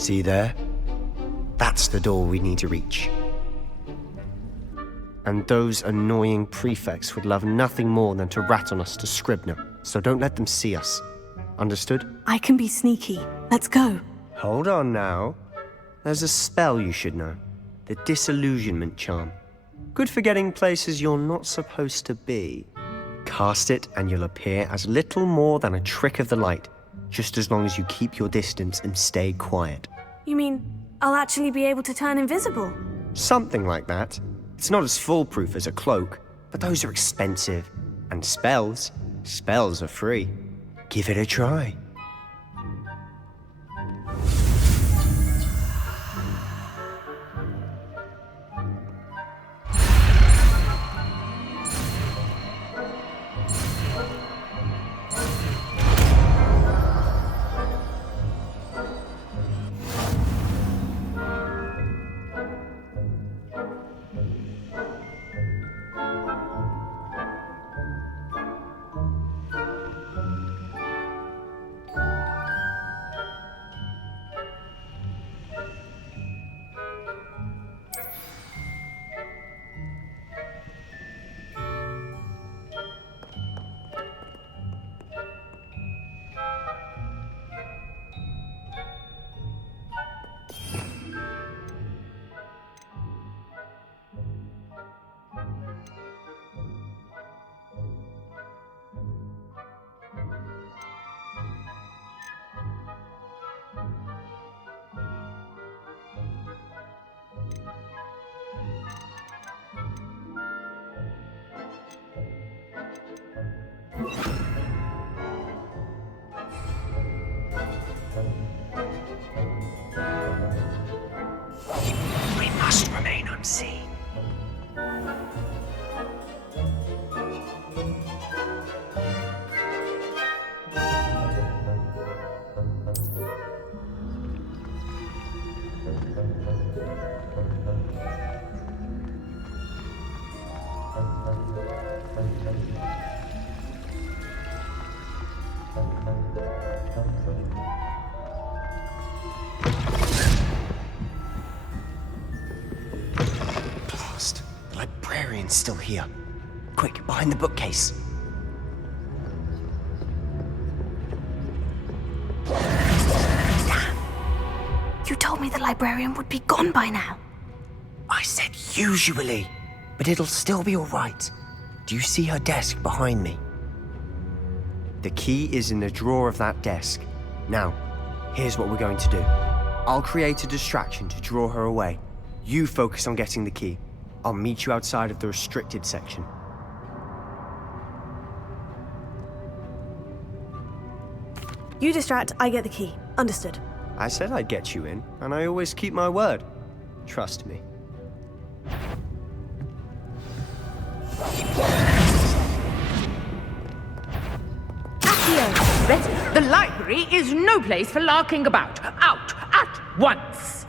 See there? That's the door we need to reach. And those annoying prefects would love nothing more than to rat on us to Scribner, so don't let them see us. Understood? I can be sneaky. Let's go. Hold on now. There's a spell you should know. The Disillusionment Charm. Good for getting places you're not supposed to be. Cast it and you'll appear as little more than a trick of the light, just as long as you keep your distance and stay quiet. You mean I'll actually be able to turn invisible? Something like that. It's not as foolproof as a cloak, but those are expensive. And spells are free. Give it a try. We must remain unseen. Blast! The librarian's still here. Quick, behind the bookcase. You told me the librarian would be gone by now. I said usually, but it'll still be all right. Do you see her desk behind me? The key is in the drawer of that desk. Now, here's what we're going to do. I'll create a distraction to draw her away. You focus on getting the key. I'll meet you outside of the restricted section. You distract, I get the key. Understood. I said I'd get you in, and I always keep my word. Trust me. Accio! Betty, the library is no place for larking about. Out at once!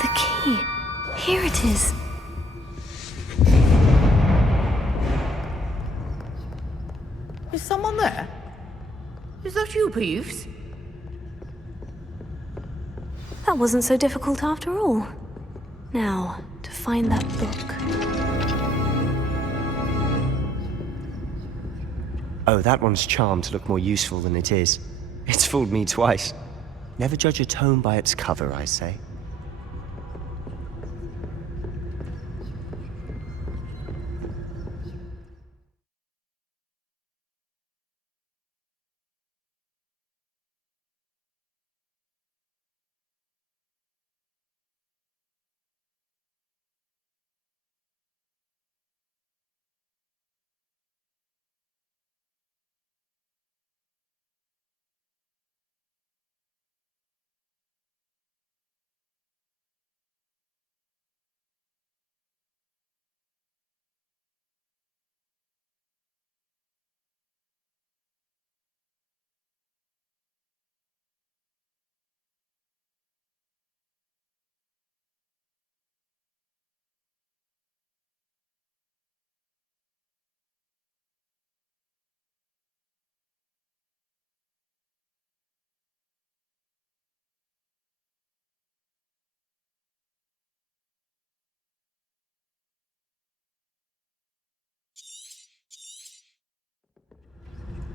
The key. Here it is. Is someone there? Is that you, Peeves? That wasn't so difficult after all. Now, to find that book. Oh, that one's charmed to look more useful than it is. It's fooled me twice. Never judge a tome by its cover, I say.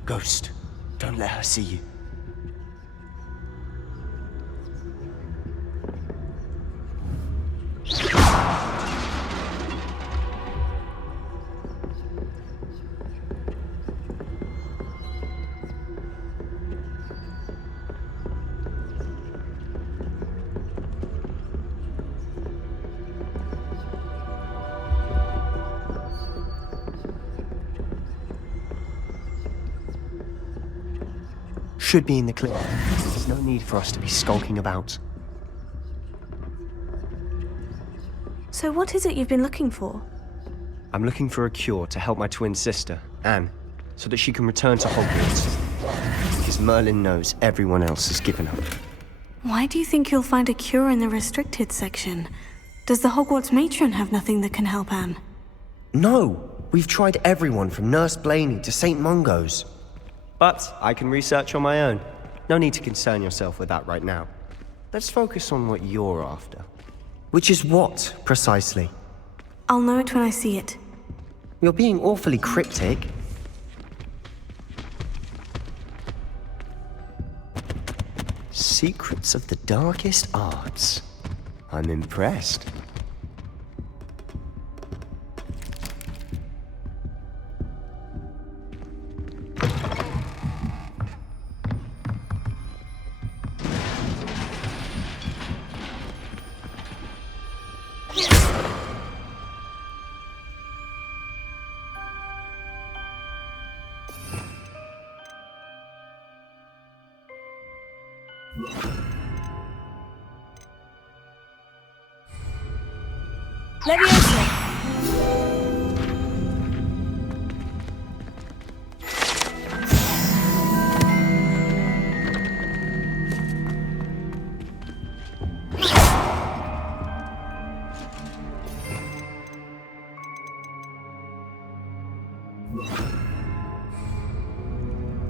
Ghost, don't let her see you. Should be in the clear. There's no need for us to be skulking about. So what is it you've been looking for? I'm looking for a cure to help my twin sister, Anne, so that she can return to Hogwarts. Because Merlin knows everyone else has given up. Why do you think you'll find a cure in the restricted section? Does the Hogwarts matron have nothing that can help Anne? No! We've tried everyone from Nurse Blaney to St. Mungo's. But I can research on my own. No need to concern yourself with that right now. Let's focus on what you're after. Which is what, precisely? I'll know it when I see it. You're being awfully cryptic. Secrets of the darkest arts. I'm impressed.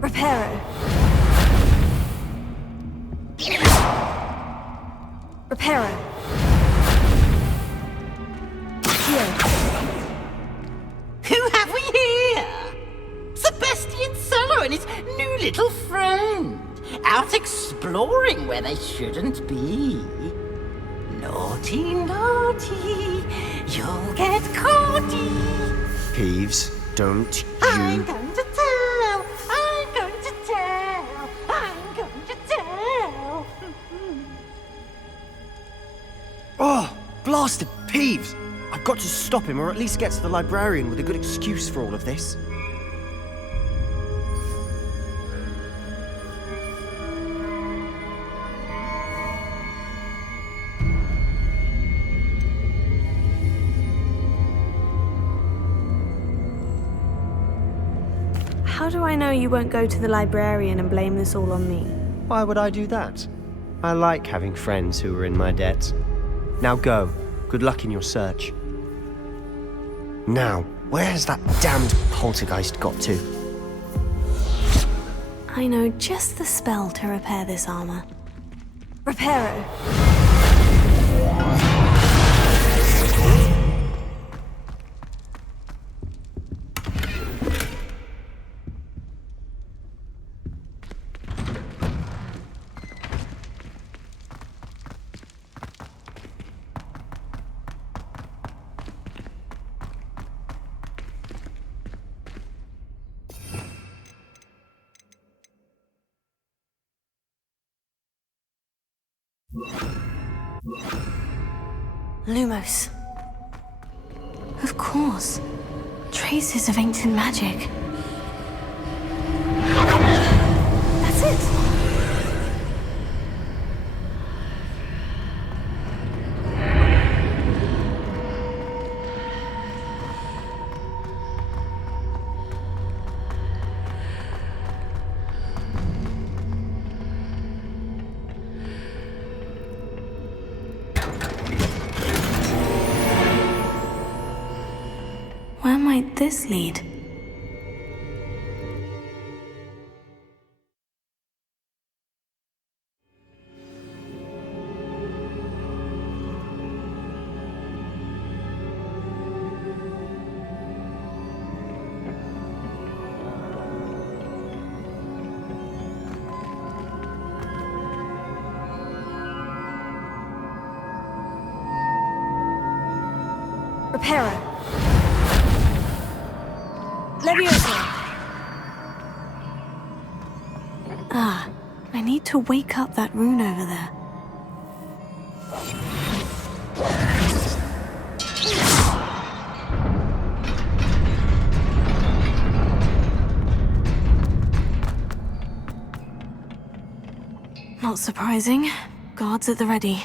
Reparo. Reparo. Here. Who have we here? Sebastian Cello and his new little friend, out exploring where they shouldn't be. Naughty, naughty, you'll get caughty. Peeves, don't I'm you... going to tell, I'm going to tell, I'm going to tell. Oh, blasted Peeves! I've got to stop him, or at least get to the librarian with a good excuse for all of this. How do I know you won't go to the librarian and blame this all on me? Why would I do that? I like having friends who are in my debt. Now go. Good luck in your search. Now, where has that damned poltergeist got to? I know just the spell to repair this armor. Reparo. Lumos. Of course. Traces of ancient magic. That's it. Where might this lead? Reparo. Levioso. Ah, I need to wake up that rune over there. Not surprising. Guards at the ready.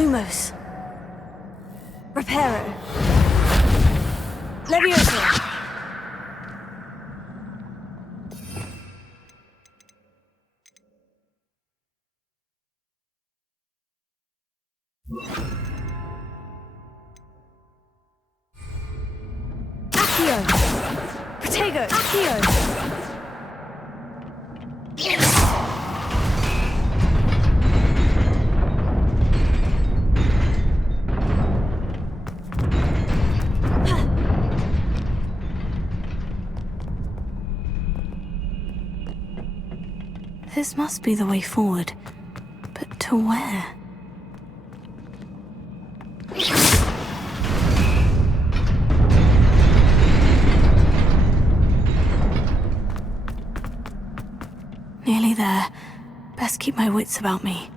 Lumos. Reparo. Levioso. Accio. Protego. Accio. This must be the way forward. But to where? Nearly there. Best keep my wits about me.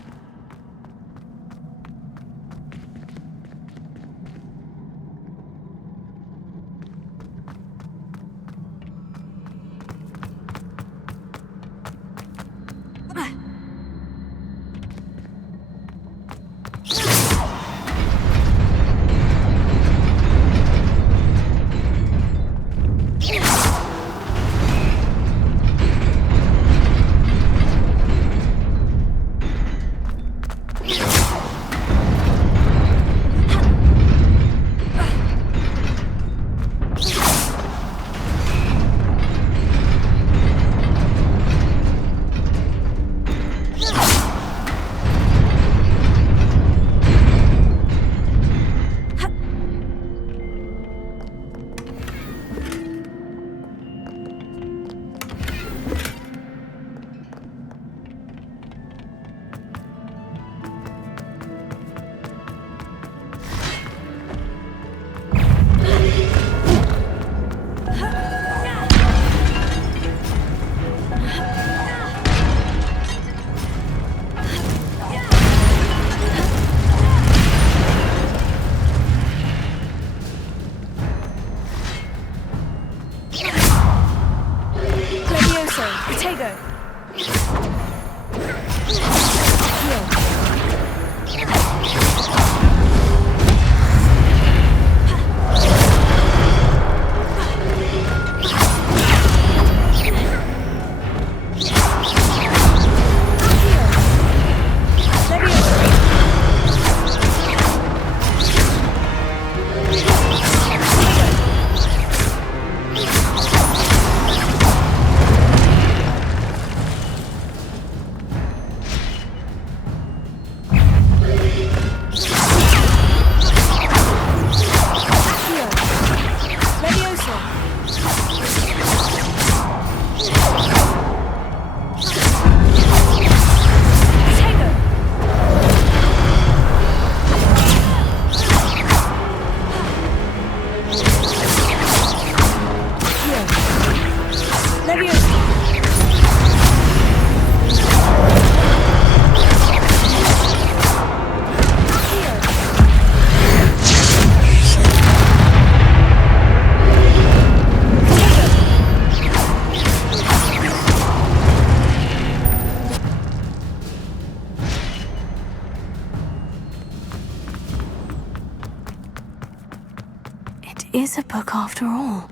is a book after all.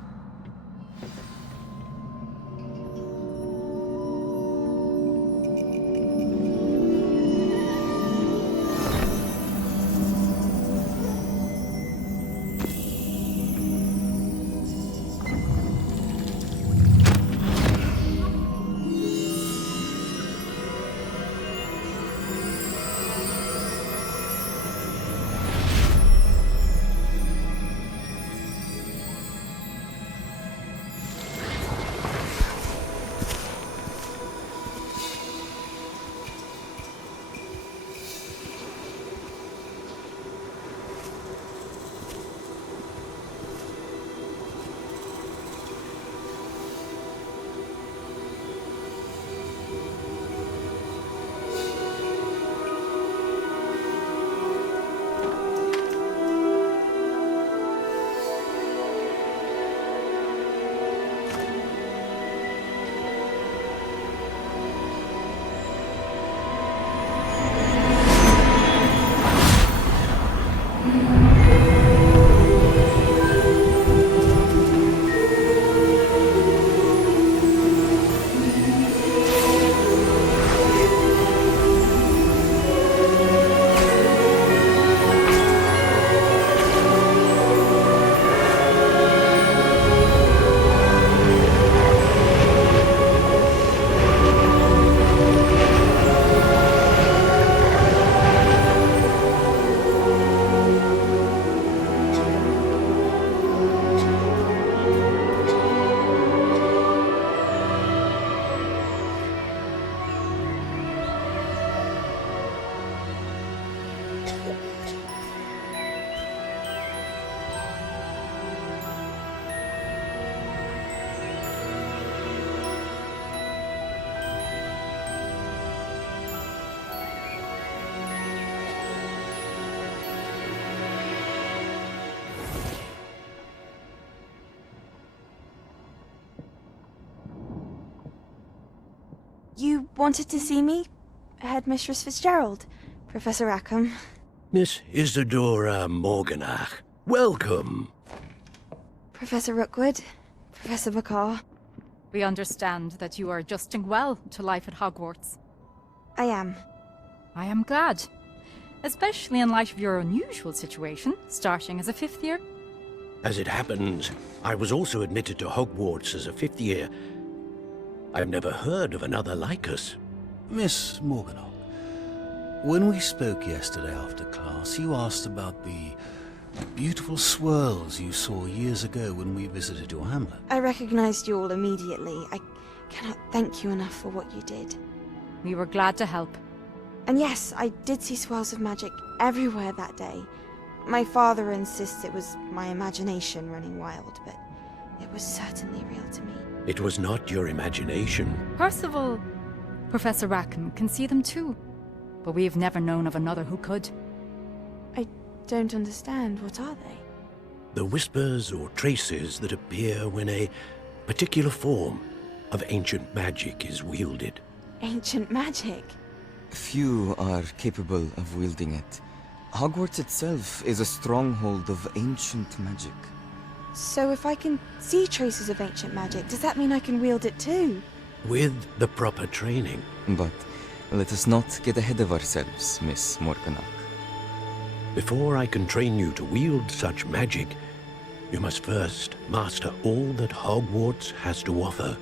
You wanted to see me? Headmistress Fitzgerald, Professor Rackham. Miss Isadora Morganach, welcome. Professor Rookwood, Professor Bakar. We understand that you are adjusting well to life at Hogwarts. I am. I am glad. Especially in light of your unusual situation, starting as a fifth year. As it happens, I was also admitted to Hogwarts as a fifth year. I've never heard of another like us. Miss Morganach, when we spoke yesterday after class, you asked about the beautiful swirls you saw years ago when we visited your hamlet. I recognized you all immediately. I cannot thank you enough for what you did. We were glad to help. And yes, I did see swirls of magic everywhere that day. My father insists it was my imagination running wild, but it was certainly real to me. It was not your imagination. Percival, Professor Rackham can see them too. But we've never known of another who could. I don't understand. What are they? The whispers or traces that appear when a particular form of ancient magic is wielded. Ancient magic? Few are capable of wielding it. Hogwarts itself is a stronghold of ancient magic. So if I can see traces of ancient magic, does that mean I can wield it too? With the proper training. But let us not get ahead of ourselves, Miss Morganach. Before I can train you to wield such magic, you must first master all that Hogwarts has to offer.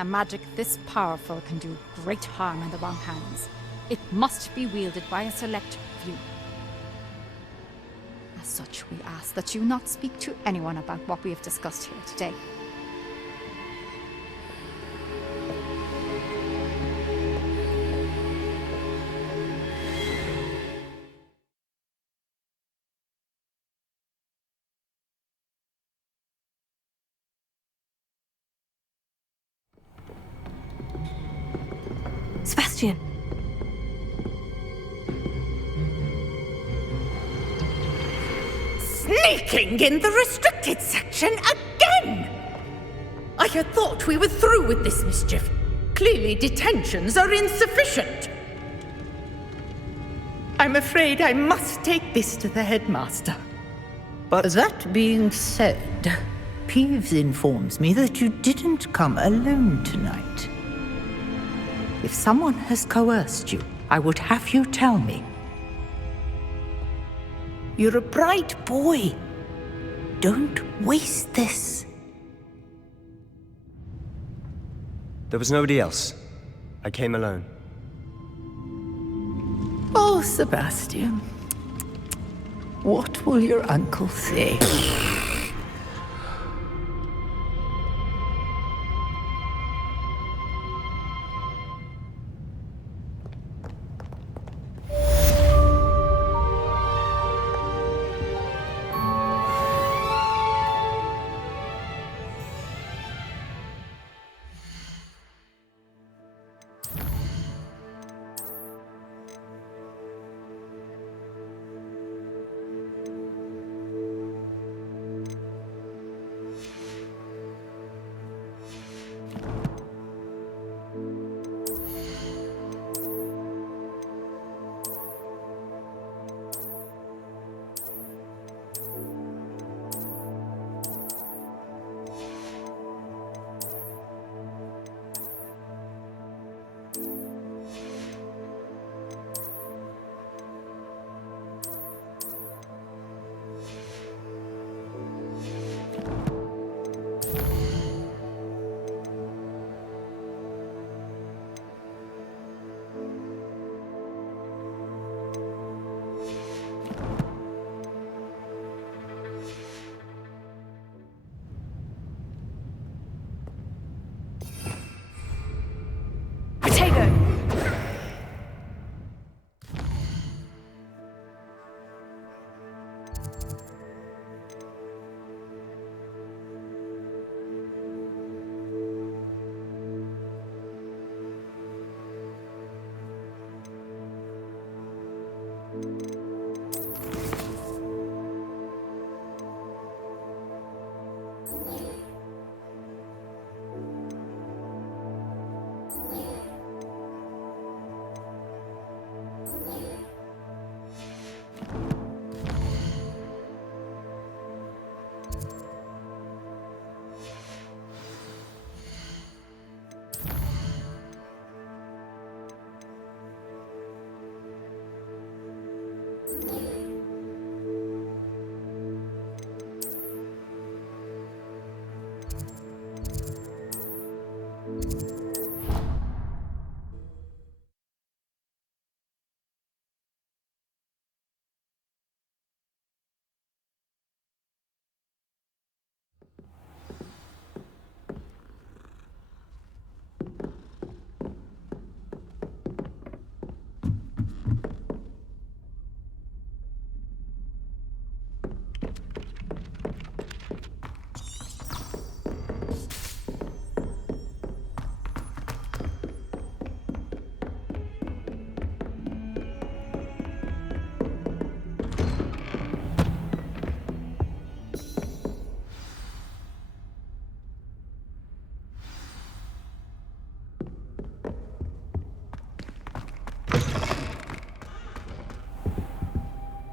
A magic this powerful can do great harm in the wrong hands. It must be wielded by a select few. As such, we ask that you not speak to anyone about what we have discussed here today. Sebastian! Sneaking in the restricted section again! I had thought we were through with this mischief. Clearly detentions are insufficient. I'm afraid I must take this to the headmaster. But That being said, Peeves informs me that you didn't come alone tonight. If someone has coerced you, I would have you tell me. You're a bright boy. Don't waste this. there was nobody else. I came alone. Oh, Sebastian. What will your uncle say?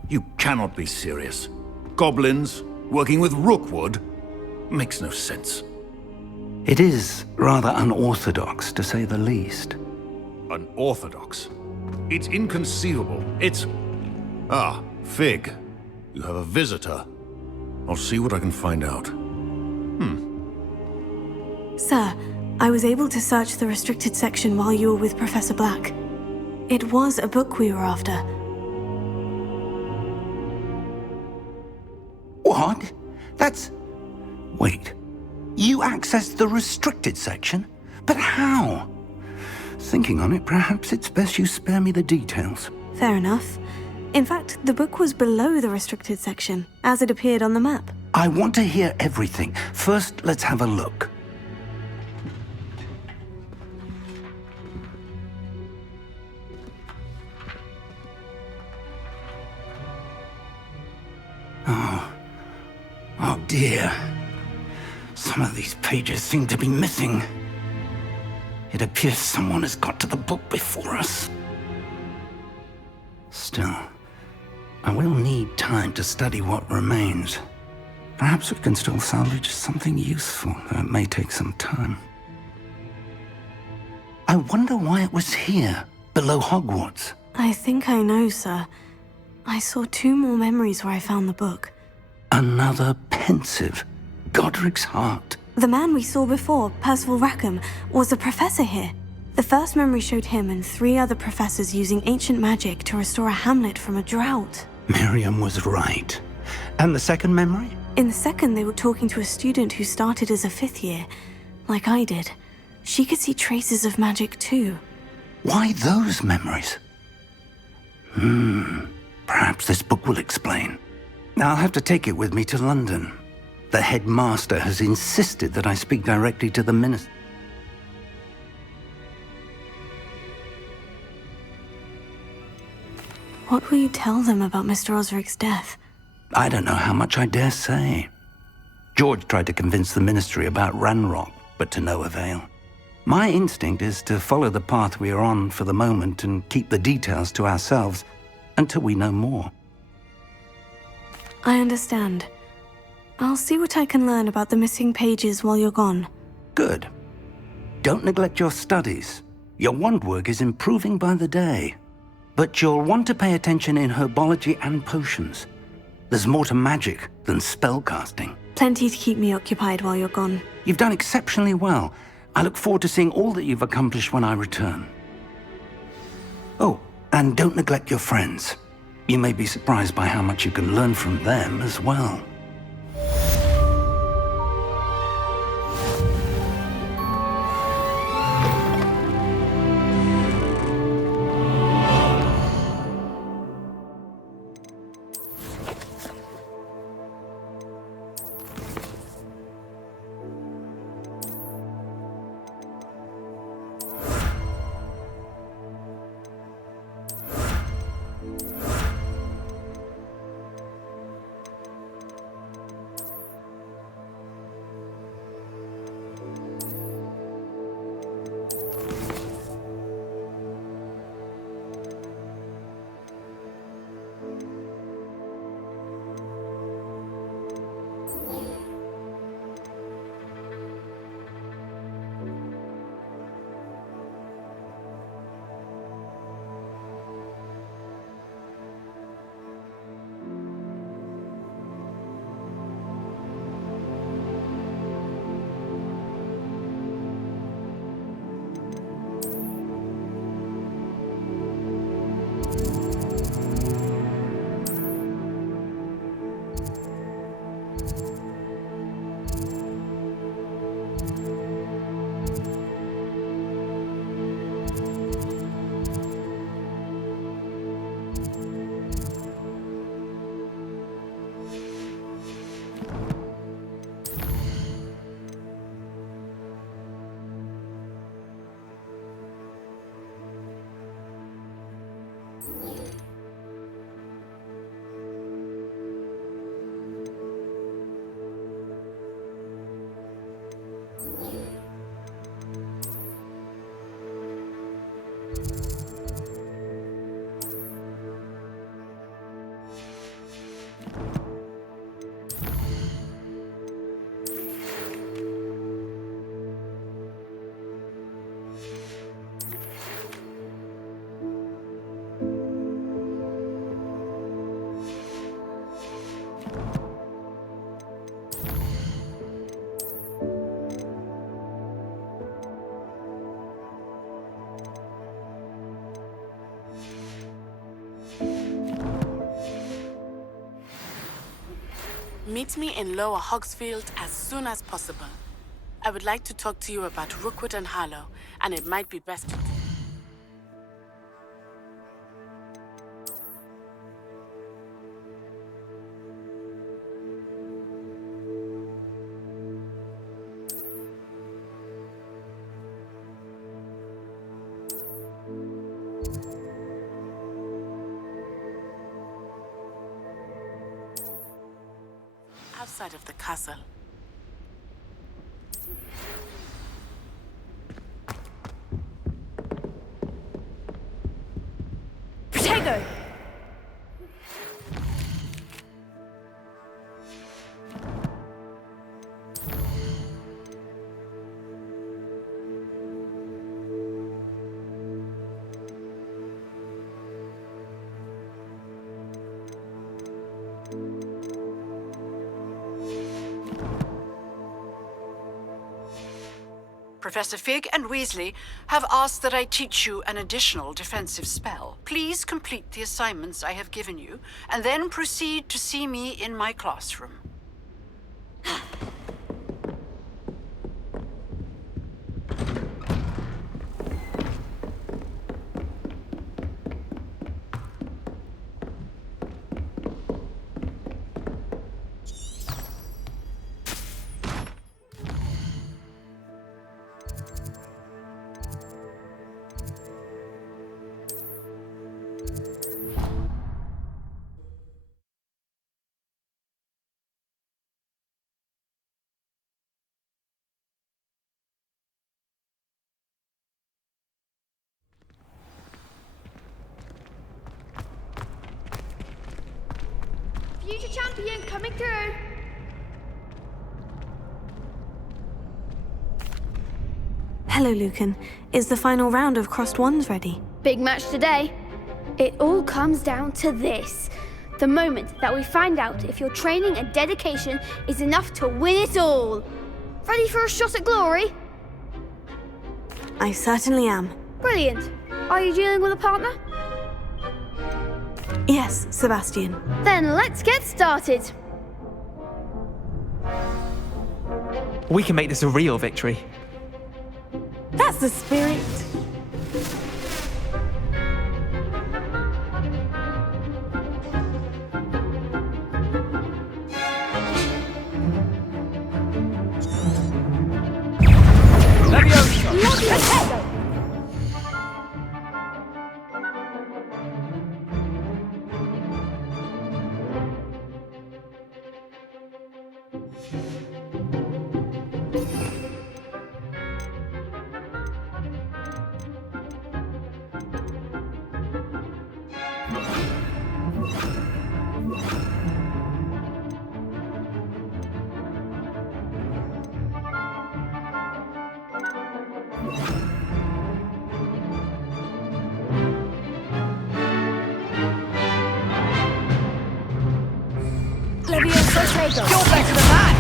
You cannot be serious. Goblins working with Rookwood? Makes no sense. It is rather unorthodox, to say the least. Unorthodox? It's inconceivable. It's... Ah, Fig. You have a visitor. I'll see what I can find out. Sir, I was able to search the restricted section while you were with Professor Black. It was a book we were after. What? That's... Wait. You accessed the restricted section? But how? Thinking on it, perhaps it's best you spare me the details. Fair enough. In fact, the book was below the restricted section, as it appeared on the map. I want to hear everything. First, let's have a look. Oh dear. Some of these pages seem to be missing. It appears someone has got to the book before us. Still, I will need time to study what remains. Perhaps we can still salvage something useful, though it may take some time. I wonder why it was here, below Hogwarts. I think I know, sir. I saw 2 more memories where I found the book. Another pensive. Godric's heart. The man we saw before, Percival Rackham, was a professor here. The first memory showed him and 3 other professors using ancient magic to restore a hamlet from a drought. Miriam was right. And the second memory? In the second, they were talking to a student who started as a 5th year, like I did. She could see traces of magic too. Why those memories? Perhaps this book will explain. I'll have to take it with me to London. The headmaster has insisted that I speak directly to the minister. What will you tell them about Mr. Osric's death? I don't know how much I dare say. George tried to convince the ministry about Ranrock, but to no avail. My instinct is to follow the path we are on for the moment and keep the details to ourselves until we know more. I understand. I'll see what I can learn about the missing pages while you're gone. Good. Don't neglect your studies. Your wand work is improving by the day. But you'll want to pay attention in herbology and potions. There's more to magic than spellcasting. Plenty to keep me occupied while you're gone. You've done exceptionally well. I look forward to seeing all that you've accomplished when I return. Oh, and don't neglect your friends. You may be surprised by how much you can learn from them as well. Meet me in Lower Hogsfield as soon as possible. I would like to talk to you about Rookwood and Harlow, and it might be best to... outside of the castle. Protego! Professor Fig and Weasley have asked that I teach you an additional defensive spell. Please complete the assignments I have given you, and then proceed to see me in my classroom. Future champion coming through. Hello, Lucan. Is the final round of Crossed Wands ready? Big match today. It all comes down to this. The moment that we find out if your training and dedication is enough to win it all. Ready for a shot at glory? I certainly am. Brilliant. Are you dealing with a partner? Yes, Sebastian. Then let's get started. We can make this a real victory. That's the spirit. Leviosa! Leviosa, You're better than that!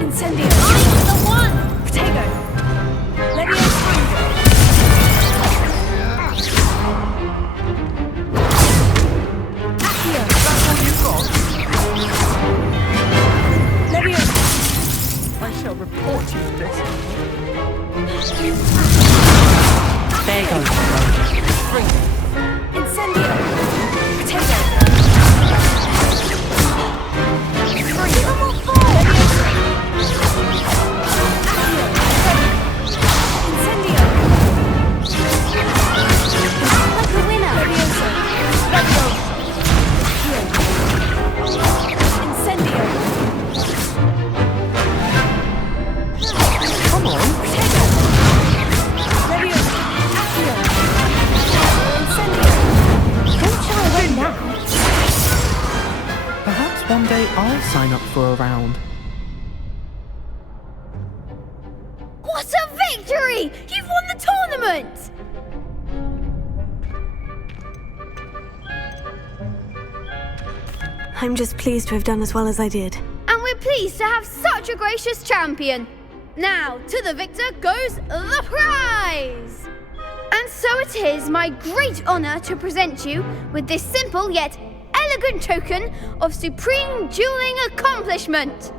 Incendio. I'm the one! Potato. Leviosa. Accio! That's all you've got? Leviosa. I shall report you for this. There goes. Bring it. Incendio. Potato. Three. Leviosa. Incendio. Like a winner. Leviosa. Incendio. Come on. Potato. Leviosa. Incendio. Don't shy away now. Perhaps one day I'll sign up for a round. What a victory! You've won the tournament! I'm just pleased to have done as well as I did. And we're pleased to have such a gracious champion. Now, to the victor goes the prize! And so it is my great honor to present you with this simple yet elegant token of supreme dueling accomplishment.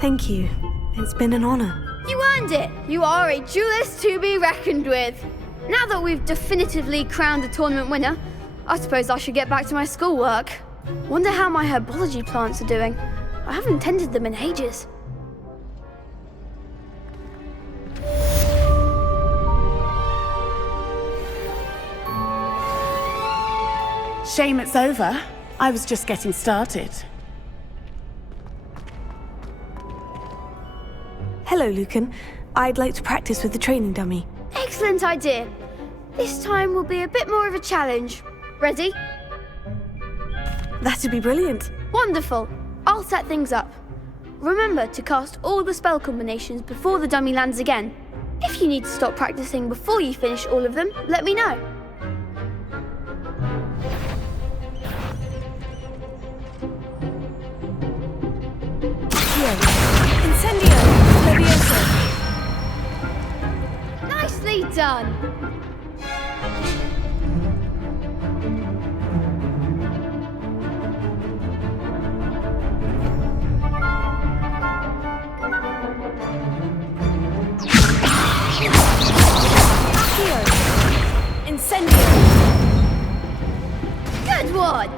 Thank you. It's been an honor. You earned it. You are a duelist to be reckoned with. Now that we've definitively crowned a tournament winner, I suppose I should get back to my schoolwork. Wonder how my herbology plants are doing. I haven't tended them in ages. Shame it's over. I was just getting started. Hello, Lucan. I'd like to practice with the training dummy. Excellent idea. This time will be a bit more of a challenge. Ready? That'd be brilliant. Wonderful. I'll set things up. Remember to cast all the spell combinations before the dummy lands again. If you need to stop practicing before you finish all of them, let me know. done. Incendio! Good one!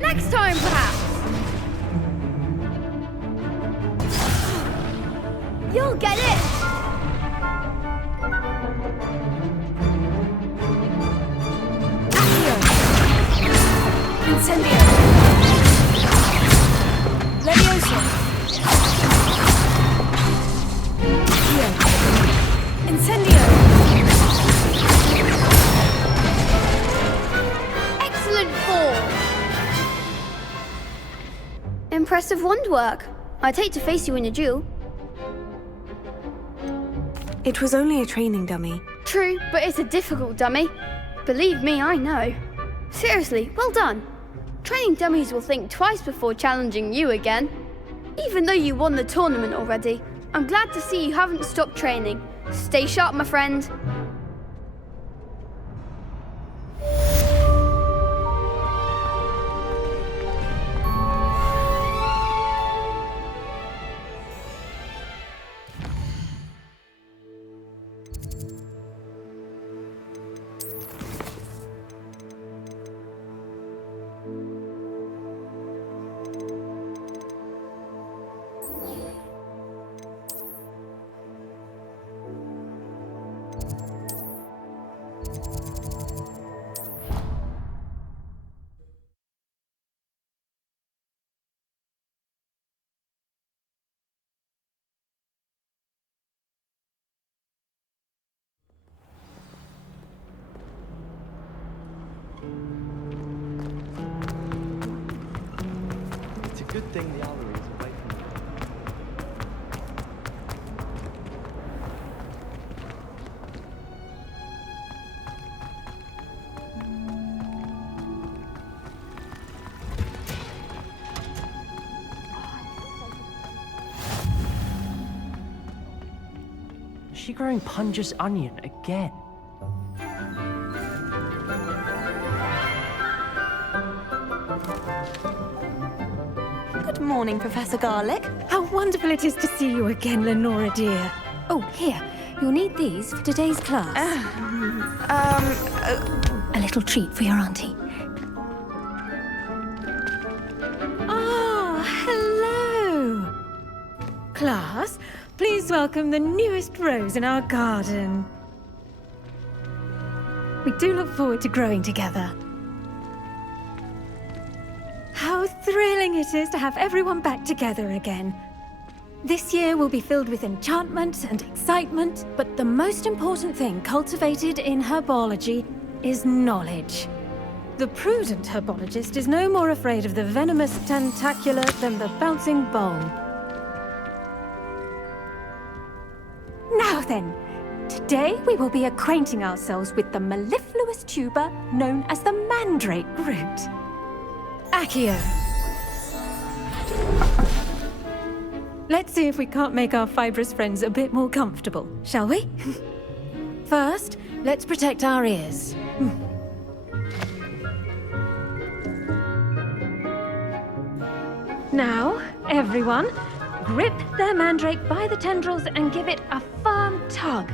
Next time, perhaps! You'll get it! Incendio! Levioso! Incendio! Excellent form! Impressive wand work. I'd hate to face you in a duel. It was only a training dummy. True, but it's a difficult dummy. Believe me, I know. Seriously, well done. Training dummies will think twice before challenging you again. Even though you won the tournament already, I'm glad to see you haven't stopped training. Stay sharp, my friend. It's a good thing the Owlery is away from me. Is she growing Punja's onion again? Good morning, Professor Garlic. How wonderful it is to see you again, Lenora dear. Oh, here. You'll need these for today's class. A little treat for your auntie. Ah, hello. Class, please welcome the newest rose in our garden. We do look forward to growing together. How thrilling it is to have everyone back together again. This year will be filled with enchantment and excitement, but the most important thing cultivated in herbology is knowledge. The prudent herbologist is no more afraid of the venomous tentacula than the bouncing bulb. Now then, today we will be acquainting ourselves with the mellifluous tuber known as the mandrake root. Accio. Let's see if we can't make our fibrous friends a bit more comfortable, shall we? First, let's protect our ears. Now, everyone, grip their mandrake by the tendrils and give it a firm tug.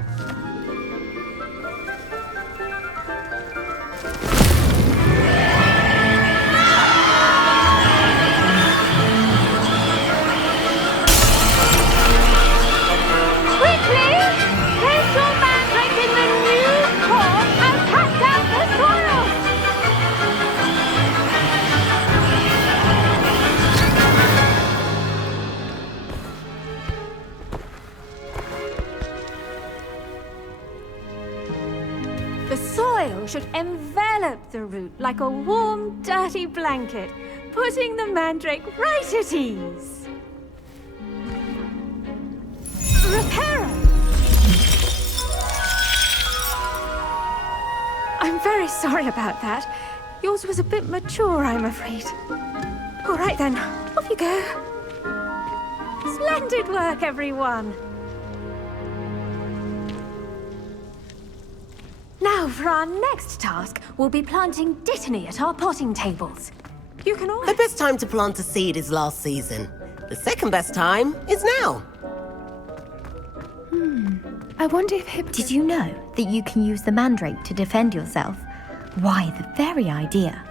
Should envelop the root like a warm, dirty blanket, putting the mandrake right at ease. Reparo! I'm very sorry about that. Yours was a bit mature, I'm afraid. All right then, off you go. Splendid work, everyone. Now, for our next task, we'll be planting dittany at our potting tables. You can all... The best time to plant a seed is last season. The second best time is now. I wonder if Did you know that you can use the mandrake to defend yourself? Why, the very idea.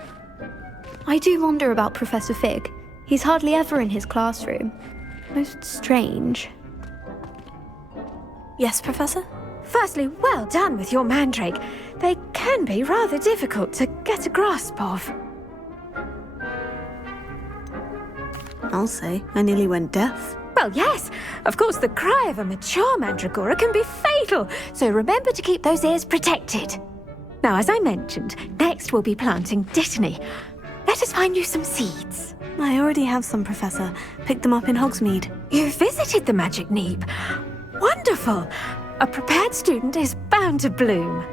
I do wonder about Professor Fig. He's hardly ever in his classroom. Most strange. Yes, Professor? Firstly, well done with your mandrake. They can be rather difficult to get a grasp of. I'll say, I nearly went deaf. Well, yes. Of course, the cry of a mature mandragora can be fatal, so remember to keep those ears protected. Now, as I mentioned, next we'll be planting dittany. Let us find you some seeds. I already have some, Professor. Picked them up in Hogsmeade. You visited the Magic Neep. Wonderful. A prepared student is bound to bloom.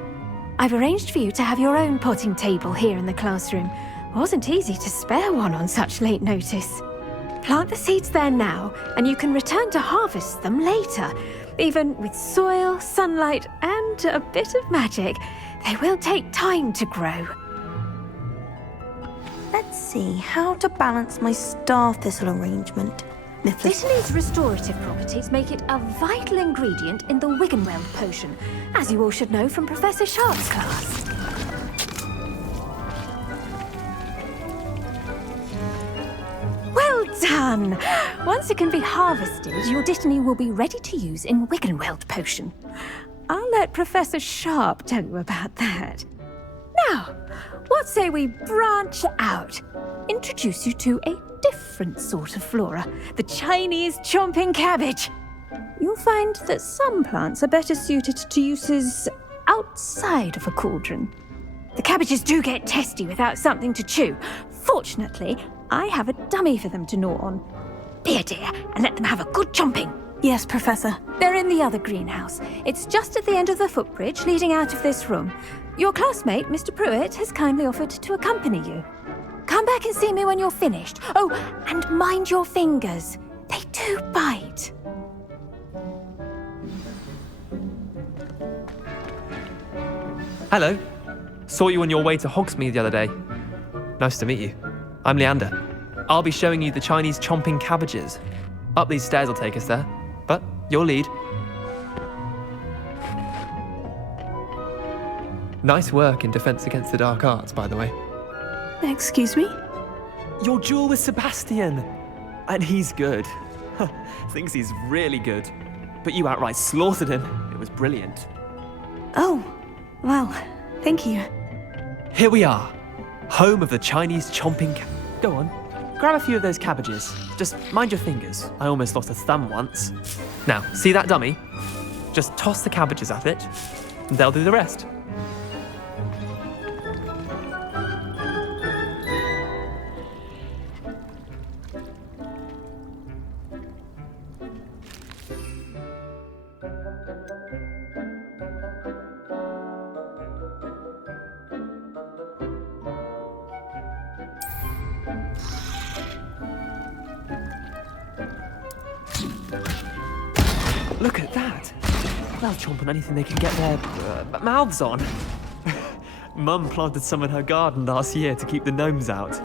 I've arranged for you to have your own potting table here in the classroom. Wasn't easy to spare one on such late notice. Plant the seeds there now, and you can return to harvest them later. Even with soil, sunlight, and a bit of magic, they will take time to grow. Let's see how to balance my star thistle arrangement. Dittany's restorative properties make it a vital ingredient in the Wiggenweld potion, as you all should know from Professor Sharp's class. Well done! Once it can be harvested, your dittany will be ready to use in Wiggenweld potion. I'll let Professor Sharp tell you about that. Now, what say we branch out? Introduce you to a different sort of flora, the Chinese chomping cabbage. You'll find that some plants are better suited to uses outside of a cauldron. The cabbages do get testy without something to chew. Fortunately, I have a dummy for them to gnaw on. Be a dear and let them have a good chomping. Yes, Professor. They're in the other greenhouse. It's just at the end of the footbridge leading out of this room. Your classmate, Mr. Pruitt, has kindly offered to accompany you. Come back and see me when you're finished. Oh, and mind your fingers. They do bite. Hello. Saw you on your way to Hogsmeade the other day. Nice to meet you. I'm Leander. I'll be showing you the Chinese chomping cabbages. Up these stairs will take us there, but your lead. Nice work in Defense Against the Dark Arts, by the way. Excuse me? Your duel with Sebastian! And he's good. Thinks he's really good. But you outright slaughtered him. It was brilliant. Oh, well, thank you. Here we are. Home of the Chinese chomping Go on, grab a few of those cabbages. Just mind your fingers. I almost lost a thumb once. Now, see that dummy? Just toss the cabbages at it, and they'll do the rest. Look at that! They'll chomp on anything they can get their mouths on. Mum planted some in her garden last year to keep the gnomes out.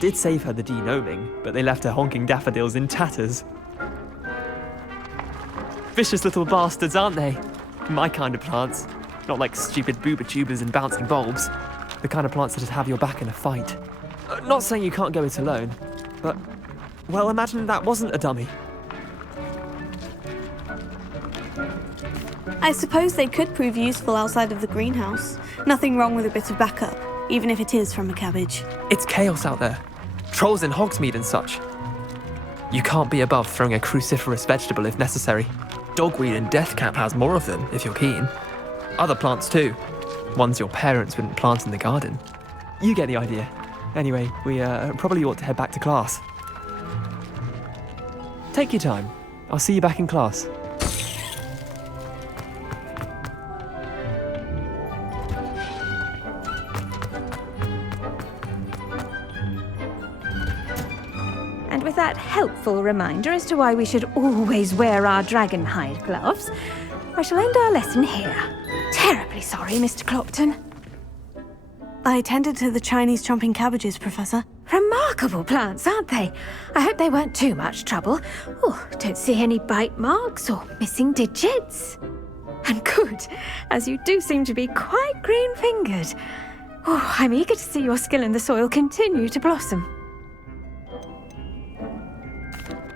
Did save her the de-gnoming, but they left her honking daffodils in tatters. Vicious little bastards, aren't they? My kind of plants. Not like stupid booba tubers and bouncing bulbs. The kind of plants that just have your back in a fight. Not saying you can't go it alone, but, well, imagine that wasn't a dummy. I suppose they could prove useful outside of the greenhouse. Nothing wrong with a bit of backup, even if it is from a cabbage. It's chaos out there. Trolls in Hogsmeade and such. You can't be above throwing a cruciferous vegetable if necessary. Dogweed and deathcap has more of them, if you're keen. Other plants too. Ones your parents wouldn't plant in the garden. You get the idea. Anyway, we probably ought to head back to class. Take your time. I'll see you back in class. with that helpful reminder as to why we should always wear our dragon hide gloves, I shall end our lesson here. Terribly sorry, Mr. Clopton. I tended to the Chinese chomping cabbages, Professor. Remarkable plants, aren't they? I hope they weren't too much trouble. Oh, don't see any bite marks or missing digits. And good, as you do seem to be quite green-fingered. Oh, I'm eager to see your skill in the soil continue to blossom.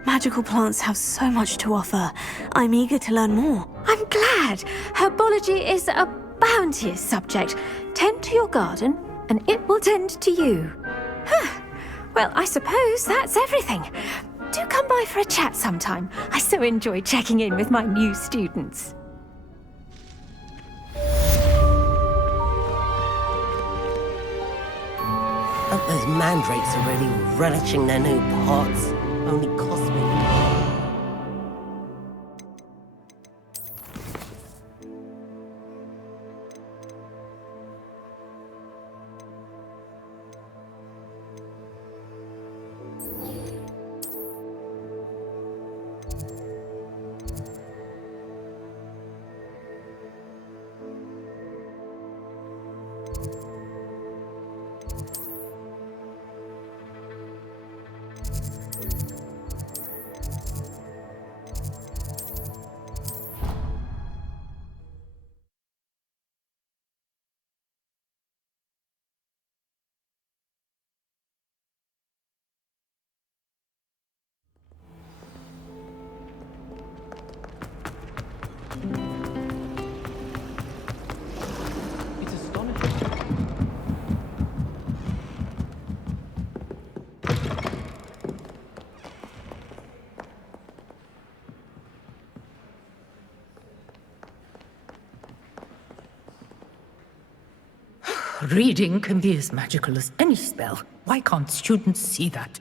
Magical plants have so much to offer. I'm eager to learn more. I'm glad. Herbology is a bounteous subject. Tend to your garden, and it will tend to you. Well, I suppose that's everything. Do come by for a chat sometime. I so enjoy checking in with my new students. Hope those mandrakes are really relishing their new pots. Only cost me. Reading can be as magical as any spell. Why can't students see that?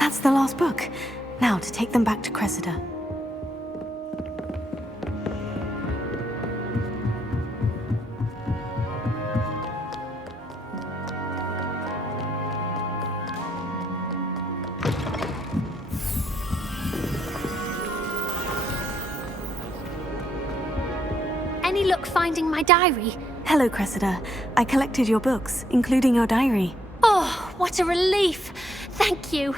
That's the last book. Now to take them back to Cressida. Any luck finding my diary? Hello, Cressida. I collected your books, including your diary. Oh, what a relief. Thank you.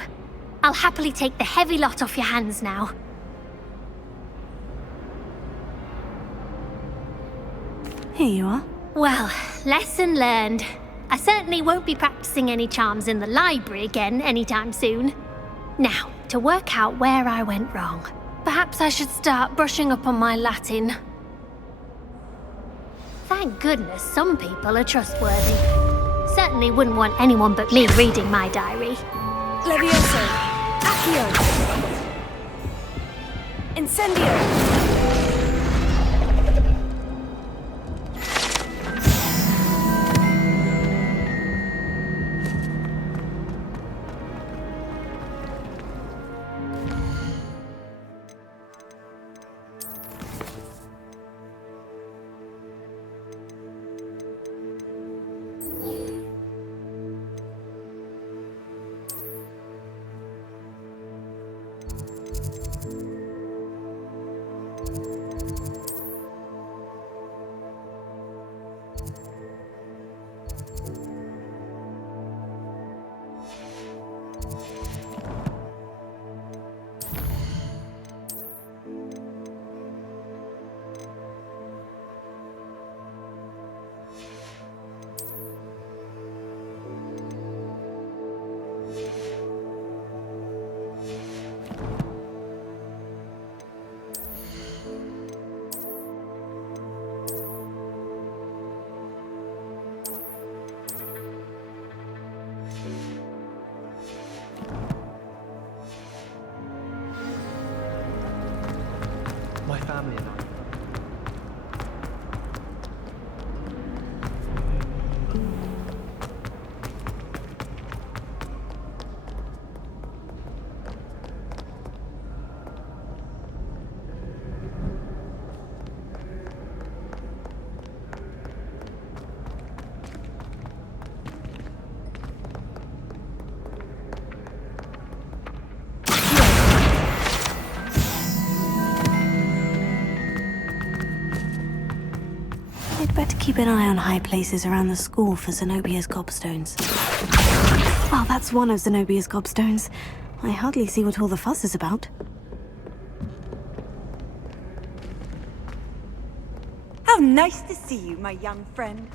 I'll happily take the heavy lot off your hands now. Here you are. Well, lesson learned. I certainly won't be practicing any charms in the library again anytime soon. Now, to work out where I went wrong. Perhaps I should start brushing up on my Latin. Thank goodness some people are trustworthy. Certainly wouldn't want anyone but me reading my diary. Levioso! Accio! Incendio! My family and I. Better keep an eye on high places around the school for Zenobia's gobstones. Well, that's one of Zenobia's gobstones. I hardly see what all the fuss is about. How nice to see you, my young friend.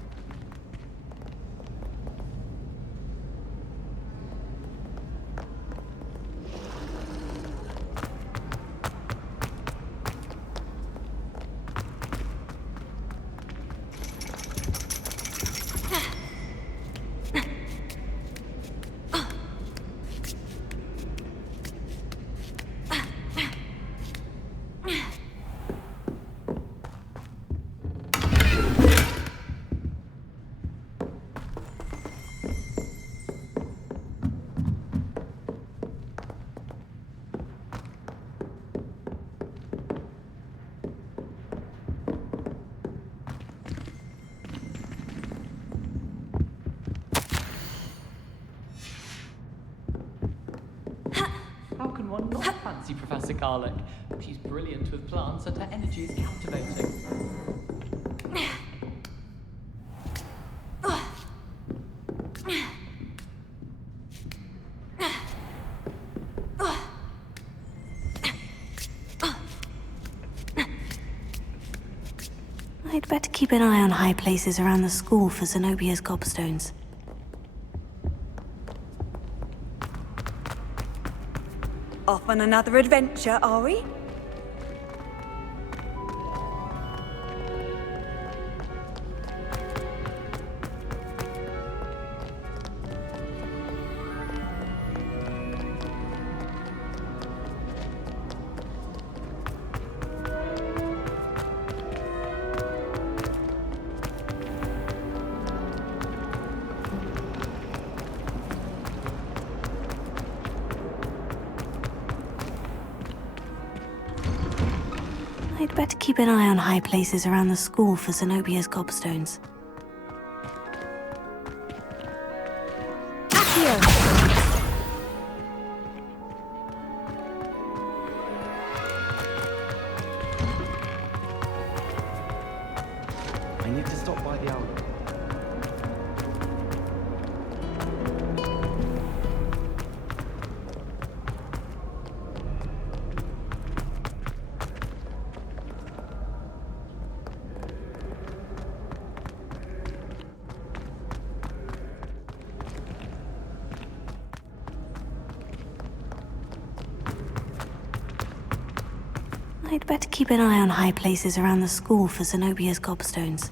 How can one not fancy Professor Garlick? She's brilliant with plants and her energy is captivating. I'd better keep an eye on high places around the school for Zenobia's gobstones. Off on another adventure, are we? I'd better keep an eye on high places around the school for Zenobia's gobstones. I need to stop by the owl. I'd better keep an eye on high places around the school for Zenobia's gobstones.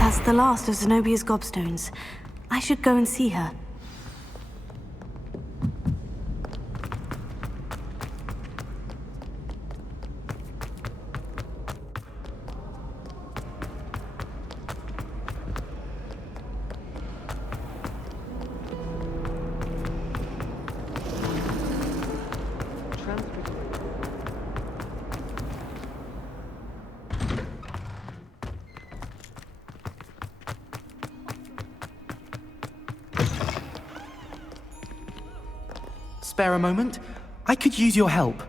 That's the last of Zenobia's gobstones. I should go and see her. Spare a moment? I could use your help.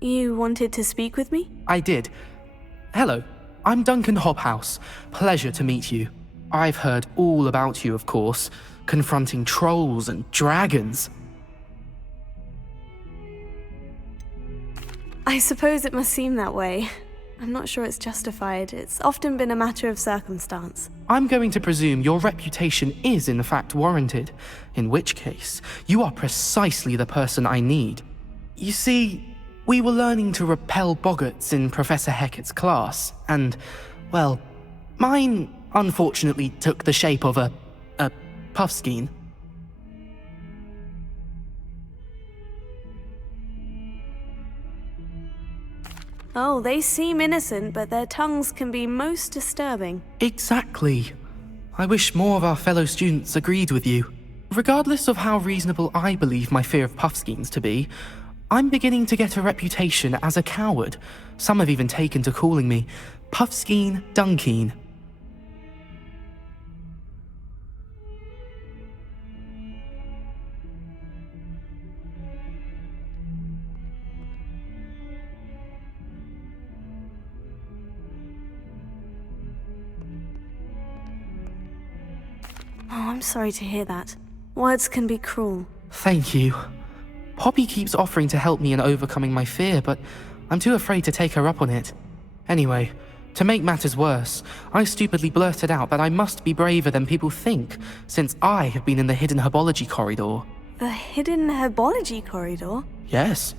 You wanted to speak with me? I did. Hello, I'm Duncan Hobhouse. Pleasure to meet you. I've heard all about you, of course, confronting trolls and dragons. I suppose it must seem that way. I'm not sure it's justified. It's often been a matter of circumstance. I'm going to presume your reputation is in fact warranted, in which case, you are precisely the person I need. You see, we were learning to repel boggarts in Professor Hecat's class, and, well, mine unfortunately took the shape of a puffskein. Oh, they seem innocent, but their tongues can be most disturbing. Exactly. I wish more of our fellow students agreed with you. Regardless of how reasonable I believe my fear of puffskeins to be, I'm beginning to get a reputation as a coward. Some have even taken to calling me Puffskeen Dunkeen. Oh, I'm sorry to hear that. Words can be cruel. Thank you. Poppy keeps offering to help me in overcoming my fear, but I'm too afraid to take her up on it. Anyway, to make matters worse, I stupidly blurted out that I must be braver than people think, since I have been in the hidden herbology corridor. The hidden herbology corridor? Yes.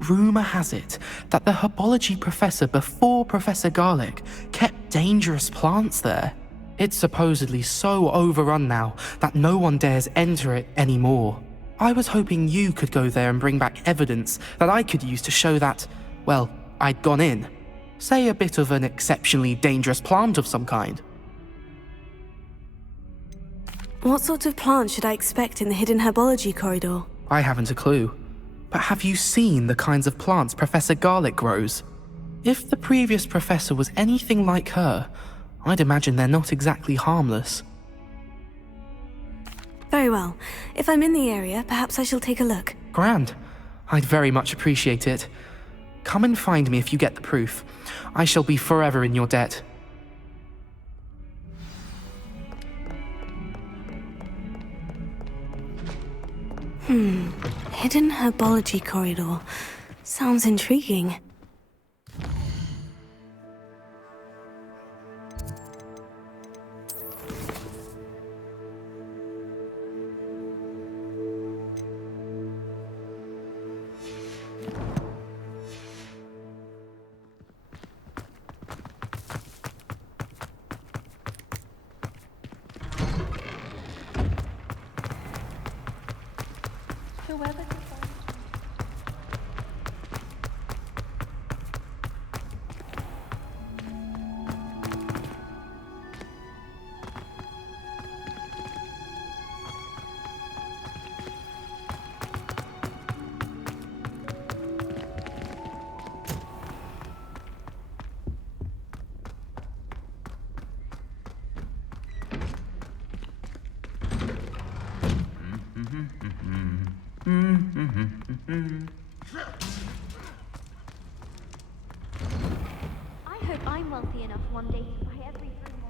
Rumor has it that the herbology professor before Professor Garlic kept dangerous plants there. It's supposedly so overrun now that no one dares enter it anymore. I was hoping you could go there and bring back evidence that I could use to show that, well, I'd gone in. Say a bit of an exceptionally dangerous plant of some kind. What sort of plant should I expect in the hidden herbology corridor? I haven't a clue. But have you seen the kinds of plants Professor Garlic grows? If the previous professor was anything like her, I'd imagine they're not exactly harmless. Very well. If I'm in the area, perhaps I shall take a look. Grand. I'd very much appreciate it. Come and find me if you get the proof. I shall be forever in your debt. Hidden herbology corridor. Sounds intriguing. I hope I'm wealthy enough one day to buy every room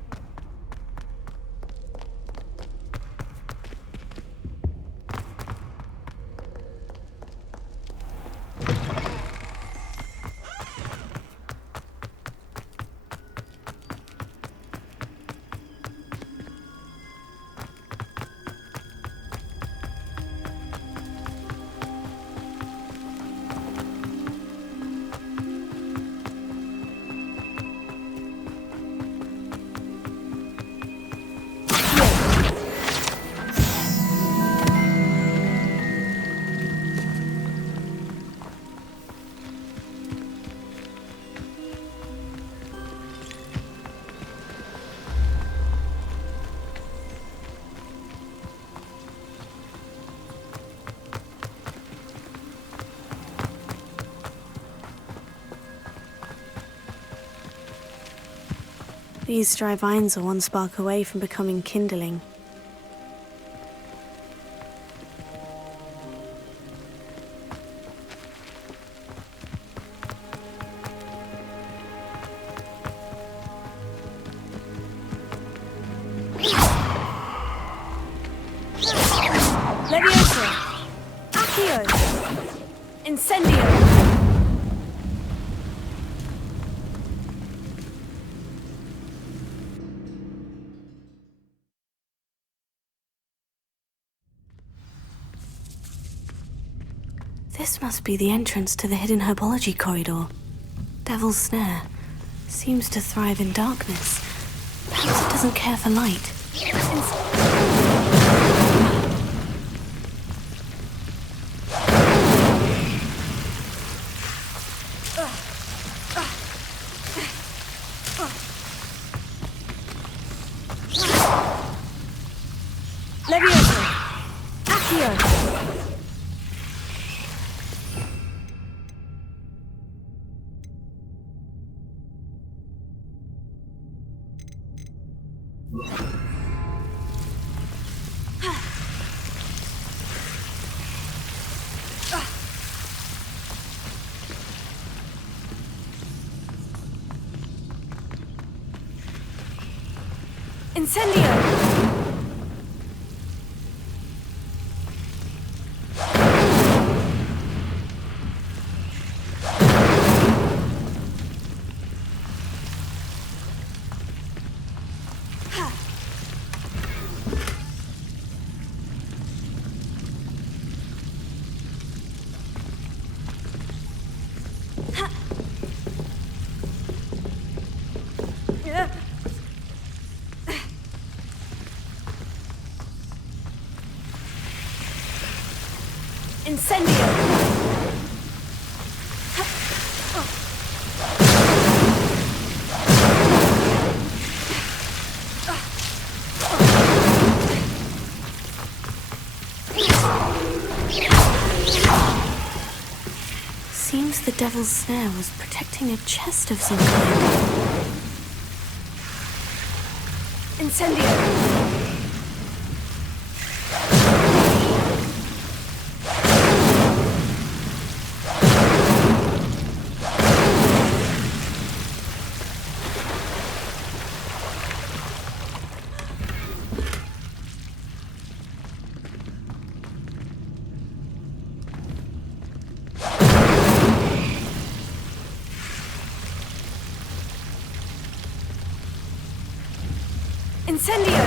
These dry vines are one spark away from becoming kindling. Leviosa! Accio! Incendio! This must be the entrance to the hidden herbology corridor. Devil's Snare seems to thrive in darkness. Perhaps it doesn't care for light. Leviosa! Accio! Incendio! Incendio! Seems the Devil's Snare was protecting a chest of some kind. Incendio! Incendio!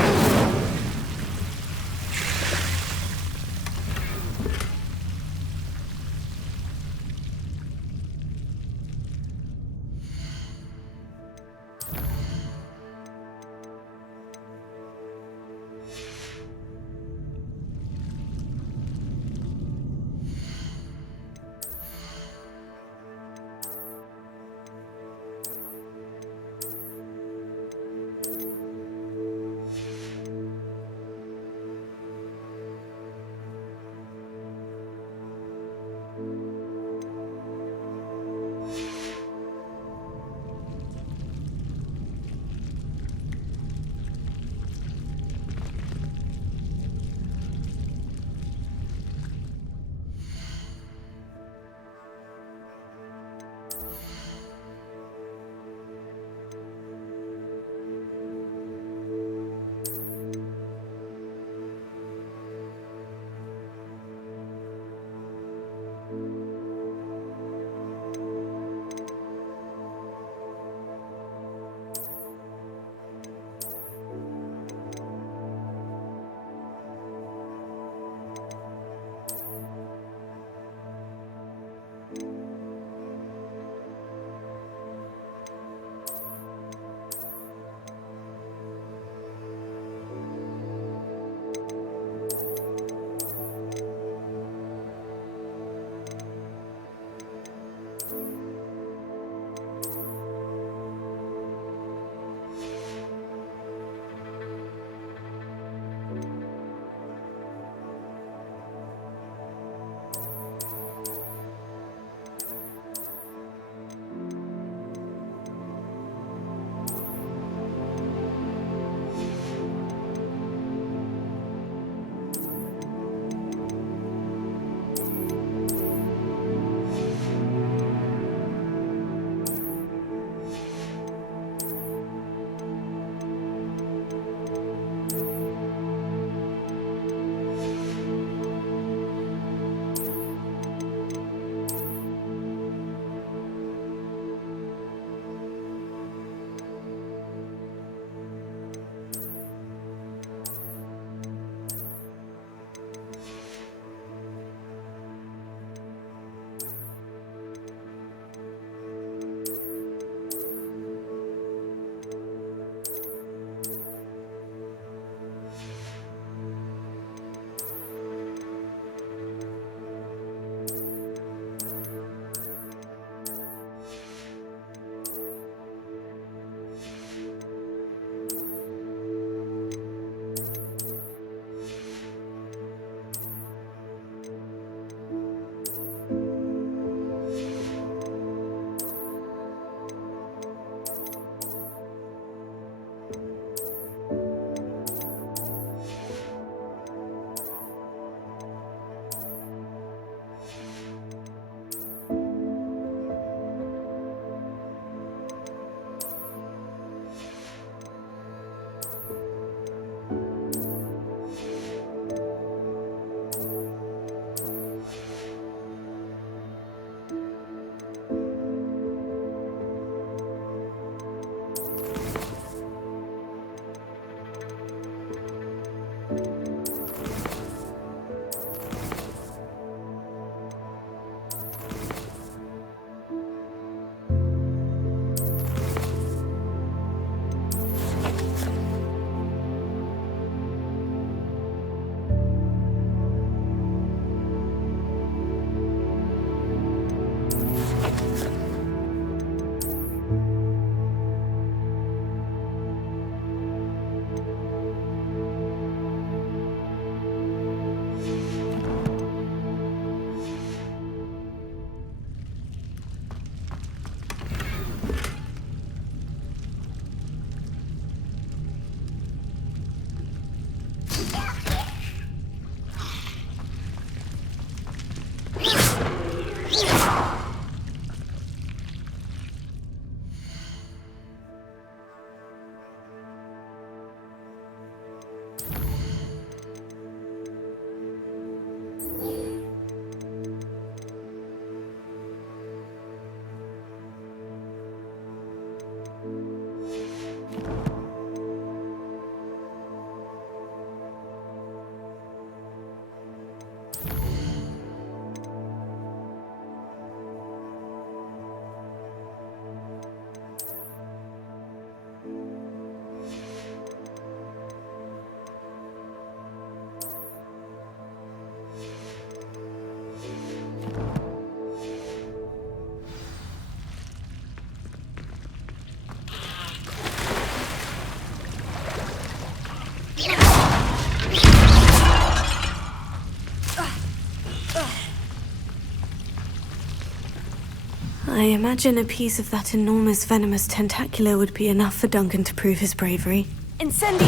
I imagine a piece of that enormous venomous tentacular would be enough for Duncan to prove his bravery. Incendio!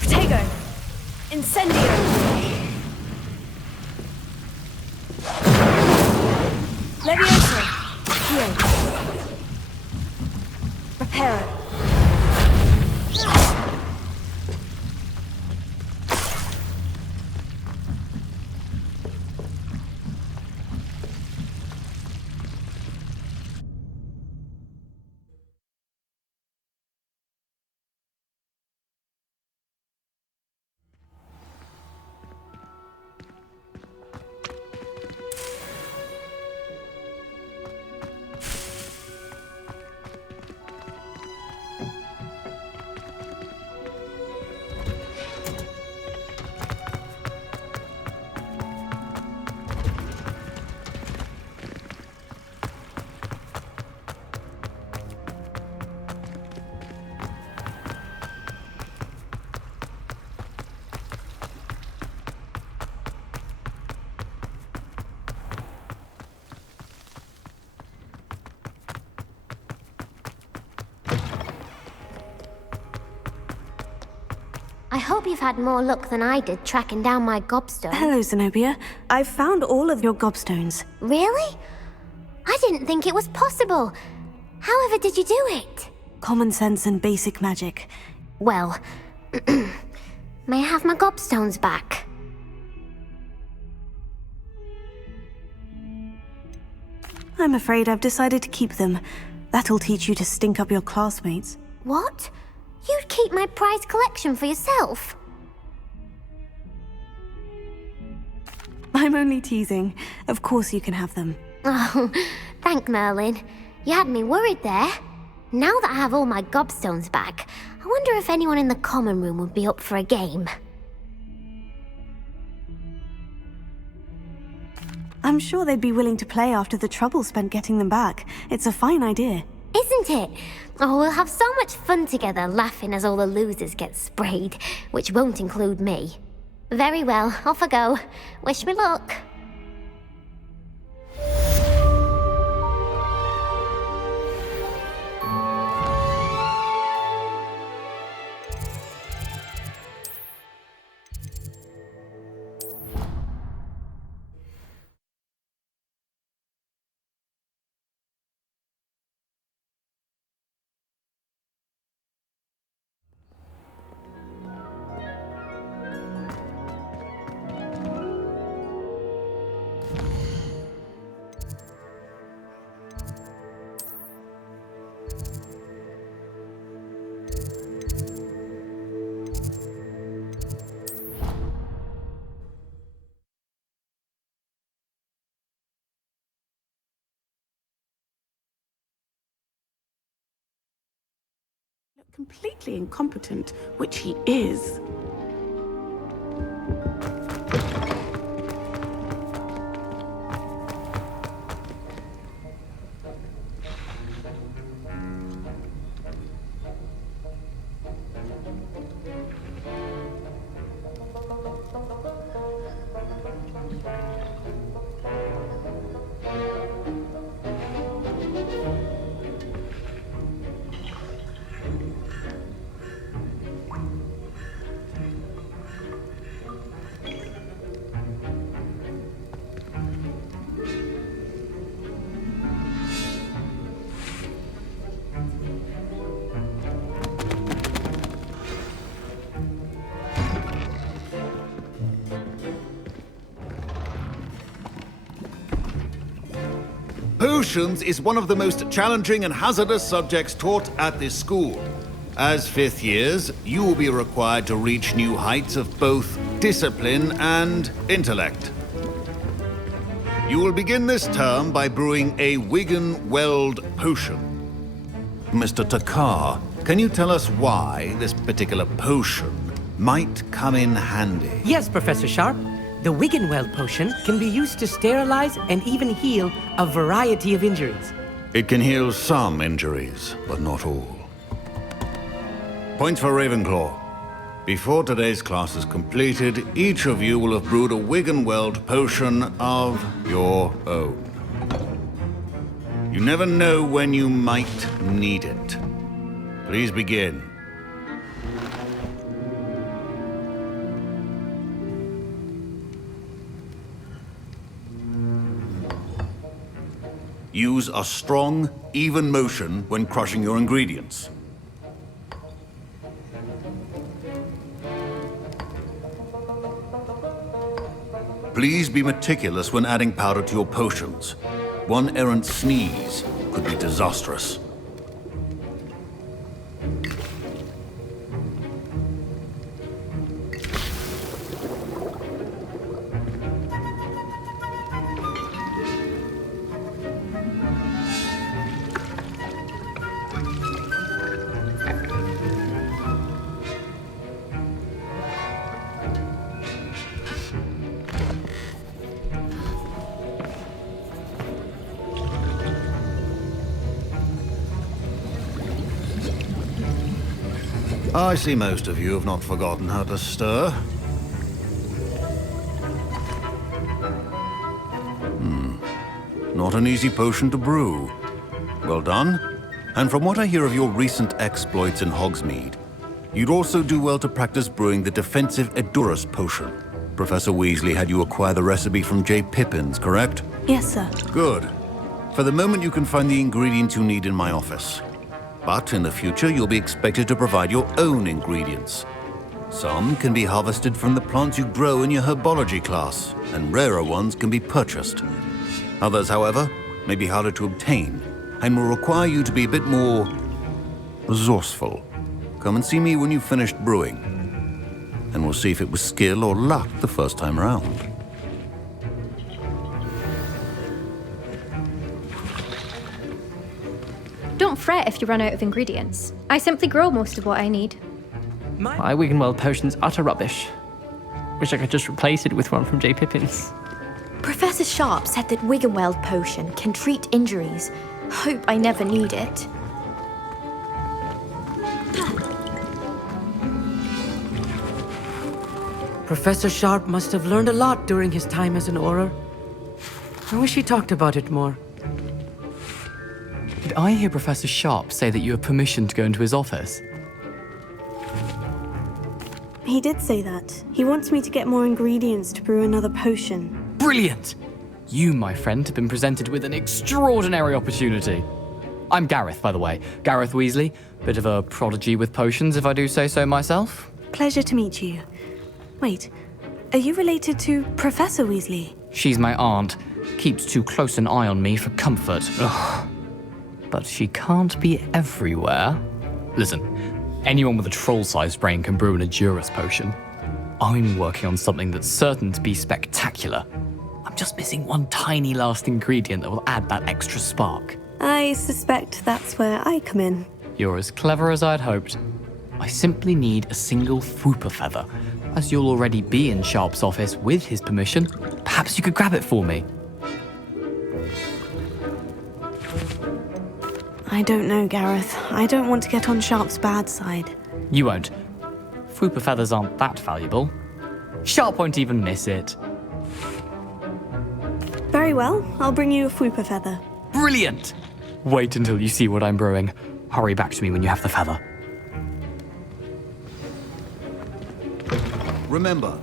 Protego! Incendio! Levioso! Heal! Reparo! I hope you've had more luck than I did tracking down my gobstone. Hello, Zenobia. I've found all of your gobstones. Really? I didn't think it was possible. However did you do it? Common sense and basic magic. Well, may I have my gobstones back? I'm afraid I've decided to keep them. That'll teach you to stink up your classmates. What? You'd keep my prized collection for yourself? I'm only teasing. Of course you can have them. Oh, thank Merlin. You had me worried there. Now that I have all my gobstones back, I wonder if anyone in the common room would be up for a game. I'm sure they'd be willing to play after the trouble spent getting them back. It's a fine idea. Isn't it? Oh, we'll have so much fun together, laughing as all the losers get sprayed, which won't include me. Very well, off I go. Wish me luck. Completely incompetent, which he is. Potions is one of the most challenging and hazardous subjects taught at this school. As fifth years, you will be required to reach new heights of both discipline and intellect. You will begin this term by brewing a Wigan-Weld potion. Mr. Takar, can you tell us why this particular potion might come in handy? Yes, Professor Sharp. The Wigan-Weld potion can be used to sterilize and even heal a variety of injuries. It can heal some injuries, but not all. Points for Ravenclaw. Before today's class is completed, each of you will have brewed a Wiggenweld potion of your own. You never know when you might need it. Please begin. Use a strong, even motion when crushing your ingredients. Please be meticulous when adding powder to your potions. One errant sneeze could be disastrous. I see most of you have not forgotten how to stir. Not an easy potion to brew. Well done. And from what I hear of your recent exploits in Hogsmeade, you'd also do well to practice brewing the defensive Edurus potion. Professor Weasley had you acquire the recipe from J. Pippin's, correct? Yes, sir. Good. For the moment, you can find the ingredients you need in my office. But in the future, you'll be expected to provide your own ingredients. Some can be harvested from the plants you grow in your herbology class, and rarer ones can be purchased. Others, however, may be harder to obtain, and will require you to be a bit more resourceful. Come and see me when you've finished brewing, and we'll see if it was skill or luck the first time around. Don't fret if you run out of ingredients. I simply grow most of what I need. My Wiggenweld potion's utter rubbish. Wish I could just replace it with one from J. Pippin's. Professor Sharp said that Wiggenweld potion can treat injuries. Hope I never need it. Professor Sharp must have learned a lot during his time as an Auror. I wish he talked about it more. Did I hear Professor Sharp say that you have permission to go into his office? He did say that. He wants me to get more ingredients to brew another potion. Brilliant! You, my friend, have been presented with an extraordinary opportunity. I'm Gareth, by the way. Gareth Weasley. Bit of a prodigy with potions, if I do say so myself. Pleasure to meet you. Wait, are you related to Professor Weasley? She's my aunt. Keeps too close an eye on me for comfort. Ugh. But she can't be everywhere. Listen, anyone with a troll-sized brain can brew an Edurus potion. I'm working on something that's certain to be spectacular. I'm just missing one tiny last ingredient that will add that extra spark. I suspect that's where I come in. You're as clever as I'd hoped. I simply need a single Fwooper feather. As you'll already be in Sharp's office with his permission, perhaps you could grab it for me. I don't know, Gareth. I don't want to get on Sharp's bad side. You won't. Fwooper feathers aren't that valuable. Sharp won't even miss it. Very well. I'll bring you a Fwooper feather. Brilliant! Wait until you see what I'm brewing. Hurry back to me when you have the feather. Remember,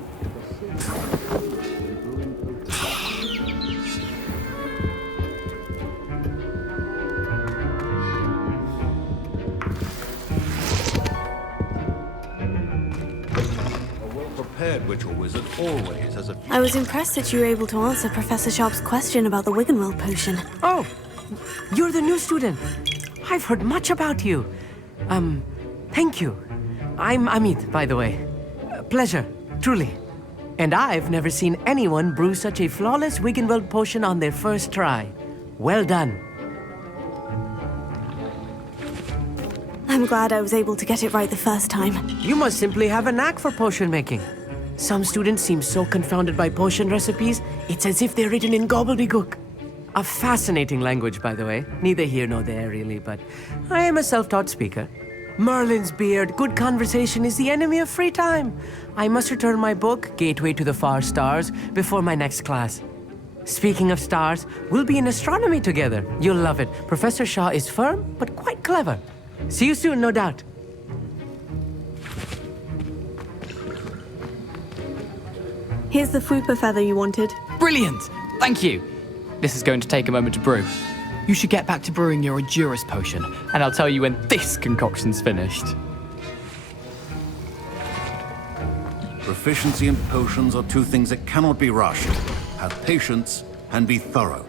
prepared witch or wizard always has a few... I was impressed that you were able to answer Professor Sharp's question about the Wiggenweld potion. Oh, you're the new student. I've heard much about you. Thank you. I'm Amit, by the way. Pleasure, truly. And I've never seen anyone brew such a flawless Wiggenweld potion on their first try. Well done. I'm glad I was able to get it right the first time. You must simply have a knack for potion making. Some students seem so confounded by potion recipes, it's as if they're written in gobbledygook. A fascinating language, by the way. Neither here nor there, really, but I am a self-taught speaker. Merlin's beard, good conversation is the enemy of free time. I must return my book, Gateway to the Far Stars, before my next class. Speaking of stars, we'll be in astronomy together. You'll love it. Professor Shaw is firm, but quite clever. See you soon, no doubt. Here's the fupa feather you wanted. Brilliant! Thank you! This is going to take a moment to brew. You should get back to brewing your Endurus potion, and I'll tell you when this concoction's finished. Proficiency and potions are two things that cannot be rushed. Have patience and be thorough.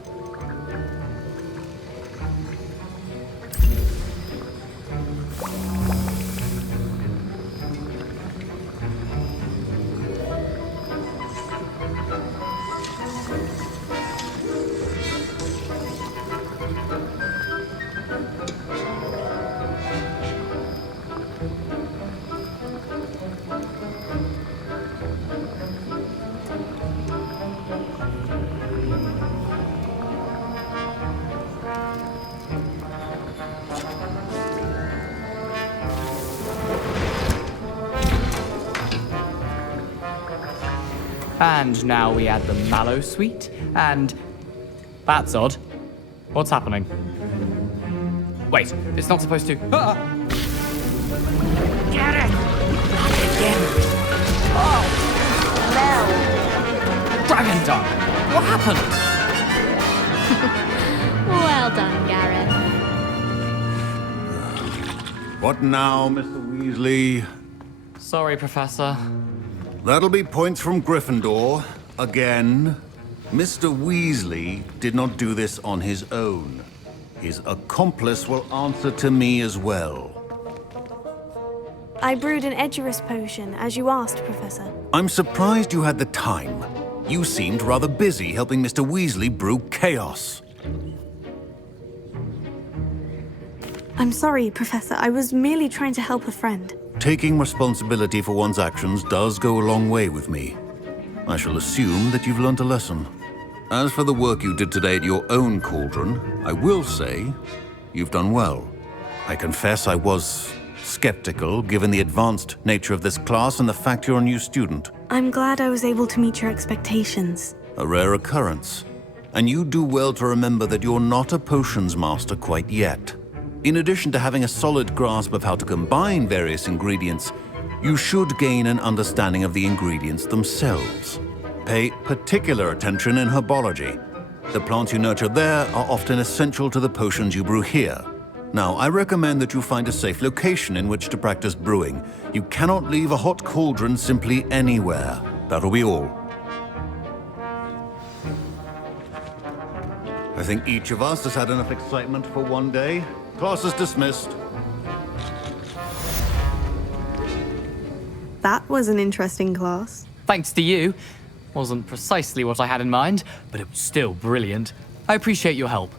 And now we add the mallow sweet, and... That's odd. What's happening? Wait, it's not supposed to... Ah! Get it! Not again! Oh, no! Dragon Dung! What happened? Well done, Gareth. What now, Mr. Weasley? Sorry, Professor. That'll be points from Gryffindor. Again. Mr. Weasley did not do this on his own. His accomplice will answer to me as well. I brewed an Edurus potion, as you asked, Professor. I'm surprised you had the time. You seemed rather busy helping Mr. Weasley brew chaos. I'm sorry, Professor. I was merely trying to help a friend. Taking responsibility for one's actions does go a long way with me. I shall assume that you've learnt a lesson. As for the work you did today at your own cauldron, I will say you've done well. I confess I was skeptical, given the advanced nature of this class and the fact you're a new student. I'm glad I was able to meet your expectations. A rare occurrence. And you do well to remember that you're not a potions master quite yet. In addition to having a solid grasp of how to combine various ingredients, you should gain an understanding of the ingredients themselves. Pay particular attention in herbology. The plants you nurture there are often essential to the potions you brew here. Now, I recommend that you find a safe location in which to practice brewing. You cannot leave a hot cauldron simply anywhere. That'll be all. I think each of us has had enough excitement for one day. Class is dismissed. That was an interesting class. Thanks to you. Wasn't precisely what I had in mind, but it was still brilliant. I appreciate your help.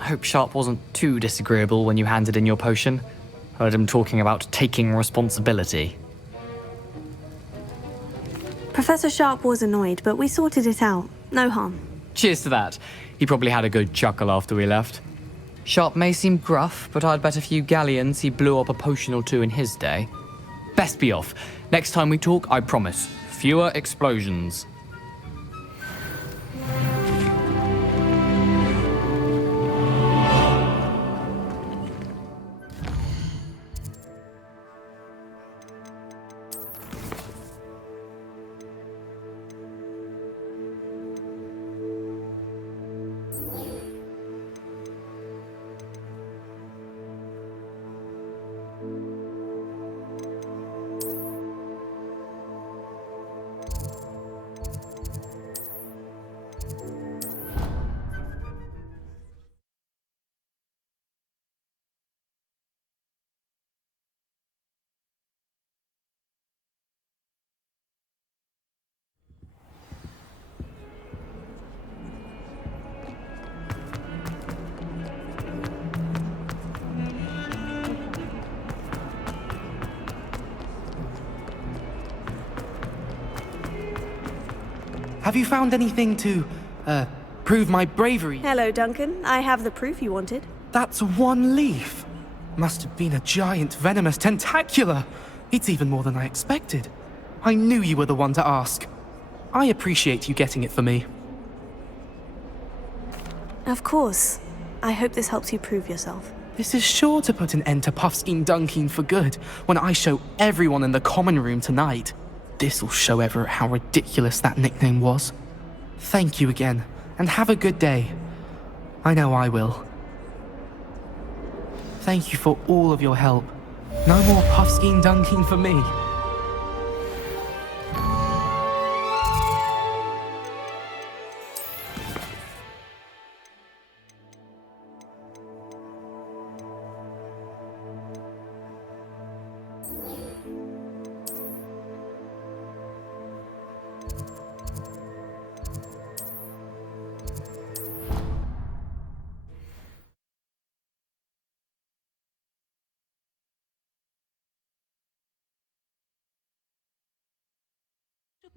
I hope Sharp wasn't too disagreeable when you handed in your potion. Heard him talking about taking responsibility. Professor Sharp was annoyed, but we sorted it out. No harm. Cheers to that. He probably had a good chuckle after we left. Sharp may seem gruff, but I'd bet a few galleons he blew up a potion or two in his day. Best be off. Next time we talk, I promise, fewer explosions. Have you found anything to, prove my bravery? Hello, Duncan. I have the proof you wanted. That's one leaf. Must have been a giant venomous tentacula. It's even more than I expected. I knew you were the one to ask. I appreciate you getting it for me. Of course. I hope this helps you prove yourself. This is sure to put an end to Puffskein Dunkeen for good when I show everyone in the common room tonight. This'll show Everett how ridiculous that nickname was. Thank you again, and have a good day. I know I will. Thank you for all of your help. No more Puffskein Dunkeen for me.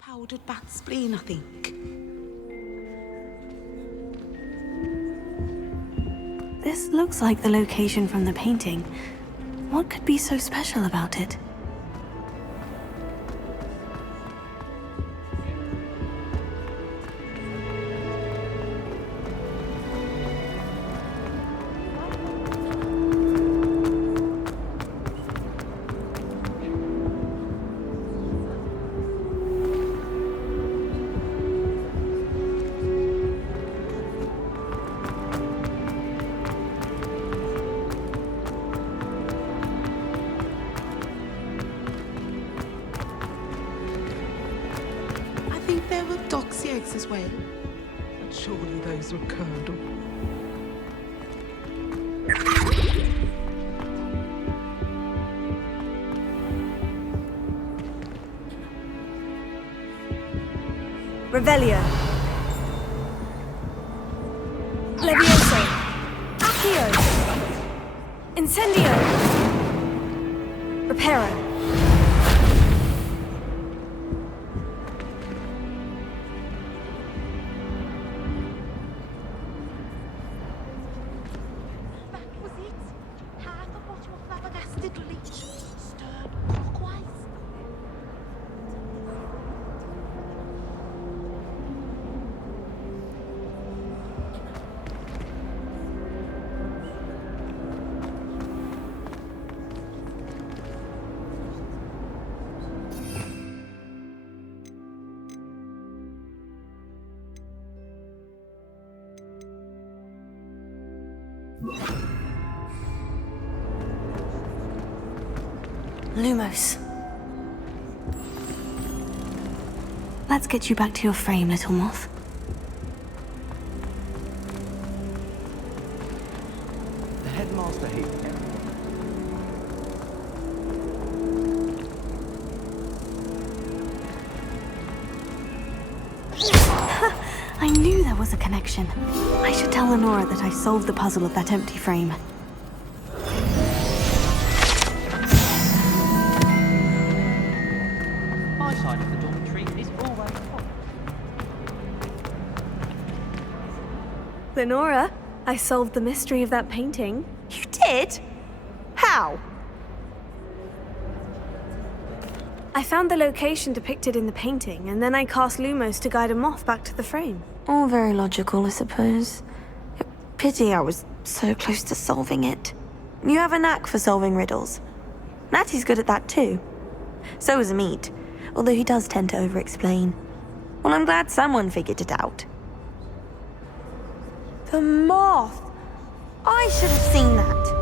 Powdered bat spleen, I think. This looks like the location from the painting. What could be so special about it? There were doxy eggs as well. But surely those were curdled. Revelio. Levioso. Accio. Incendio. Reparo. Lumos. Let's get you back to your frame, little moth. The headmaster hates everyone. I knew there was a connection. I should tell Lenora that I solved the puzzle of that empty frame. My side of the dormitory is always full. Lenora, I solved the mystery of that painting. You did? How? I found the location depicted in the painting, and then I cast Lumos to guide a moth back to the frame. All very logical, I suppose. Pity I was so close to solving it. You have a knack for solving riddles. Natty's good at that too. So is Amit, although he does tend to over-explain. Well, I'm glad someone figured it out. The moth! I should have seen that.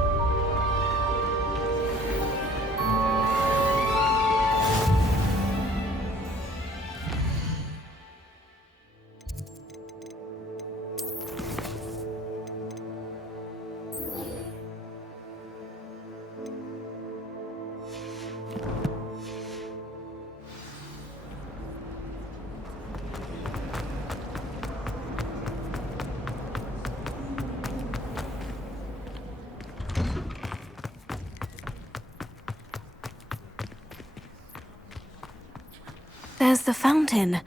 There's the fountain.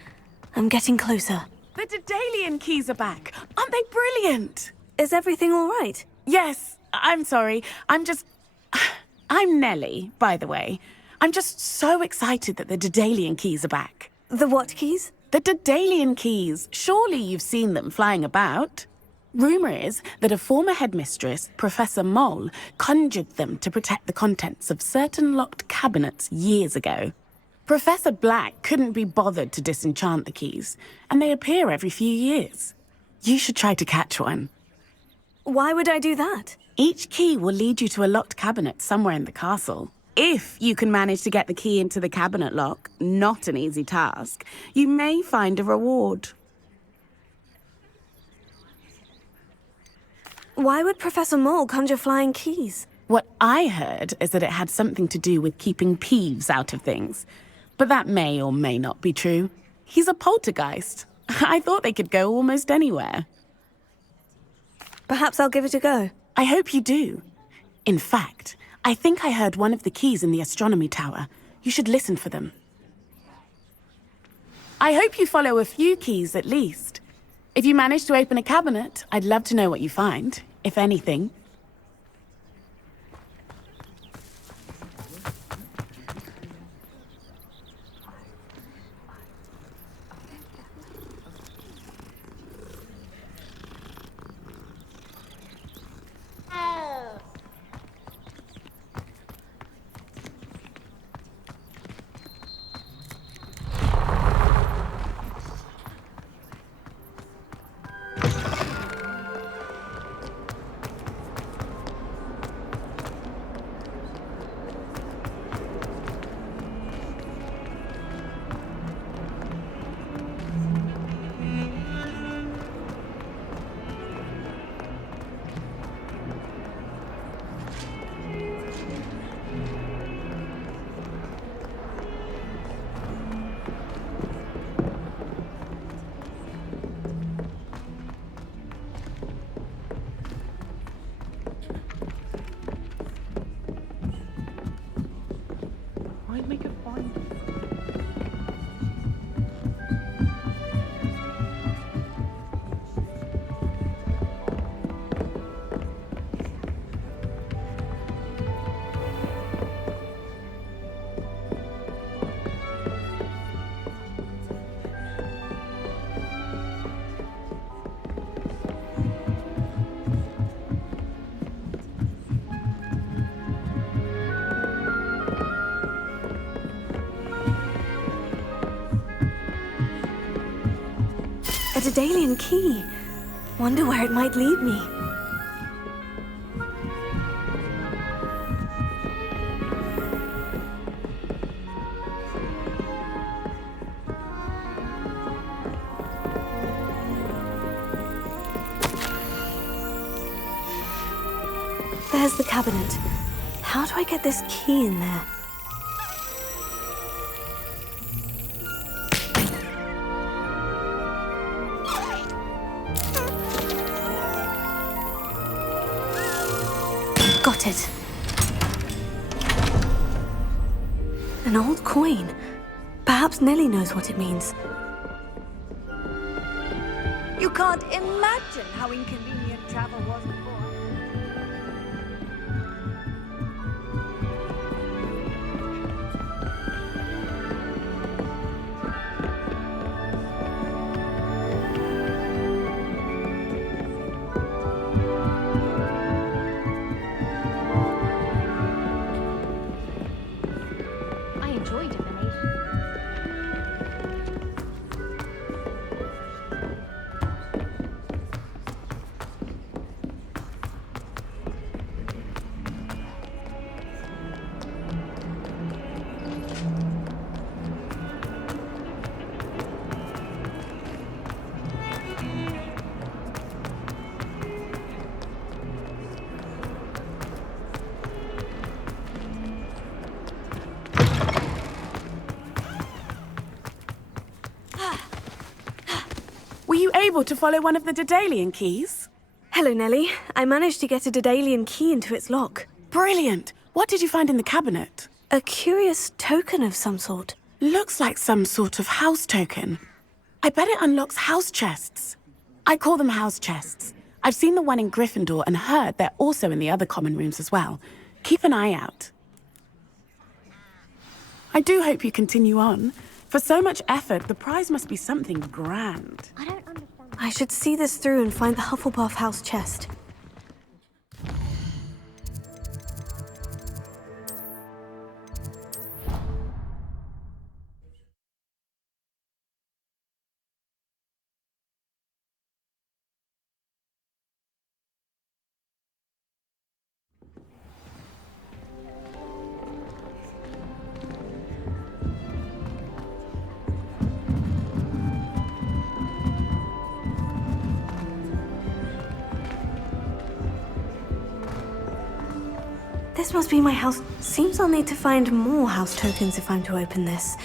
I'm getting closer. The Daedalian keys are back. Aren't they brilliant? Is everything all right? Yes. I'm sorry. I'm just I'm Nellie, by the way. I'm just so excited that the Daedalian keys are back. The what keys? The Daedalian keys. Surely you've seen them flying about. Rumour is that a former headmistress, Professor Mole, conjured them to protect the contents of certain locked cabinets years ago. Professor Black couldn't be bothered to disenchant the keys, and they appear every few years. You should try to catch one. Why would I do that? Each key will lead you to a locked cabinet somewhere in the castle. If you can manage to get the key into the cabinet lock, not an easy task, you may find a reward. Why would Professor Mole conjure flying keys? What I heard is that it had something to do with keeping Peeves out of things. But that may or may not be true. He's a poltergeist. I thought they could go almost anywhere. Perhaps I'll give it a go. I hope you do. In fact, I think I heard one of the keys in the astronomy tower. You should listen for them. I hope you follow a few keys at least. If you manage to open a cabinet, I'd love to know what you find, if anything. A Daedalian key. Wonder where it might lead me. There's the cabinet. How do I get this key in there? Got it. An old coin. Perhaps Nellie knows what it means. You can't imagine how inconvenient travel was before. I enjoy divination. Were you able to follow one of the Daedalian keys? Hello, Nellie. I managed to get a Daedalian key into its lock. Brilliant! What did you find in the cabinet? A curious token of some sort. Looks like some sort of house token. I bet it unlocks house chests. I call them house chests. I've seen the one in Gryffindor and heard they're also in the other common rooms as well. Keep an eye out. I do hope you continue on. For so much effort, the prize must be something grand. I should see this through and find the Hufflepuff house chest. This must be my house. Seems I'll need to find more house tokens if I'm to open this.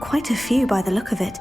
Quite a few by the look of it.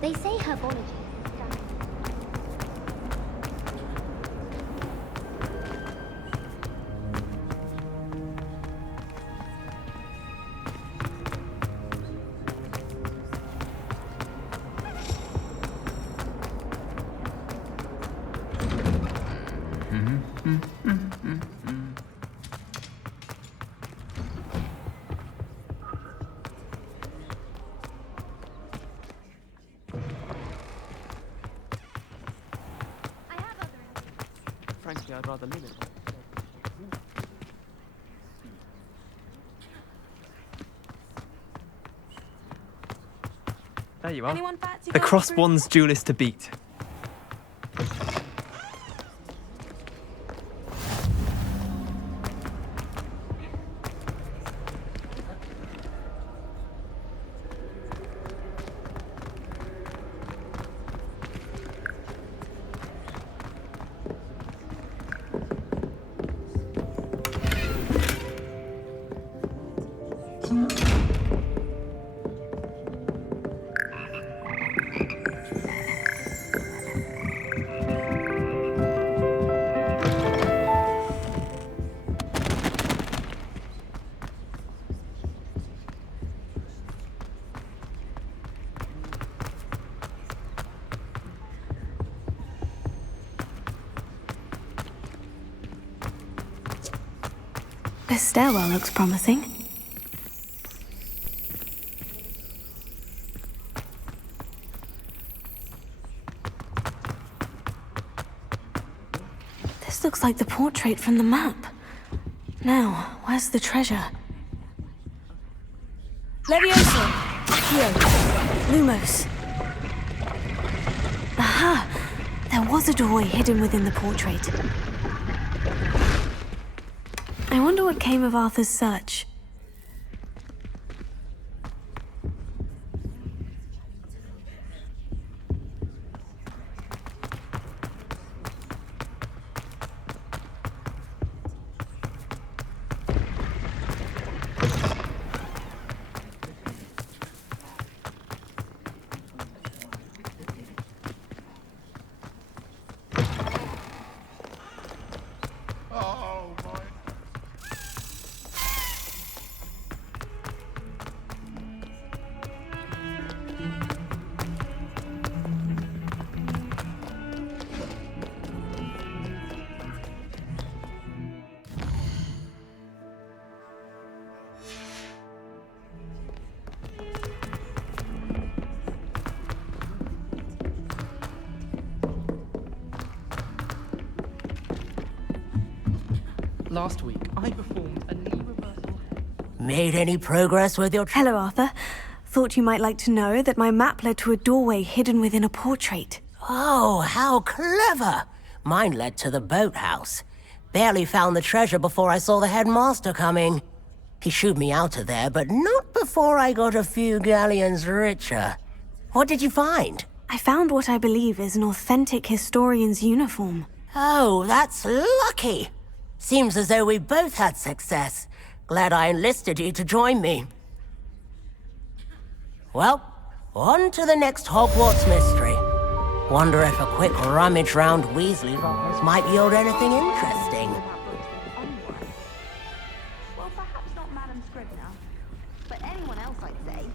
They say herbology is stunning. Frankly, I'd rather limit. There you are. The Crosswands duelist to beat. This stairwell looks promising. This looks like the portrait from the map. Now, where's the treasure? Leviosa! Here. Lumos. Aha! There was a doorway hidden within the portrait. I wonder what came of Arthur's search. Last week, I performed a knee reversal. Made any progress with your... Hello, Arthur. Thought you might like to know that my map led to a doorway hidden within a portrait. Oh, how clever! Mine led to the boathouse. Barely found the treasure before I saw the headmaster coming. He shooed me out of there, but not before I got a few galleons richer. What did you find? I found what I believe is an authentic historian's uniform. Oh, that's lucky. Seems as though we both had success. Glad I enlisted you to join me. Well, on to the next Hogwarts mystery. Wonder if a quick rummage round Weasley's office might yield anything interesting. Well, perhaps not Madam Scrivener, but anyone else, I'd say.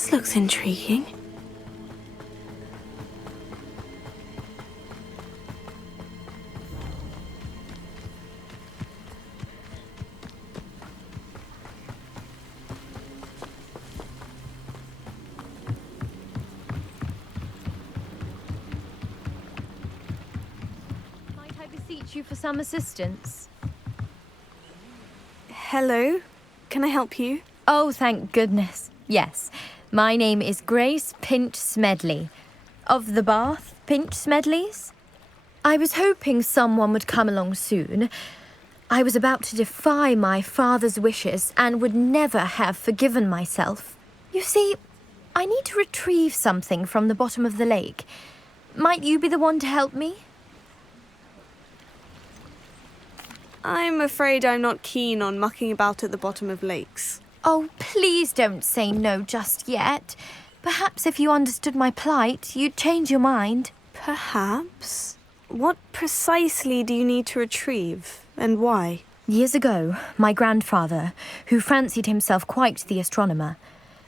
This looks intriguing. Might I beseech you for some assistance? Hello? Can I help you? Oh, thank goodness. Yes. My name is Grace Pinch Smedley, of the Bath Pinch Smedleys. I was hoping someone would come along soon. I was about to defy my father's wishes and would never have forgiven myself. You see, I need to retrieve something from the bottom of the lake. Might you be the one to help me? I'm afraid I'm not keen on mucking about at the bottom of lakes. Oh, please don't say no just yet. Perhaps if you understood my plight, you'd change your mind. Perhaps? What precisely do you need to retrieve, and why? Years ago, my grandfather, who fancied himself quite the astronomer,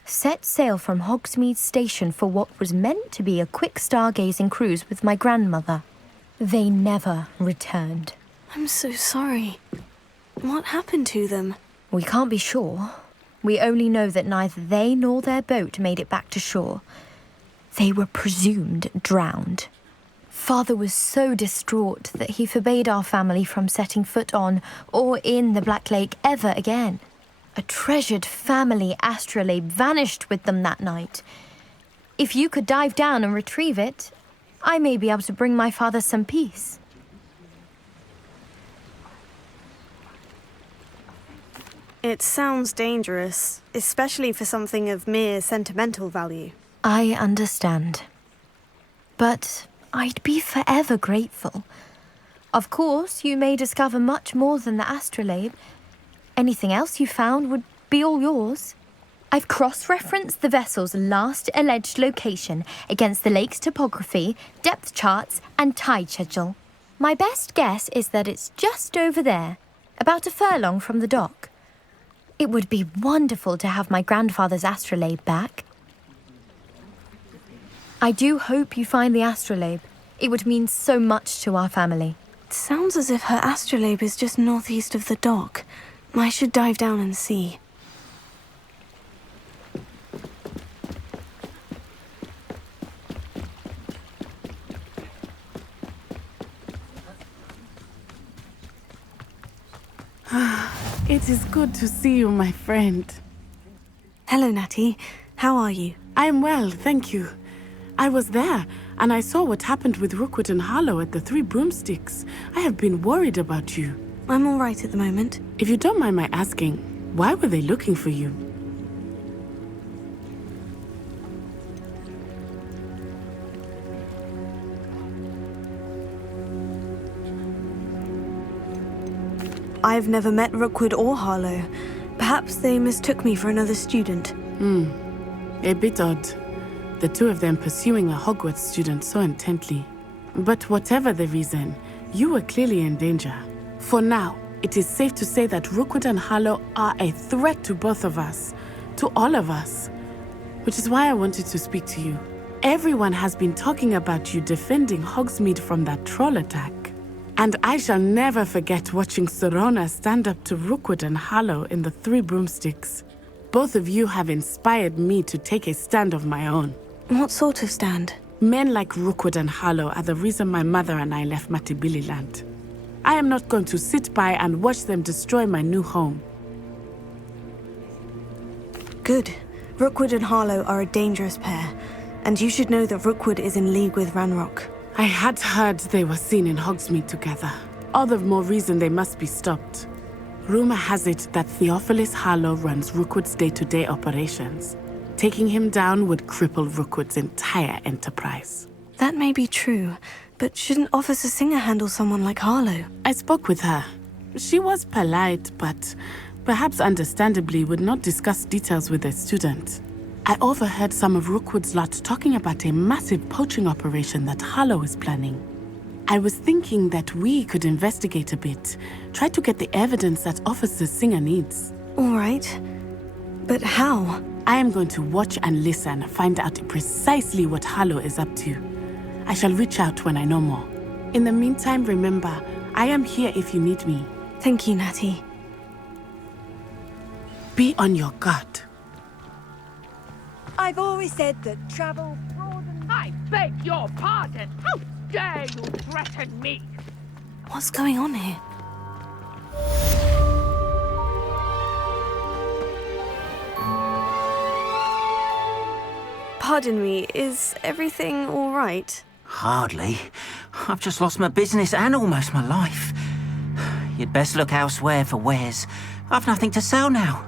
set sail from Hogsmeade Station for what was meant to be a quick stargazing cruise with my grandmother. They never returned. I'm so sorry. What happened to them? We can't be sure. We only know that neither they nor their boat made it back to shore. They were presumed drowned. Father was so distraught that he forbade our family from setting foot on or in the Black Lake ever again. A treasured family astrolabe vanished with them that night. If you could dive down and retrieve it, I may be able to bring my father some peace. It sounds dangerous, especially for something of mere sentimental value. I understand. But I'd be forever grateful. Of course, you may discover much more than the astrolabe. Anything else you found would be all yours. I've cross-referenced the vessel's last alleged location against the lake's topography, depth charts, and tide schedule. My best guess is that it's just over there, about a furlong from the dock. It would be wonderful to have my grandfather's astrolabe back. I do hope you find the astrolabe. It would mean so much to our family. It sounds as if her astrolabe is just northeast of the dock. I should dive down and see. It is good to see you, my friend. Hello, Natty. How are you? I am well, thank you. I was there, and I saw what happened with Rookwood and Harlow at the Three Broomsticks. I have been worried about you. I'm all right at the moment. If you don't mind my asking, why were they looking for you? I've never met Rookwood or Harlow. Perhaps they mistook me for another student. A bit odd. The two of them pursuing a Hogwarts student so intently. But whatever the reason, you were clearly in danger. For now, it is safe to say that Rookwood and Harlow are a threat to both of us. To all of us. Which is why I wanted to speak to you. Everyone has been talking about you defending Hogsmeade from that troll attack. And I shall never forget watching Serona stand up to Rookwood and Harlow in the Three Broomsticks. Both of you have inspired me to take a stand of my own. What sort of stand? Men like Rookwood and Harlow are the reason my mother and I left Matabeleland. I am not going to sit by and watch them destroy my new home. Good. Rookwood and Harlow are a dangerous pair, and you should know that Rookwood is in league with Ranrock. I had heard they were seen in Hogsmeade together. All the more reason they must be stopped. Rumor has it that Theophilus Harlow runs Rookwood's day-to-day operations. Taking him down would cripple Rookwood's entire enterprise. That may be true, but shouldn't Officer Singer handle someone like Harlow? I spoke with her. She was polite, but perhaps understandably would not discuss details with a student. I overheard some of Rookwood's lot talking about a massive poaching operation that Harlow is planning. I was thinking that we could investigate a bit, try to get the evidence that Officer Singer needs. All right. But how? I am going to watch and listen, find out precisely what Harlow is up to. I shall reach out when I know more. In the meantime, remember, I am here if you need me. Thank you, Natty. Be on your guard. I've always said that travel broadens... I beg your pardon! How dare you threaten me? What's going on here? Pardon me, is everything all right? Hardly. I've just lost my business and almost my life. You'd best look elsewhere for wares. I've nothing to sell now.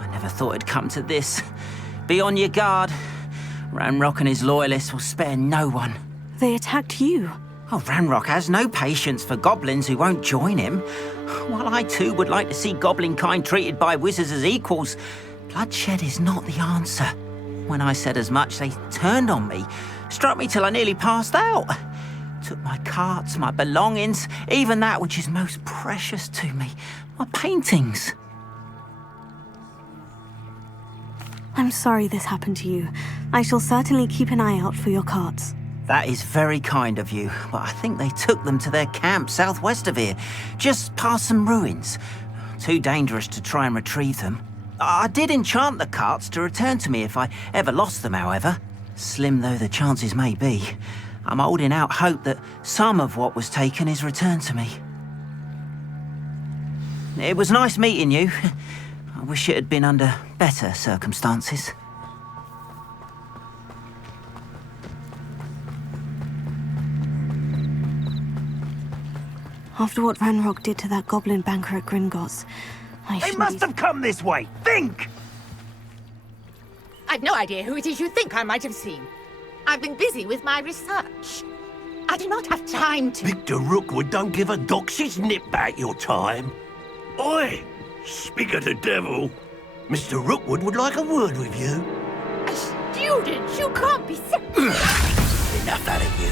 I never thought it'd come to this. Be on your guard. Ranrock and his loyalists will spare no one. They attacked you. Oh, Ranrock has no patience for goblins who won't join him. While I too would like to see goblin kind treated by wizards as equals, bloodshed is not the answer. When I said as much, they turned on me, struck me till I nearly passed out. Took my carts, my belongings, even that which is most precious to me, my paintings. I'm sorry this happened to you. I shall certainly keep an eye out for your carts. That is very kind of you, but I think they took them to their camp southwest of here, just past some ruins. Too dangerous to try and retrieve them. I did enchant the carts to return to me if I ever lost them, however. Slim though the chances may be, I'm holding out hope that some of what was taken is returned to me. It was nice meeting you. I wish it had been under better circumstances. After what Ranrock did to that goblin banker at Gringotts, They must have come this way! Think! I've no idea who it is you think I might have seen. I've been busy with my research. I do not have time to... Victor Rookwood don't give a doxy's nip back your time. Oi! Speak of the devil. Mr. Rookwood would like a word with you. A student? You can't be serious. Enough out of you.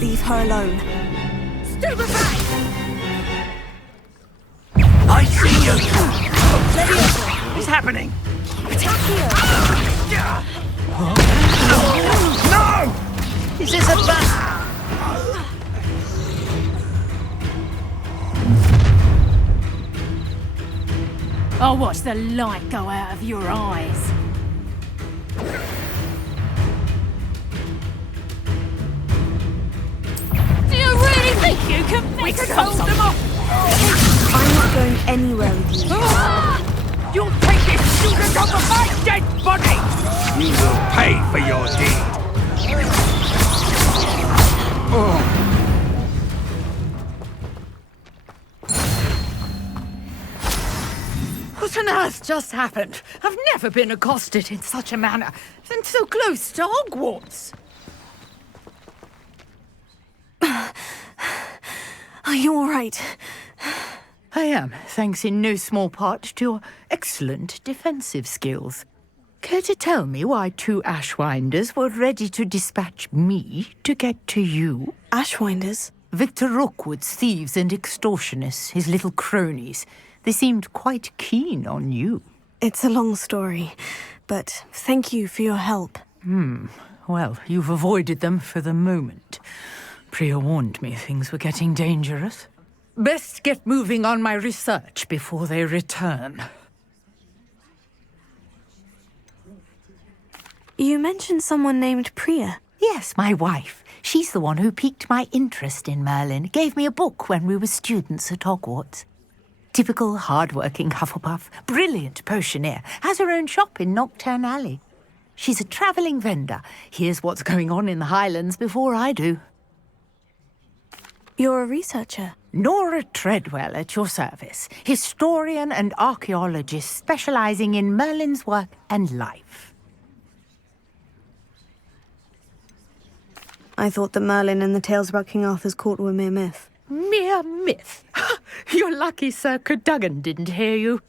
Leave her alone. Stupefy! I see you! What's happening? No! Is this a bust? I'll watch the light go out of your eyes. Do you really think you can... We can hold them off! I'm not going... anywhere with you. You'll take this student over my dead body! You will pay for your deed. What on earth just happened? I've never been accosted in such a manner, and so close to Hogwarts. Are you all right? I am, thanks in no small part to your excellent defensive skills. Care to tell me why 2 Ashwinders were ready to dispatch me to get to you? Ashwinders? Victor Rookwood's thieves and extortionists, his little cronies. They seemed quite keen on you. It's a long story, but thank you for your help. Well, you've avoided them for the moment. Priya warned me things were getting dangerous. Best get moving on my research before they return. You mentioned someone named Priya. Yes, my wife. She's the one who piqued my interest in Merlin. Gave me a book when we were students at Hogwarts. Typical hard-working Hufflepuff, brilliant potioneer, has her own shop in Knockturn Alley. She's a travelling vendor. Hears what's going on in the Highlands before I do. You're a researcher? Nora Treadwell at your service, historian and archaeologist specialising in Merlin's work and life. I thought that Merlin and the tales about King Arthur's court were mere myth. Mere myth? You're lucky Sir Cadogan didn't hear you.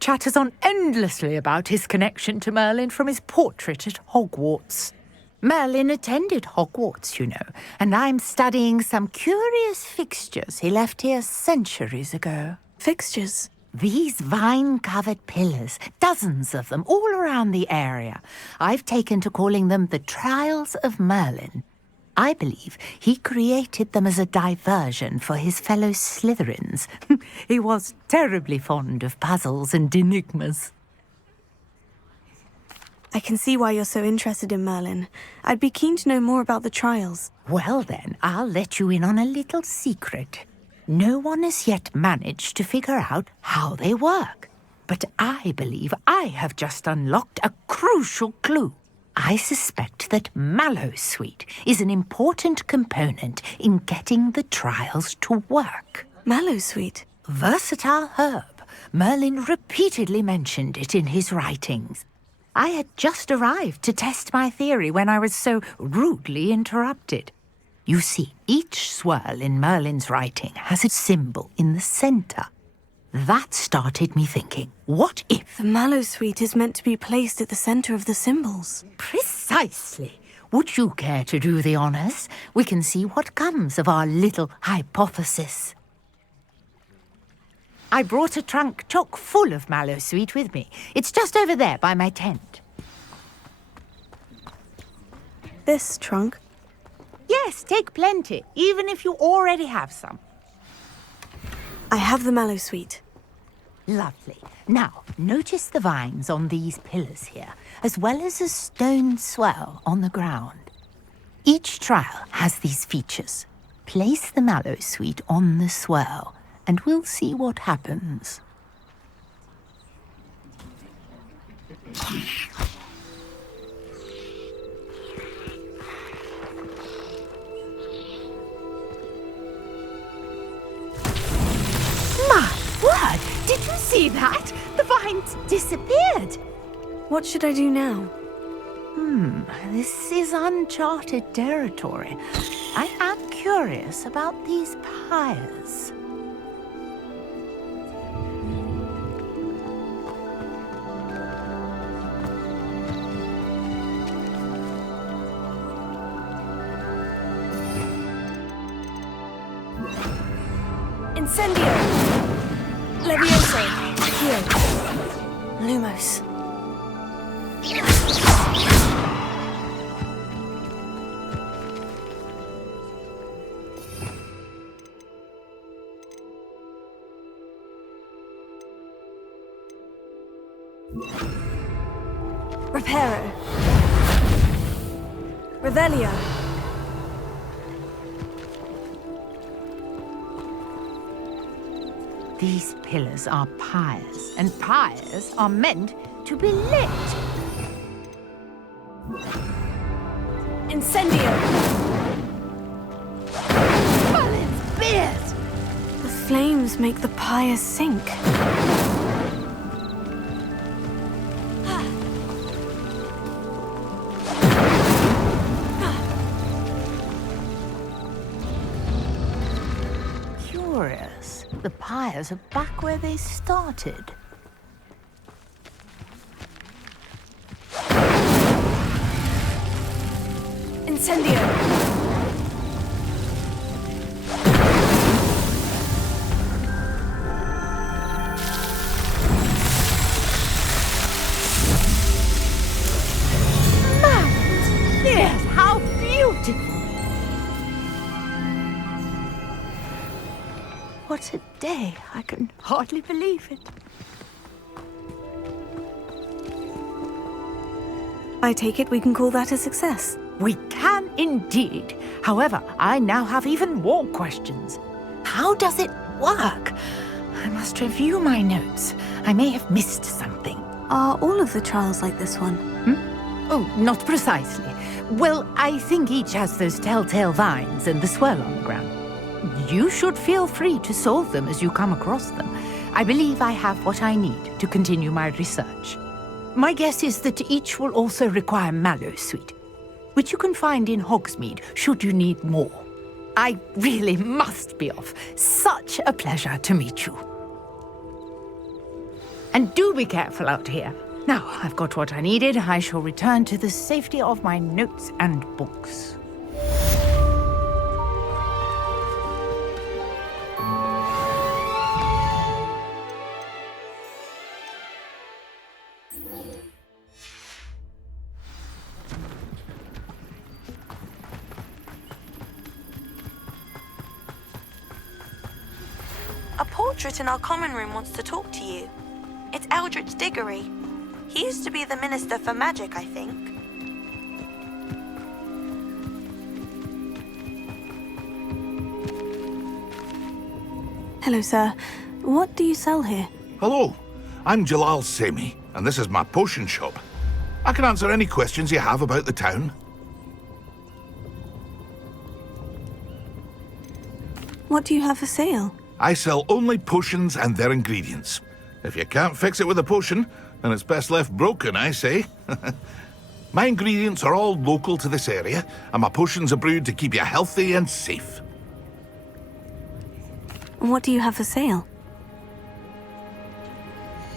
Chatters on endlessly about his connection to Merlin from his portrait at Hogwarts. Merlin attended Hogwarts, you know, and I'm studying some curious fixtures he left here centuries ago. Fixtures? These vine-covered pillars, dozens of them, all around the area. I've taken to calling them the Trials of Merlin. I believe he created them as a diversion for his fellow Slytherins. He was terribly fond of puzzles and enigmas. I can see why you're so interested in Merlin. I'd be keen to know more about the trials. Well then, I'll let you in on a little secret. No one has yet managed to figure out how they work. But I believe I have just unlocked a crucial clue. I suspect that Mallowsweet is an important component in getting the trials to work. Mallowsweet? Versatile herb. Merlin repeatedly mentioned it in his writings. I had just arrived to test my theory when I was so rudely interrupted. You see, each swirl in Merlin's writing has a symbol in the centre. That started me thinking, what if... The Mallowsweet is meant to be placed at the centre of the symbols. Precisely. Would you care to do the honours? We can see what comes of our little hypothesis. I brought a trunk chock full of Mallowsweet with me. It's just over there by my tent. This trunk? Yes, take plenty, even if you already have some. I have the Mallowsweet. Lovely. Now, notice the vines on these pillars here, as well as a stone swell on the ground. Each trial has these features. Place the Mallowsweet on the swell, and we'll see what happens. My word! Did you see that? The vines disappeared. What should I do now? This is uncharted territory. I am curious about these pyres. Incendio! Levioso! Here. Lumos. Reparo. Revelio. These pillars are pyres, and pyres are meant to be lit. Incendio! Merlin's beard! The flames make the pyre sink. Curious. The pyres are back where they started. Incendio! Yes, how beautiful! What a day. I can hardly believe it. I take it we can call that a success. We can indeed. However, I now have even more questions. How does it work? I must review my notes. I may have missed something. Are all of the trials like this one? Oh, not precisely. Well, I think each has those telltale vines and the swirl on the ground. You should feel free to solve them as you come across them. I believe I have what I need to continue my research. My guess is that each will also require mallow sweet, which you can find in Hogsmeade should you need more. I really must be off. Such a pleasure to meet you. And do be careful out here. Now, I've got what I needed. I shall return to the safety of my notes and books. A portrait in our common room wants to talk to you. It's Eldritch Diggory. He used to be the Minister for Magic, I think. Hello, sir. What do you sell here? Hello, I'm Jalal Semi, and this is my potion shop. I can answer any questions you have about the town. What do you have for sale? I sell only potions and their ingredients. If you can't fix it with a potion, then it's best left broken, I say. My ingredients are all local to this area, and my potions are brewed to keep you healthy and safe. What do you have for sale?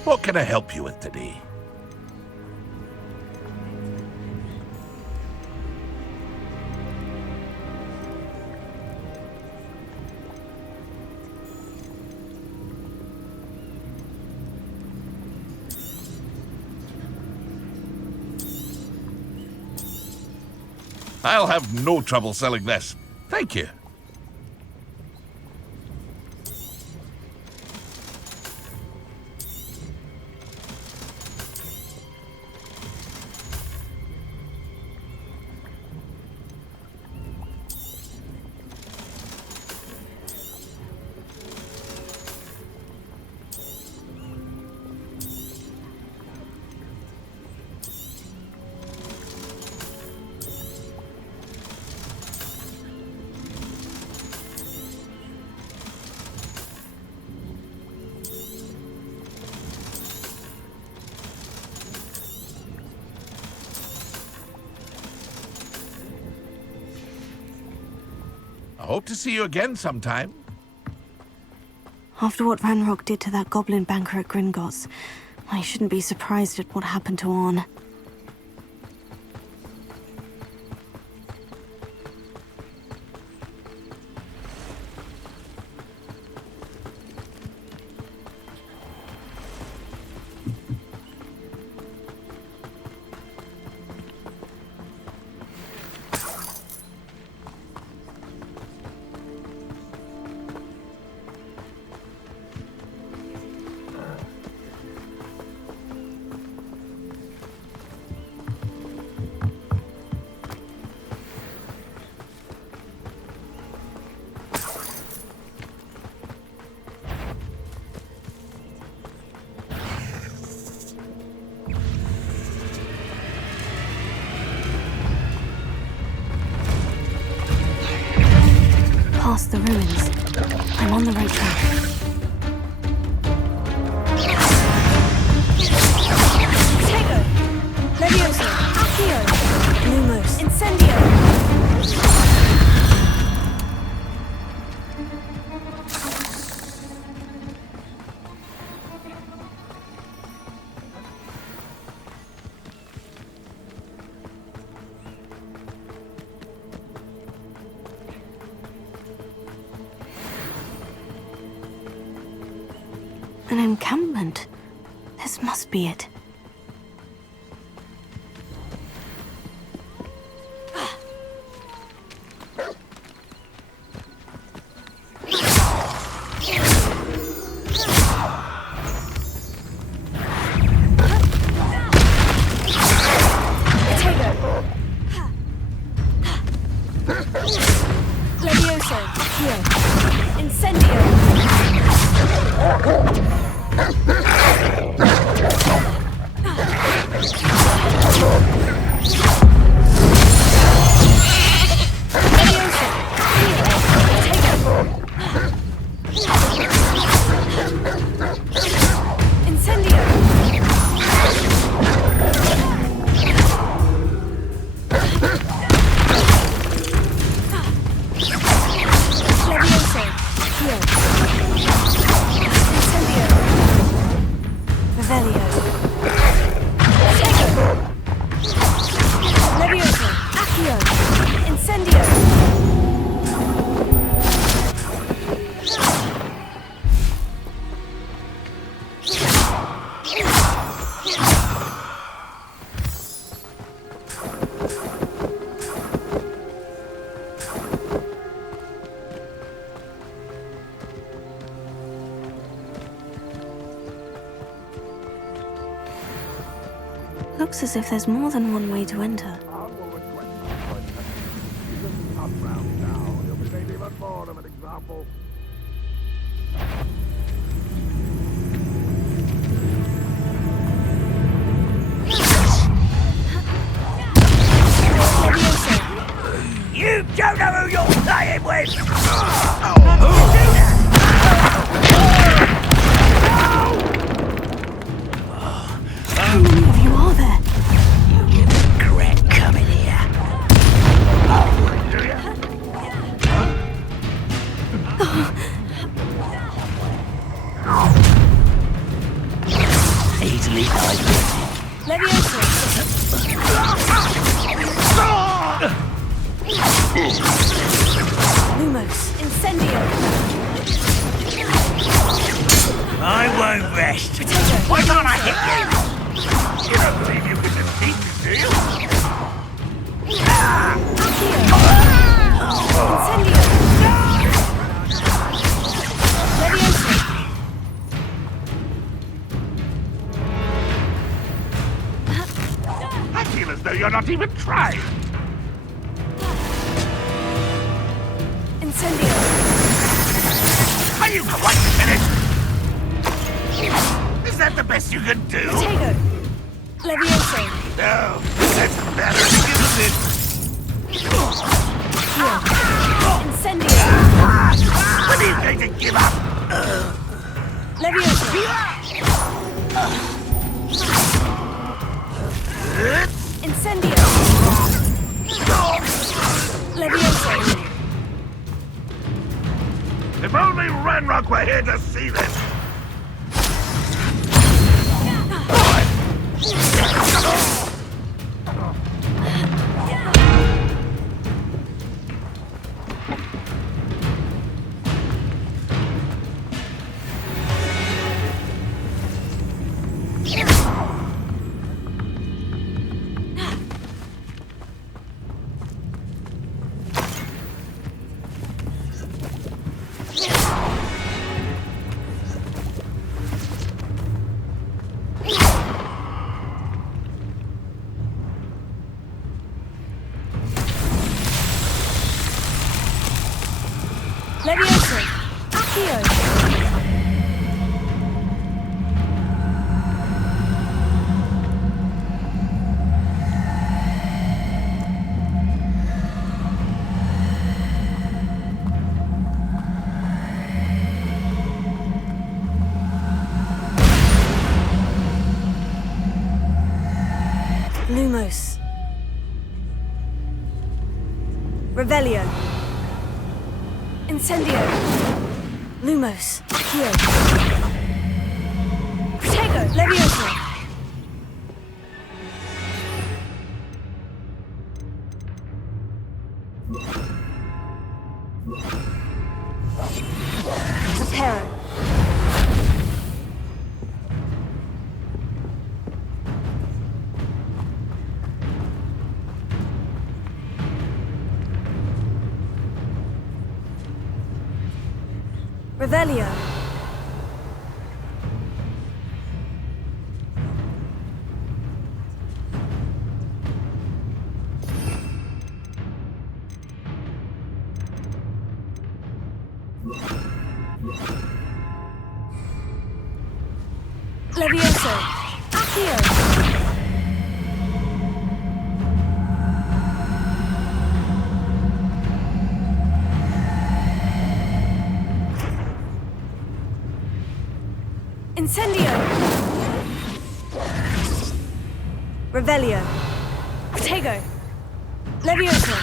What can I help you with today? I'll have no trouble selling this. Thank you. I hope to see you again sometime. After what Ranrock did to that goblin banker at Gringotts, I shouldn't be surprised at what happened to Orn. past the ruins. I'm on the right track. Tego! Levioso! Accio! Lumos! Incendio! An encampment. This must be it. Levioso! Accio! Incendio! Looks as if there's more than one way to enter. You don't know who you're playing with! How many of you are there? You regret coming here. Easily digested. Levioso! Lumos! Incendio! I won't rest. Why can't I hit you? You don't believe you can defeat me, do you? Incendio! Levioso! I feel as though you're not even trying. Incendio! Are you quite finished? Is that the best you can do? Tego! Levioso! No, that's better, isn't it? Incendio! When are you going to give up? Levioso! Incendio! Levioso! If only Ranrock were here to see this! Lumos. Revelio. Incendio. Lumos. Accio. Protego. Levioso. Preparo. Revelio. Levioso. Accio. Incendio. Revelio. Protego. Levioso.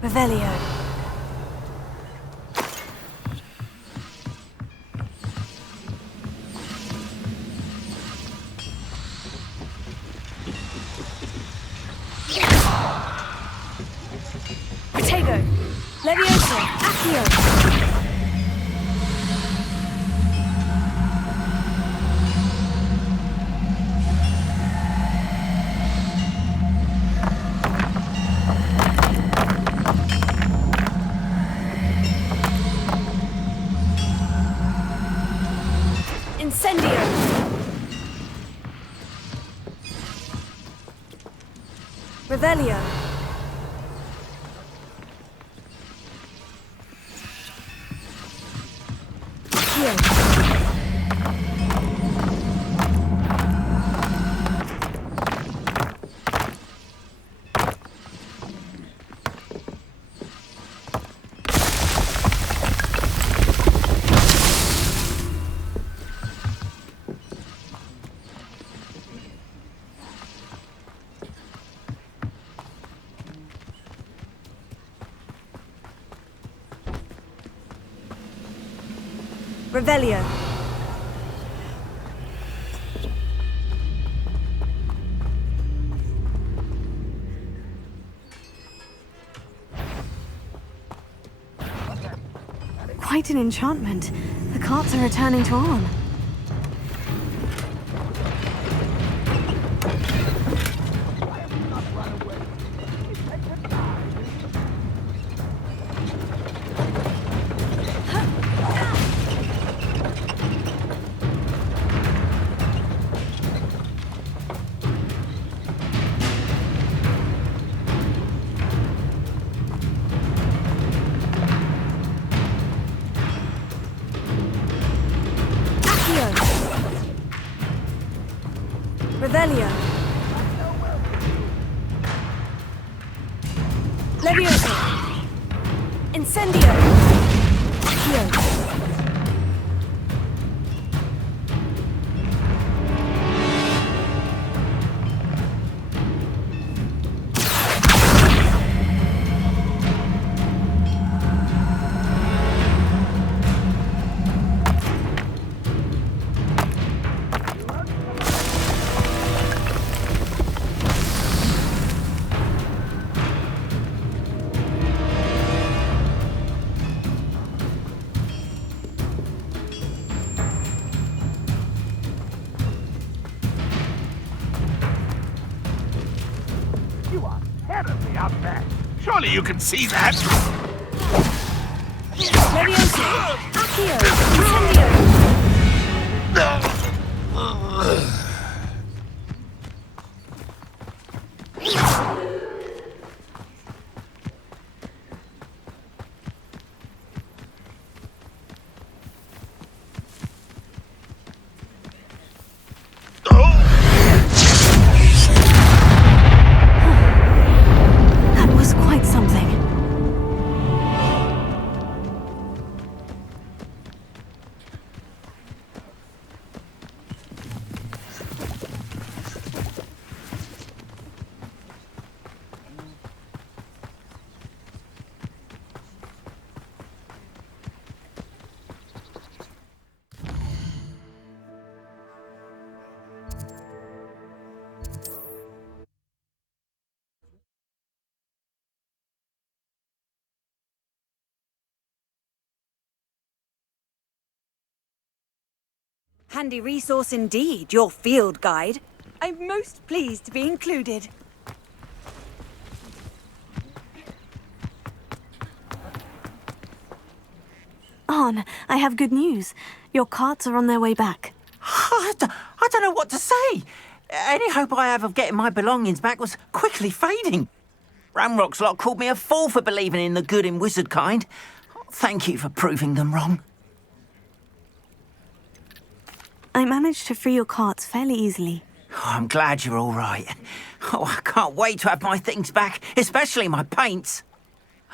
Revelio. Protego. Levioso. Accio. Incendio. Revelio. Revelio. Quite an enchantment. The carts are returning to Arn. Revelio. Levioso. Incendio. Accio. Surely you can see that! Levioso. Accio. Incendio. Handy resource indeed, your field guide. I'm most pleased to be included. Arn, I have good news. Your carts are on their way back. I don't know what to say. Any hope I have of getting my belongings back was quickly fading. Ranrock's lot called me a fool for believing in the good in wizard kind. Thank you for proving them wrong. I managed to free your carts fairly easily. Oh, I'm glad you're all right. Oh, I can't wait to have my things back, especially my paints.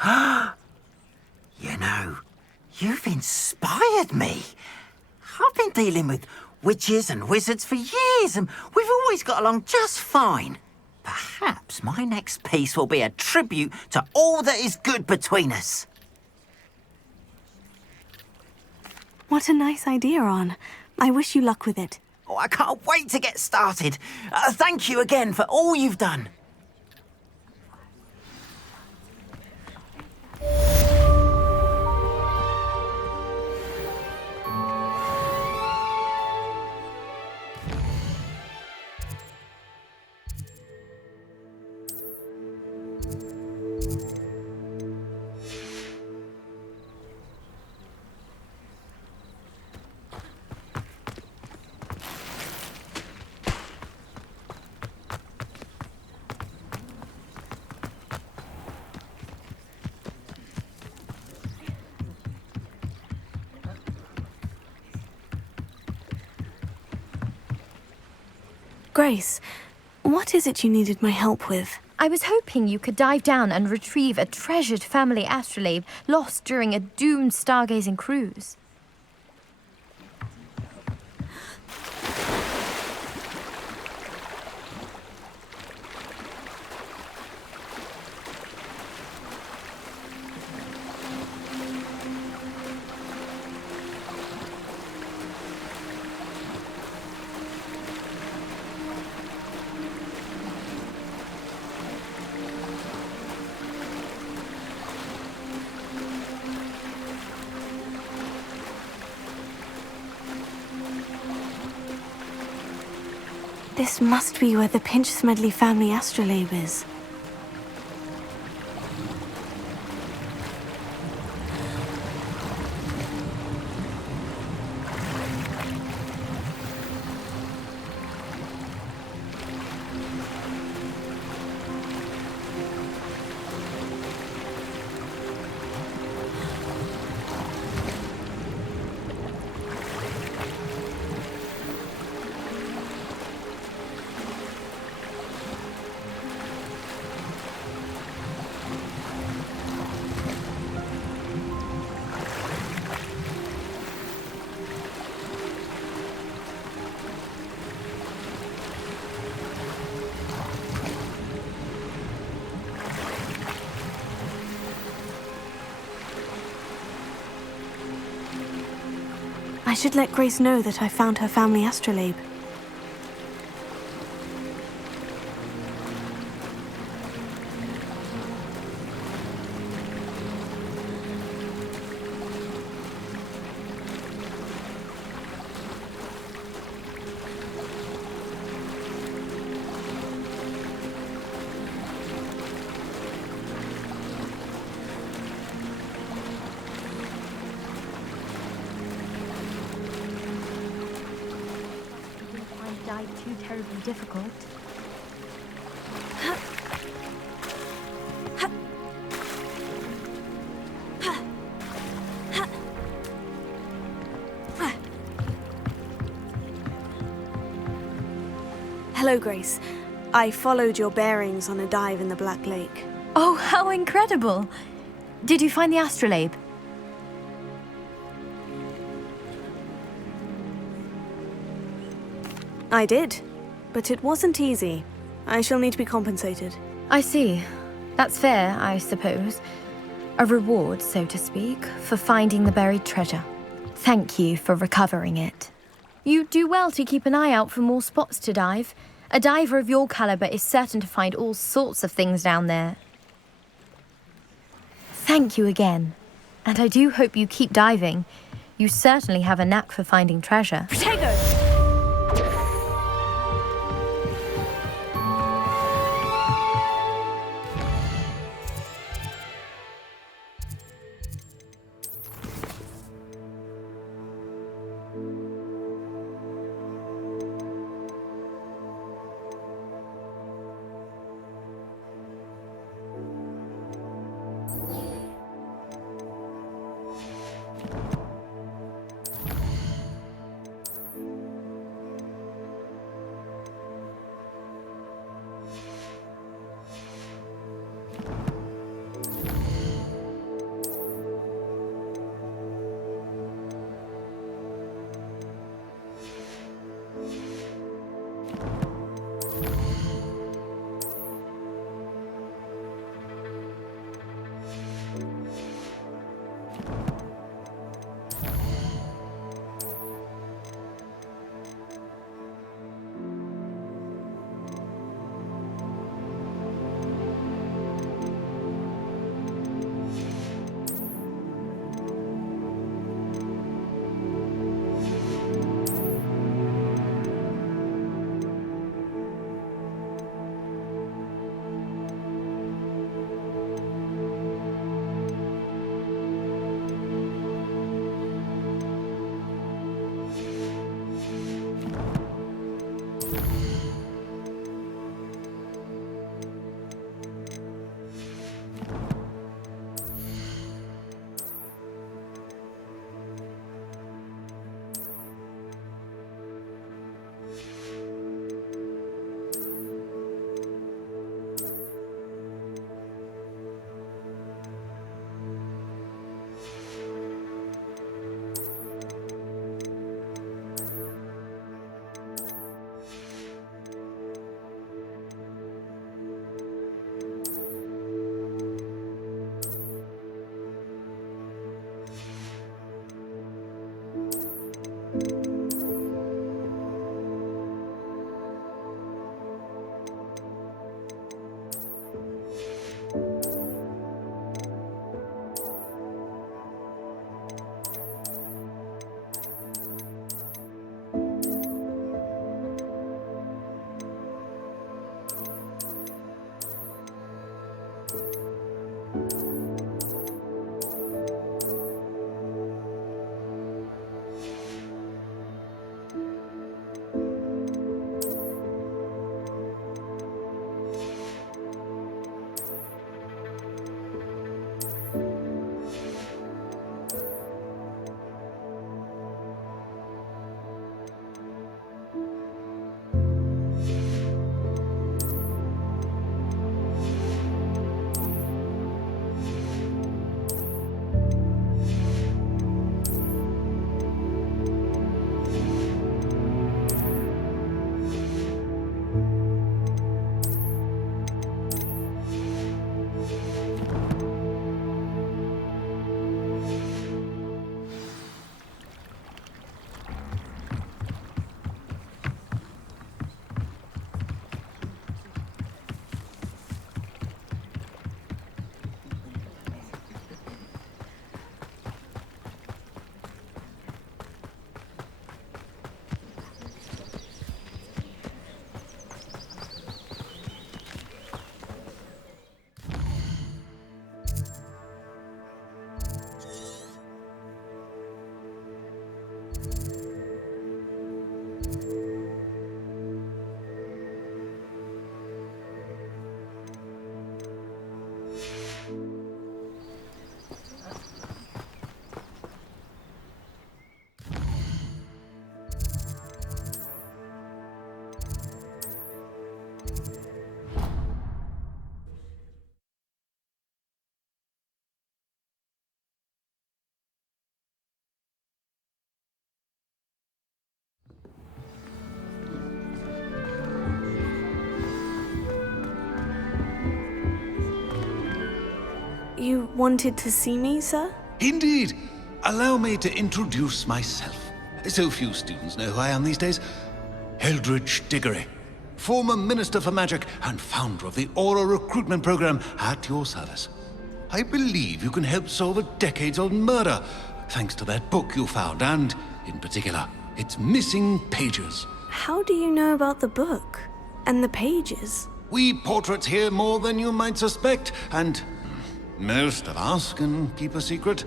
You know, you've inspired me. I've been dealing with witches and wizards for years, and we've always got along just fine. Perhaps my next piece will be a tribute to all that is good between us. What a nice idea, Arn. I wish you luck with it. Oh, I can't wait to get started. Thank you again for all you've done. Grace, what is it you needed my help with? I was hoping you could dive down and retrieve a treasured family astrolabe lost during a doomed stargazing cruise. This must be where the Pinch-Smedley family astrolabe is. I should let Grace know that I found her family astrolabe. Too terribly difficult. Hello, Grace. I followed your bearings on a dive in the Black Lake. Oh, how incredible! Did you find the astrolabe? I did, but it wasn't easy. I shall need to be compensated. I see. That's fair, I suppose. A reward, so to speak, for finding the buried treasure. Thank you for recovering it. You do well to keep an eye out for more spots to dive. A diver of your caliber is certain to find all sorts of things down there. Thank you again. And I do hope you keep diving. You certainly have a knack for finding treasure. Protego! You wanted to see me, sir? Indeed. Allow me to introduce myself. So few students know who I am these days. Eldridge Diggory, former Minister for Magic and founder of the Aura Recruitment Program, at your service. I believe you can help solve a decades-old murder thanks to that book you found, and, in particular, its missing pages. How do you know about the book? And the pages? We portraits hear more than you might suspect, and most of us can keep a secret.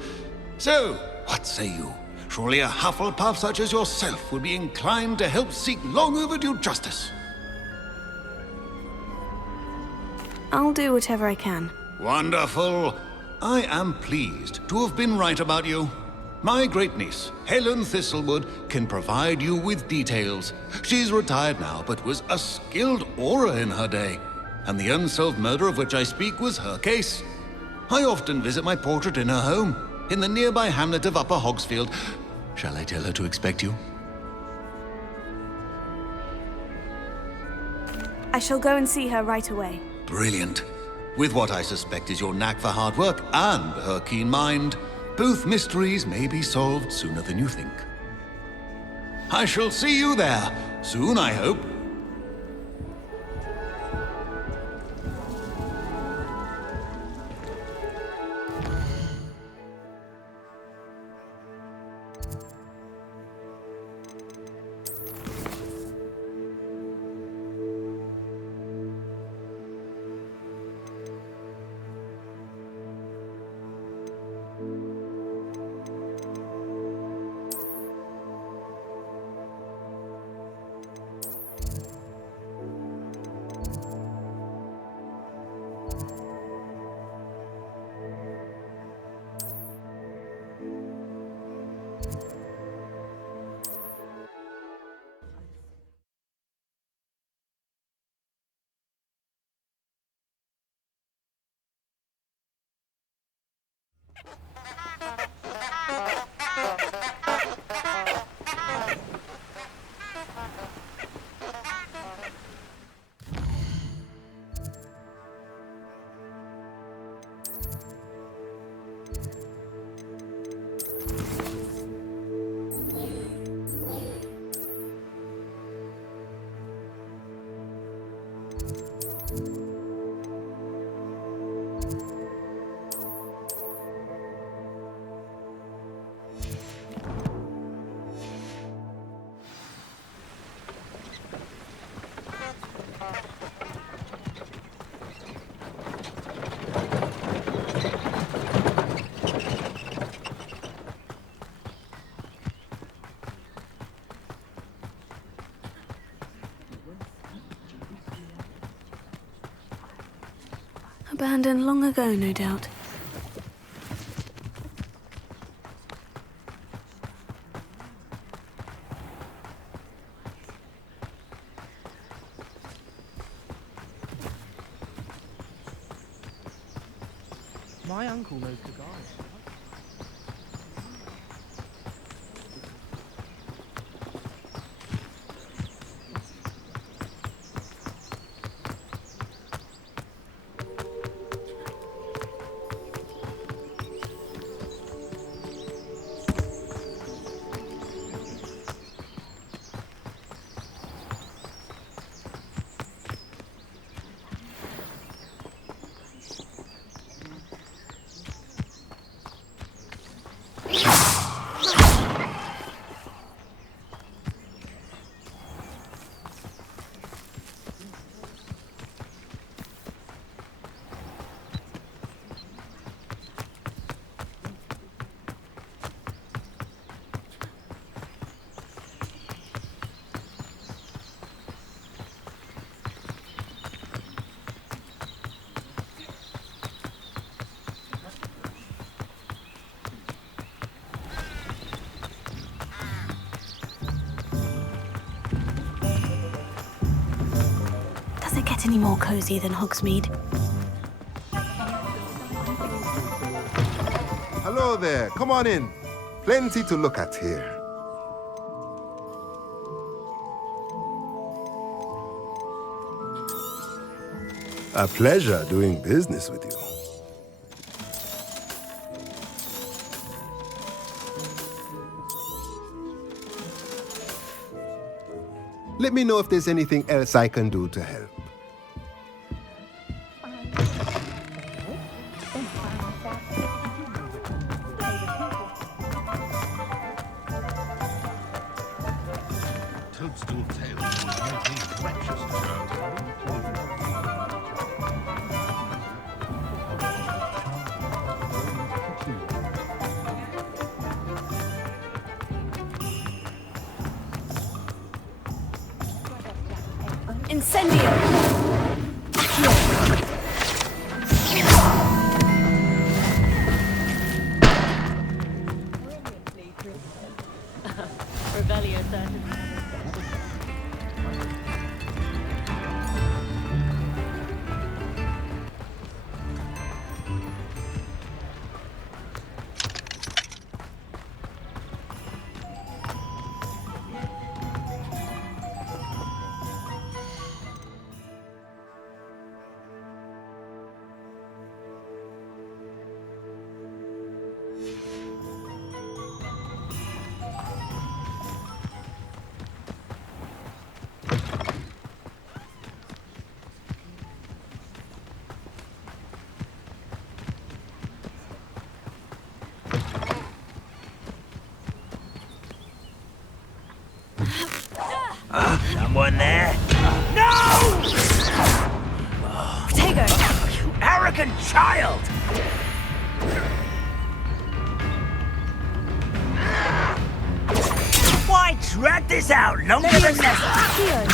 So, what say you? Surely a Hufflepuff such as yourself would be inclined to help seek long overdue justice. I'll do whatever I can. Wonderful. I am pleased to have been right about you. My great-niece, Helen Thistlewood, can provide you with details. She's retired now, but was a skilled aura in her day. And the unsolved murder of which I speak was her case. I often visit my portrait in her home, in the nearby hamlet of Upper Hogsfield. Shall I tell her to expect you? I shall go and see her right away. Brilliant. With what I suspect is your knack for hard work and her keen mind, both mysteries may be solved sooner than you think. I shall see you there, soon I hope. Abandoned long ago, no doubt. My uncle knows the guy. Does it get any more cozy than Hogsmeade? Hello there, come on in. Plenty to look at here. A pleasure doing business with you. Let me know if there's anything else I can do to help. toadstool tail to those mighty wretches Incendio! Revelio 30. Someone there? No! Protego! You arrogant child! Why drag this out longer than necessary?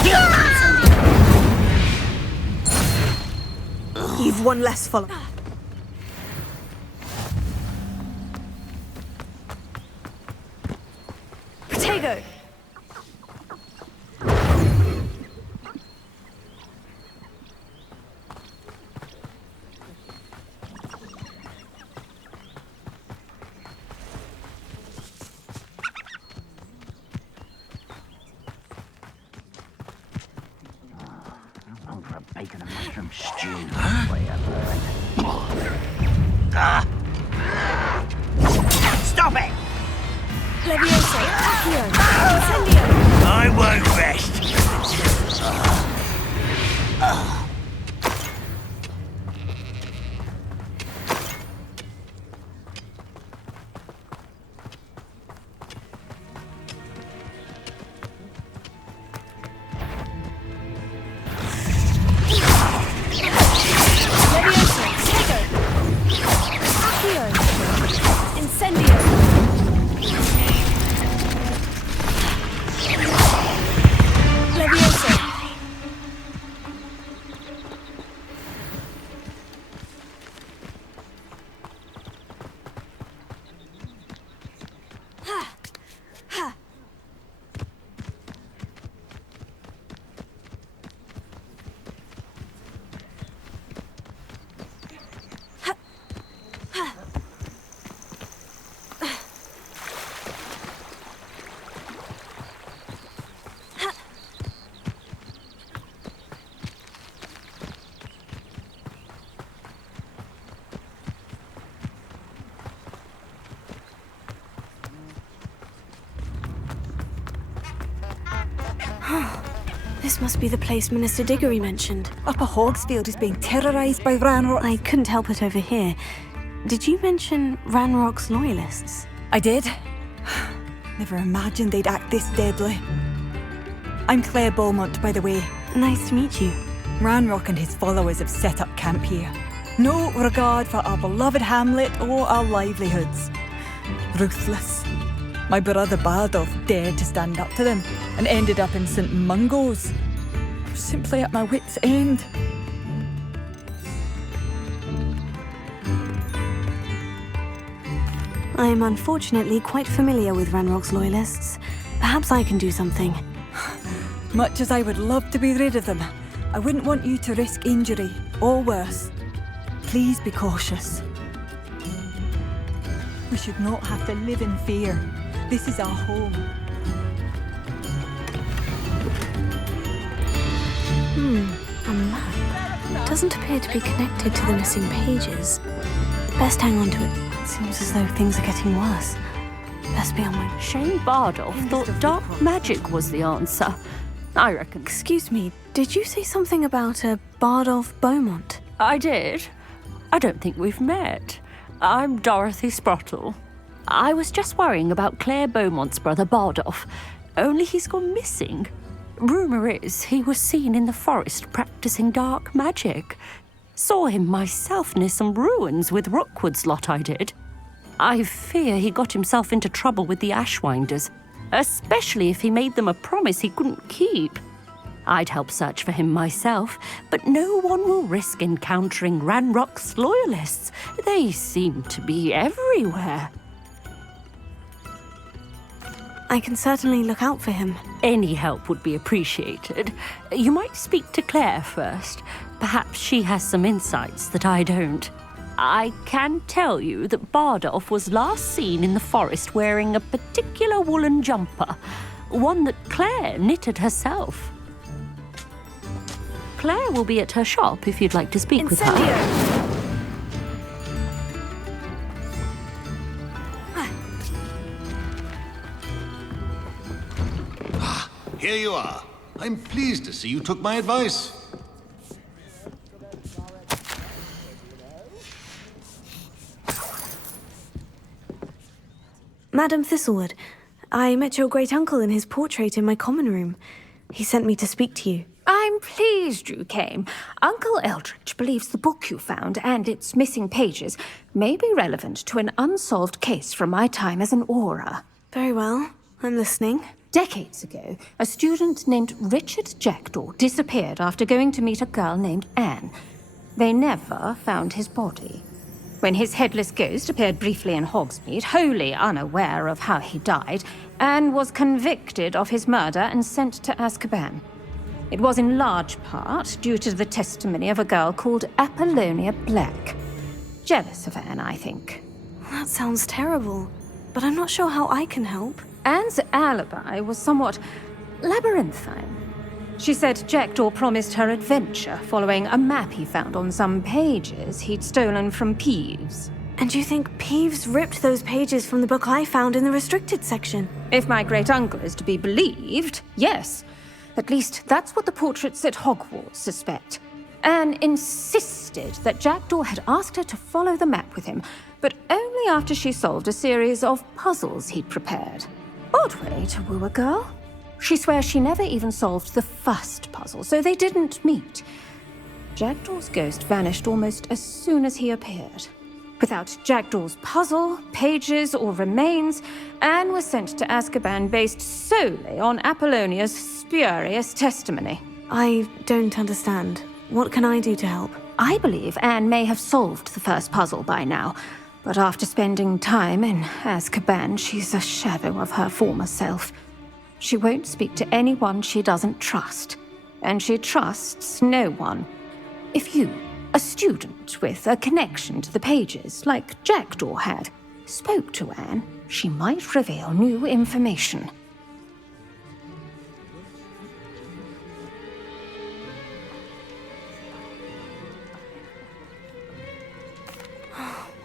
You've one less follower. Protego! For a bacon and mushroom stew. Stop it! Levioso! Accio! Incendio! I won't rest. This must be the place Minister Diggory mentioned. Upper Hogsfield is being terrorised by Ranrock. I couldn't help it over here. Did you mention Ranrock's loyalists? I did. Never imagined they'd act this deadly. I'm Claire Beaumont, by the way. Nice to meet you. Ranrock and his followers have set up camp here. No regard for our beloved hamlet or our livelihoods. Ruthless. My brother Bardolph dared to stand up to them and ended up in St. Mungo's. I was simply at my wit's end. I am unfortunately quite familiar with Ranrock's loyalists. Perhaps I can do something. Much as I would love to be rid of them, I wouldn't want you to risk injury, or worse. Please be cautious. We should not have to live in fear. This is our home. A map. Doesn't appear to be connected to the missing pages. Best hang on to it. Seems as though things are getting worse. Best be on my... Shane Bardolph thought dark magic was the answer. I reckon. Excuse me, did you say something about a Bardolph Beaumont? I did. I don't think we've met. I'm Dorothy Sprottle. I was just worrying about Claire Beaumont's brother Bardolph. Only he's gone missing. Rumour is he was seen in the forest practicing dark magic. Saw him myself near some ruins with Rookwood's lot, I did. I fear he got himself into trouble with the Ashwinders, especially if he made them a promise he couldn't keep. I'd help search for him myself, but no one will risk encountering Ranrock's loyalists. They seem to be everywhere. I can certainly look out for him. Any help would be appreciated. You might speak to Claire first. Perhaps she has some insights that I don't. I can tell you that Bardolph was last seen in the forest wearing a particular woolen jumper, one that Claire knitted herself. Claire will be at her shop if you'd like to speak with her. Here you are. I'm pleased to see you took my advice. Madam Thistlewood, I met your great-uncle in his portrait in my common room. He sent me to speak to you. I'm pleased you came. Uncle Eldridge believes the book you found and its missing pages may be relevant to an unsolved case from my time as an Auror. Very well. I'm listening. Decades ago, a student named Richard Jackdaw disappeared after going to meet a girl named Anne. They never found his body. When his headless ghost appeared briefly in Hogsmeade, wholly unaware of how he died, Anne was convicted of his murder and sent to Azkaban. It was in large part due to the testimony of a girl called Apollonia Black. Jealous of Anne, I think. That sounds terrible, but I'm not sure how I can help. Anne's alibi was somewhat labyrinthine. She said Jackdaw promised her adventure following a map he found on some pages he'd stolen from Peeves. And you think Peeves ripped those pages from the book I found in the restricted section? If my great-uncle is to be believed, yes. At least that's what the portraits at Hogwarts suspect. Anne insisted that Jackdaw had asked her to follow the map with him, but only after she solved a series of puzzles he'd prepared. Odd way to woo a girl. She swears she never even solved the first puzzle, so they didn't meet. Jackdaw's ghost vanished almost as soon as he appeared. Without Jackdaw's puzzle, pages, or remains, Anne was sent to Azkaban based solely on Apollonia's spurious testimony. I don't understand. What can I do to help? I believe Anne may have solved the first puzzle by now, but after spending time in Azkaban, she's a shadow of her former self. She won't speak to anyone she doesn't trust, and she trusts no one. If you, a student with a connection to the pages, like Jackdaw had, spoke to Anne, she might reveal new information.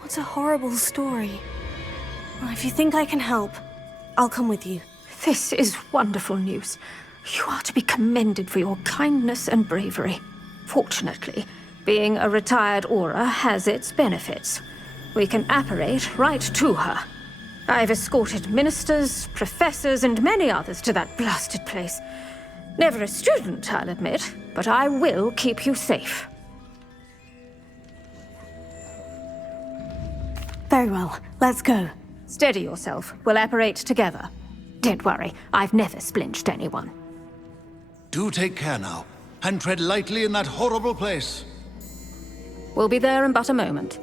What a horrible story. Well, if you think I can help, I'll come with you. This is wonderful news. You are to be commended for your kindness and bravery. Fortunately, being a retired Auror has its benefits. We can apparate right to her. I've escorted ministers, professors, and many others to that blasted place. Never a student, I'll admit, but I will keep you safe. Very well. Let's go. Steady yourself. We'll apparate together. Don't worry, I've never splinched anyone. Do take care now, and tread lightly in that horrible place. We'll be there in but a moment.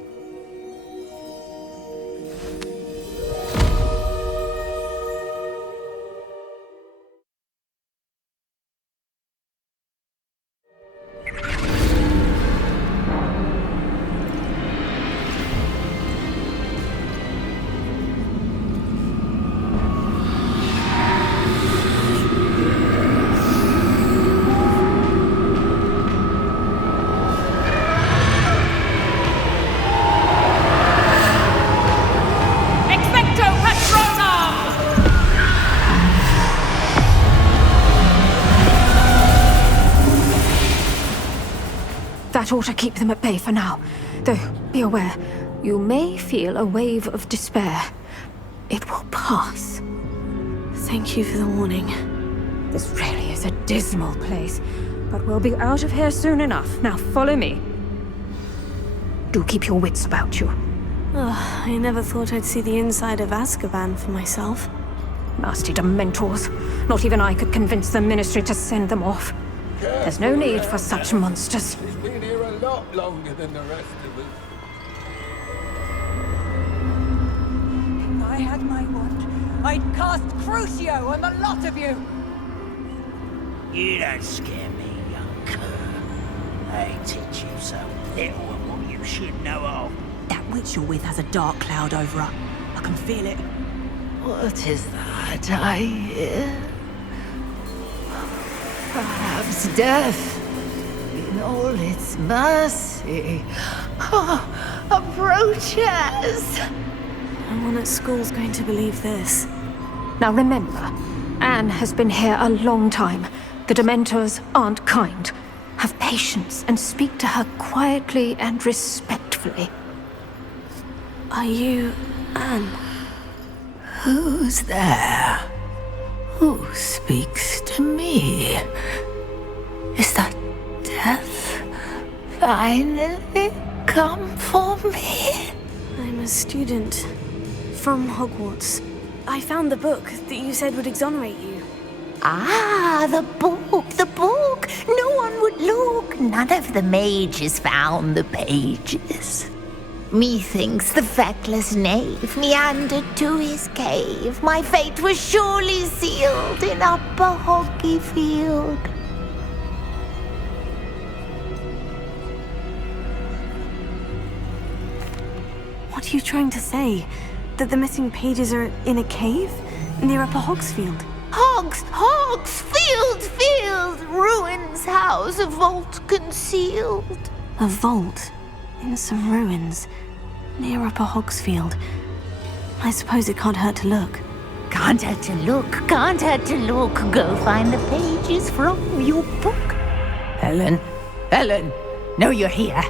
That ought to keep them at bay for now. Though, be aware, you may feel a wave of despair. It will pass. Thank you for the warning. This really is It's a dismal place, but we'll be out of here soon enough. Now follow me. Do keep your wits about you. Oh, I never thought I'd see the inside of Azkaban for myself. Nasty Dementors. Not even I could convince the Ministry to send them off. There's no need for such monsters. He's been here a lot longer than the rest of us. If I had my wand, I'd cast Crucio on the lot of you! You don't scare me, young cur. I teach you so little of what you should know of. That witch you're with has a dark cloud over her. I can feel it. What is that I hear? Perhaps death, in all its mercy, approaches. No one at school's going to believe this. Now remember, Anne has been here a long time. The Dementors aren't kind. Have patience and speak to her quietly and respectfully. Are you Anne? Who's there? Who speaks to me? Is that death finally come for me? I'm a student from Hogwarts. I found the book that you said would exonerate you. Ah, the book, the book. No one would look. None of the mages found the pages. Methinks the feckless knave meandered to his cave. My fate was surely sealed in Upper Hoggyfield. What are you trying to say? That the missing pages are in a cave near Upper Hogsfield? Field, ruins house, a vault concealed. A vault in some ruins near Upper Hogsfield. I suppose it can't hurt to look. Can't hurt to look, can't hurt to look. Go find the pages from your book. Helen, know you're here.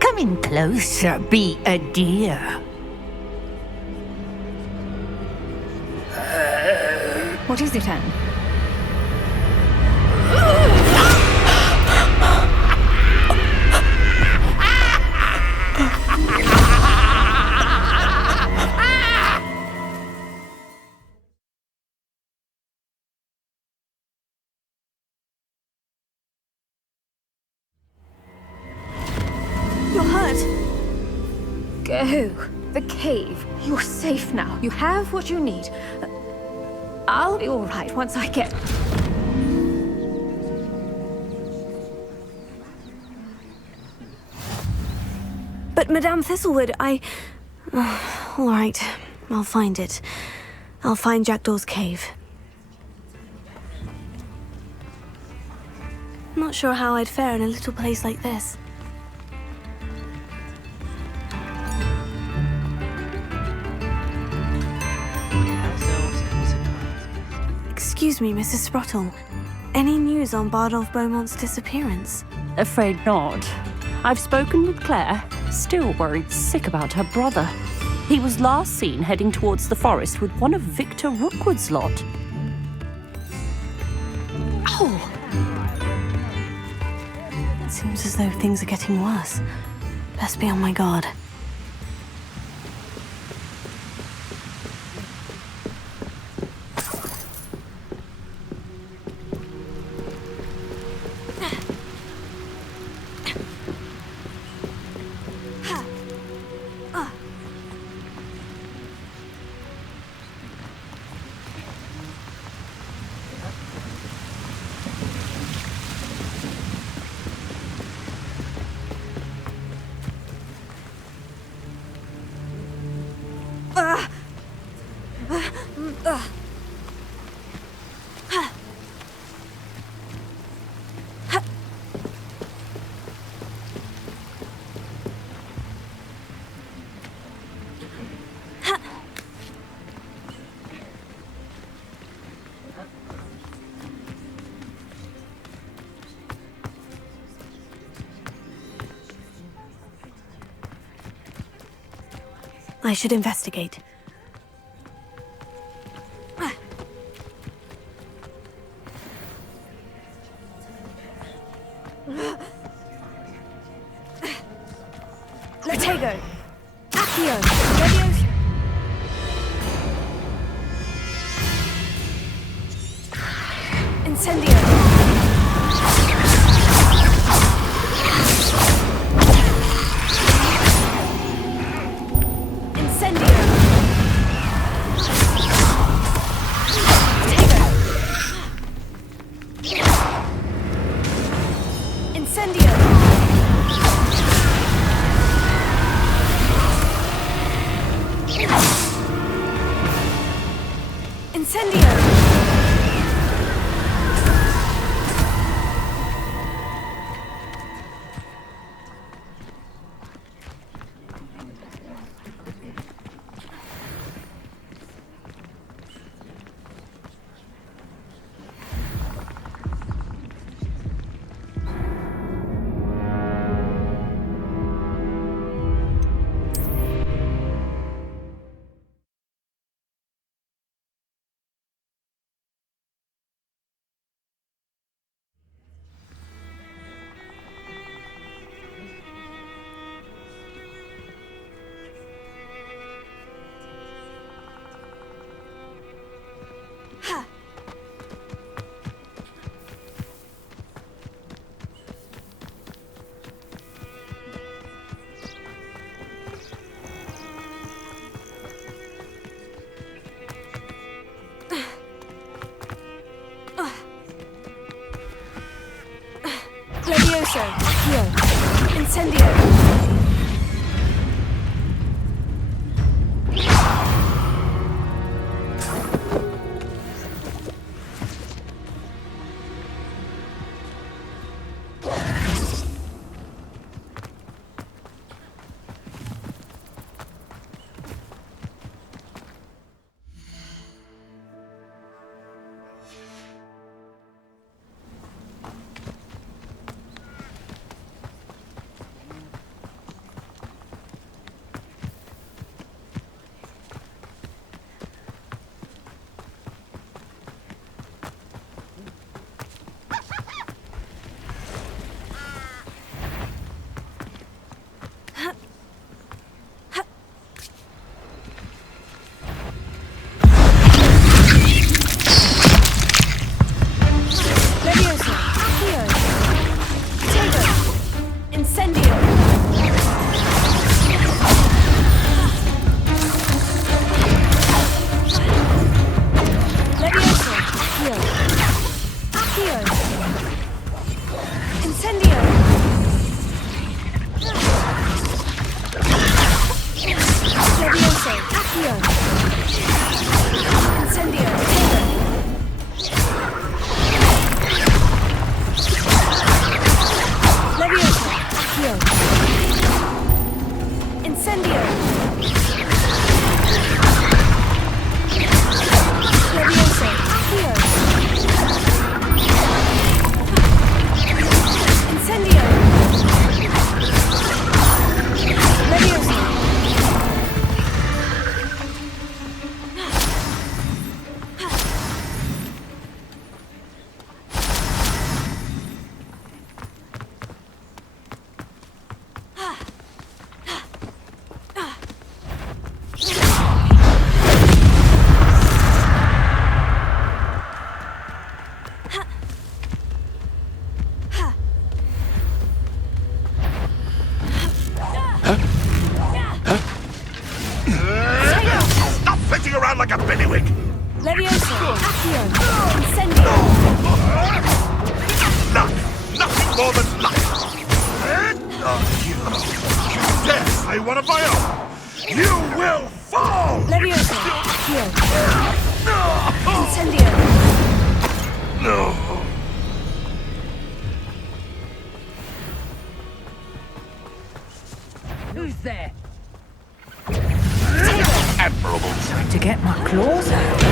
Come in closer, be a dear. What is it, Anne? You're hurt. Go. The cave. You're safe now. You have what you need. I'll be all right once I get... But Madame Thistlewood, all right, I'll find it. I'll find Jackdaw's cave. Not sure how I'd fare in a little place like this. Excuse me, Mrs. Sprottle. Any news on Bardolph Beaumont's disappearance? Afraid not. I've spoken with Claire, still worried sick about her brother. He was last seen heading towards the forest with one of Victor Rookwood's lot. Oh! It seems as though things are getting worse. Best be on my guard. I should investigate. Lotego. Accio. Leviosa. Incendio. Incendio. Incendio. Incendio. Levioso. Accio. Incendio. around like a bellywig! Levioso! Accio! Incendio! Luck! Nothing more than luck! You dare say one of my own! You will fall! Levioso! Accio! Incendio! No! Who's there? Admirable. Trying to get my claws out.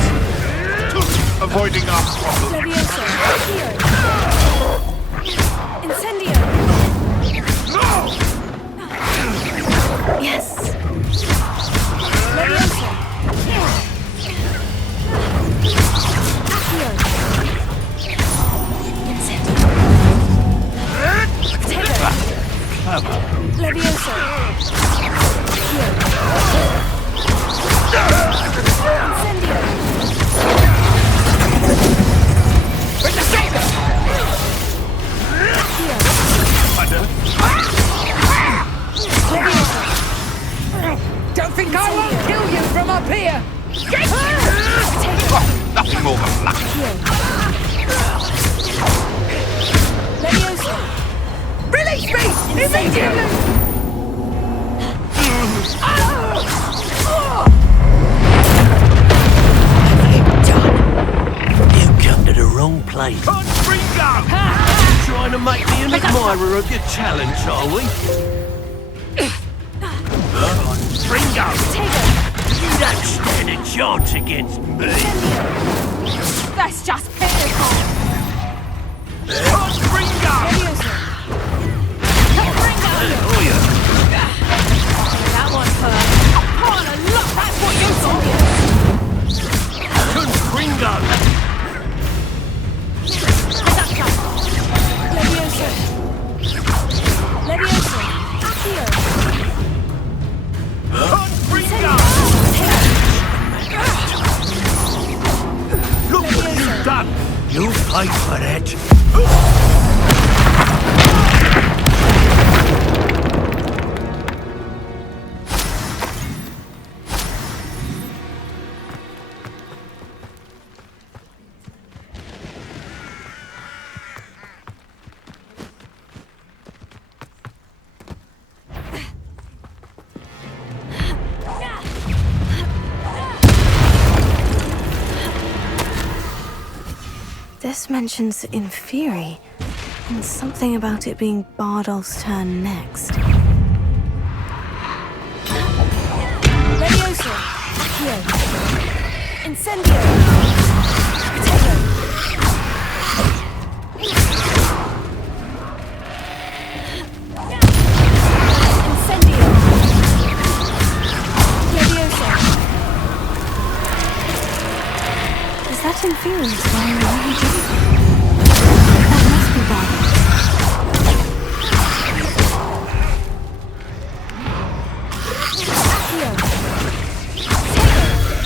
clever. Levioso. Incendio. With the shoulder! Don't think I won't kill you from up here! Nothing more than luck. Levioso. Release me! Immediately! You come to the wrong place. Ringo! Trying to make me an admirer of your talent, are we? Ringo! You don't stand a chance against me. That's just pitiful. Ringo! Oh, yeah. That one's hurt. Oh, look, that's what you saw. Ringo! Levioso. Levioso. Accio. Ringo! Look what you've done! You'll pay for that. This mentions Inferi, and something about it being Bardolph's turn next. Levioso. Accio. Incendio. Potato. Incendio. Levioso. Is that Inferi's flying away? That must be Bardolph. Levioso. Accio. Incendio.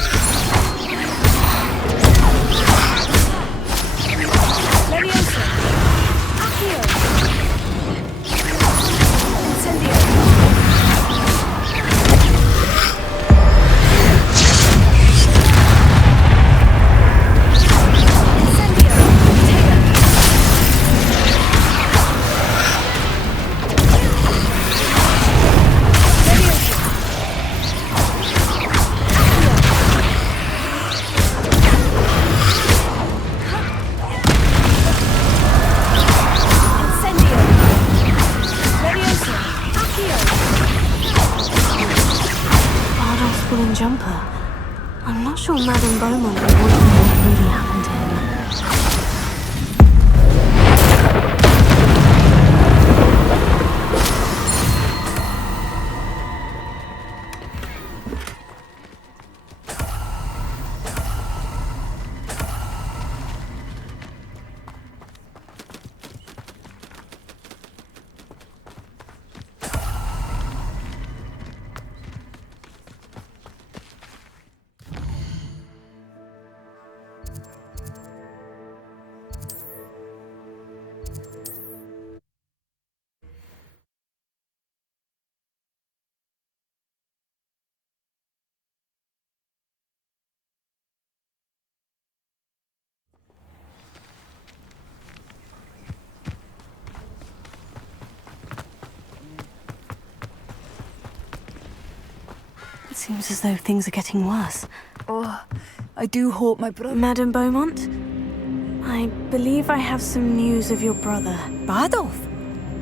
Bardolph's woolen jumper. I'm not sure Madame Beaumont would want to know what really happened to him. It seems as though things are getting worse. Oh, I do hope my brother... Madame Beaumont, I believe I have some news of your brother. Bardolph?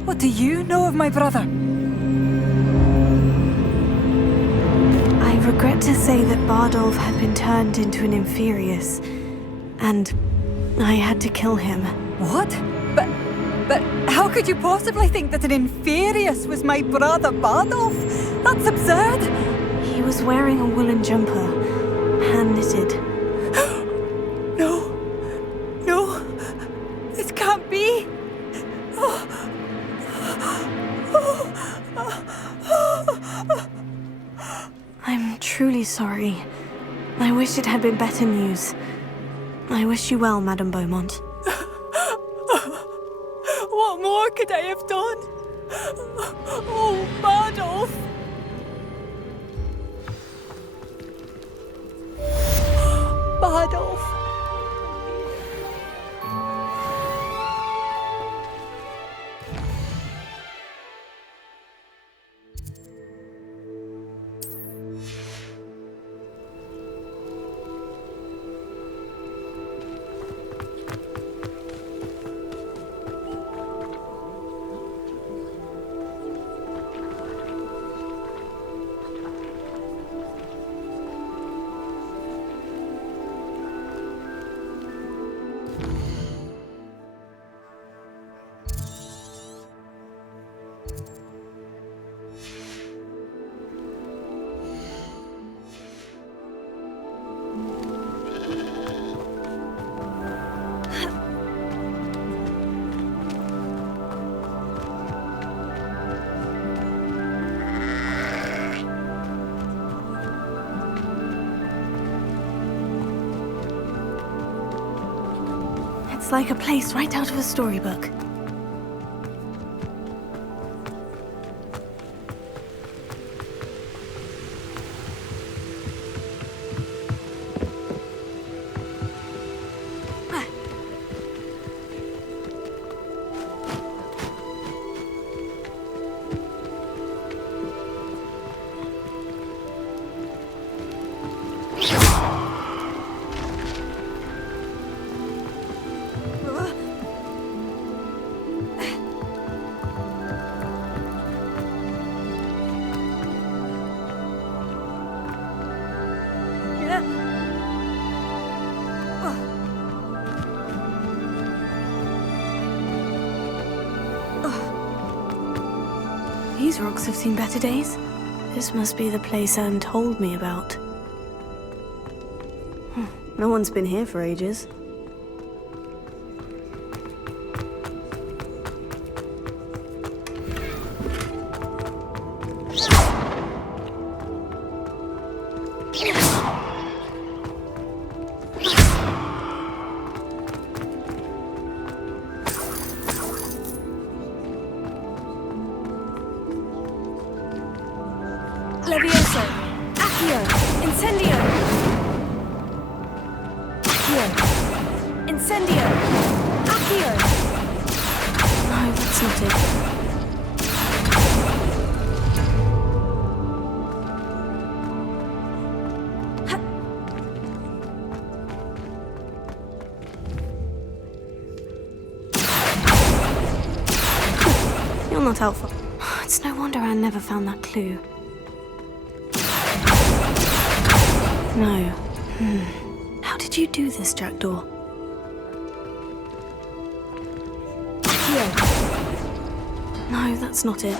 What do you know of my brother? I regret to say that Bardolph had been turned into an Inferius, and I had to kill him. What? But how could you possibly think that an Inferius was my brother Bardolph? That's absurd! He was wearing a woolen jumper, hand-knitted. No, this can't be. Oh. sorry. I wish it had been better news. I wish you well, Madame Beaumont. What more could I have done? Oh, Bardolph! Bardolph! It's like a place right out of a storybook. These rocks have seen better days. This must be the place Anne told me about. No one's been here for ages. Levioso! Accio! Incendio! Accio! Incendio! Accio! No, that's not it. You're not helpful. It's no wonder Anne never found that clue. No. How did you do this, Jackdaw? Accio! No, that's not it.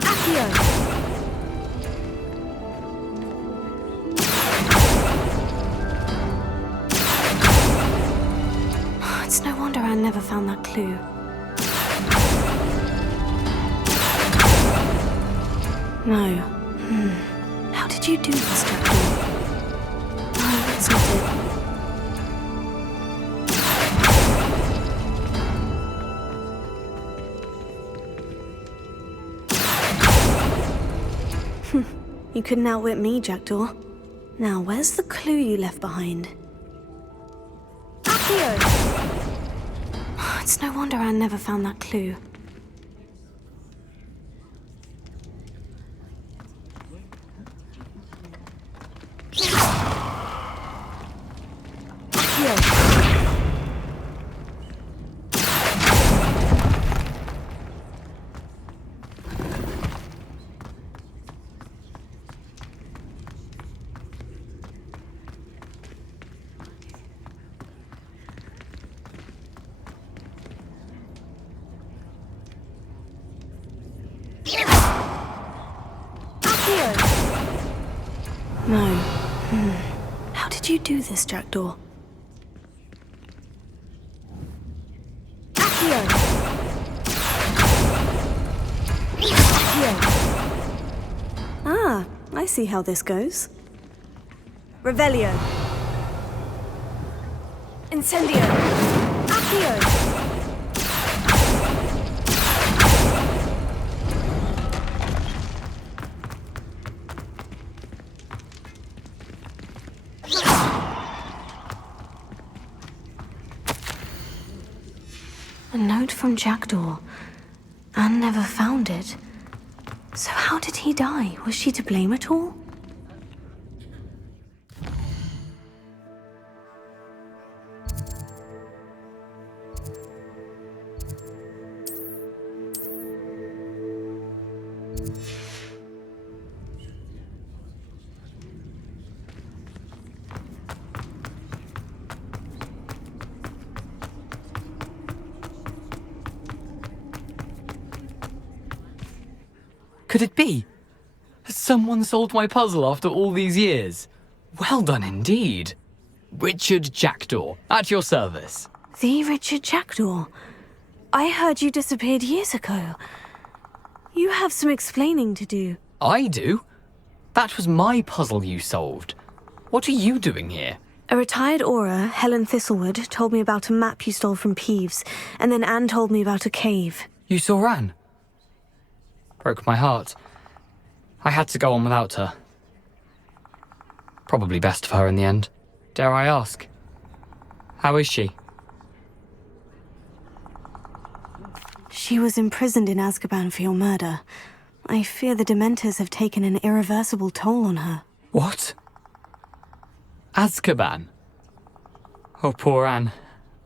Accio! It's no wonder Anne never found that clue. No. How did you do this, Jackdaw? No, that's not it. You couldn't outwit me, Jackdaw. Now, where's the clue you left behind? Accio! It's no wonder Anne never found that clue. No. How did you do this, Jackdaw? Accio! Accio! Ah, I see how this goes. Revelio. Incendio. Accio. A note from Jackdaw. Anne never found it. So how did he die? Was she to blame at all? Could it be? Has someone solved my puzzle after all these years? Well done indeed. Richard Jackdaw, at your service. The Richard Jackdaw. I heard you disappeared years ago. You have some explaining to do. I do? That was my puzzle you solved. What are you doing here? A retired aura, Helen Thistlewood, told me about a map you stole from Peeves, and then Anne told me about a cave. You saw Anne? Broke my heart. I had to go on without her. Probably best for her in the end. Dare I ask? How is she? She was imprisoned in Azkaban for your murder. I fear the Dementors have taken an irreversible toll on her. What? Azkaban? Oh, poor Anne.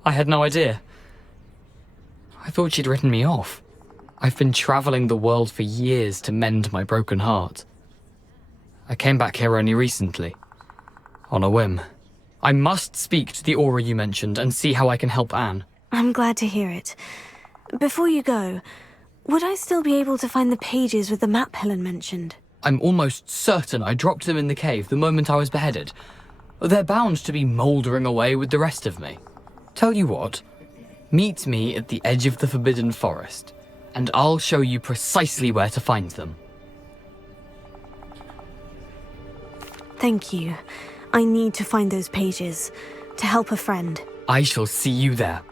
I had no idea. I thought she'd written me off. I've been traveling the world for years to mend my broken heart. I came back here only recently, on a whim. I must speak to the aura you mentioned and see how I can help Anne. I'm glad to hear it. Before you go, would I still be able to find the pages with the map Helen mentioned? I'm almost certain I dropped them in the cave the moment I was beheaded. They're bound to be mouldering away with the rest of me. Tell you what, meet me at the edge of the Forbidden Forest, and I'll show you precisely where to find them. Thank you. I need to find those pages, to help a friend. I shall see you there.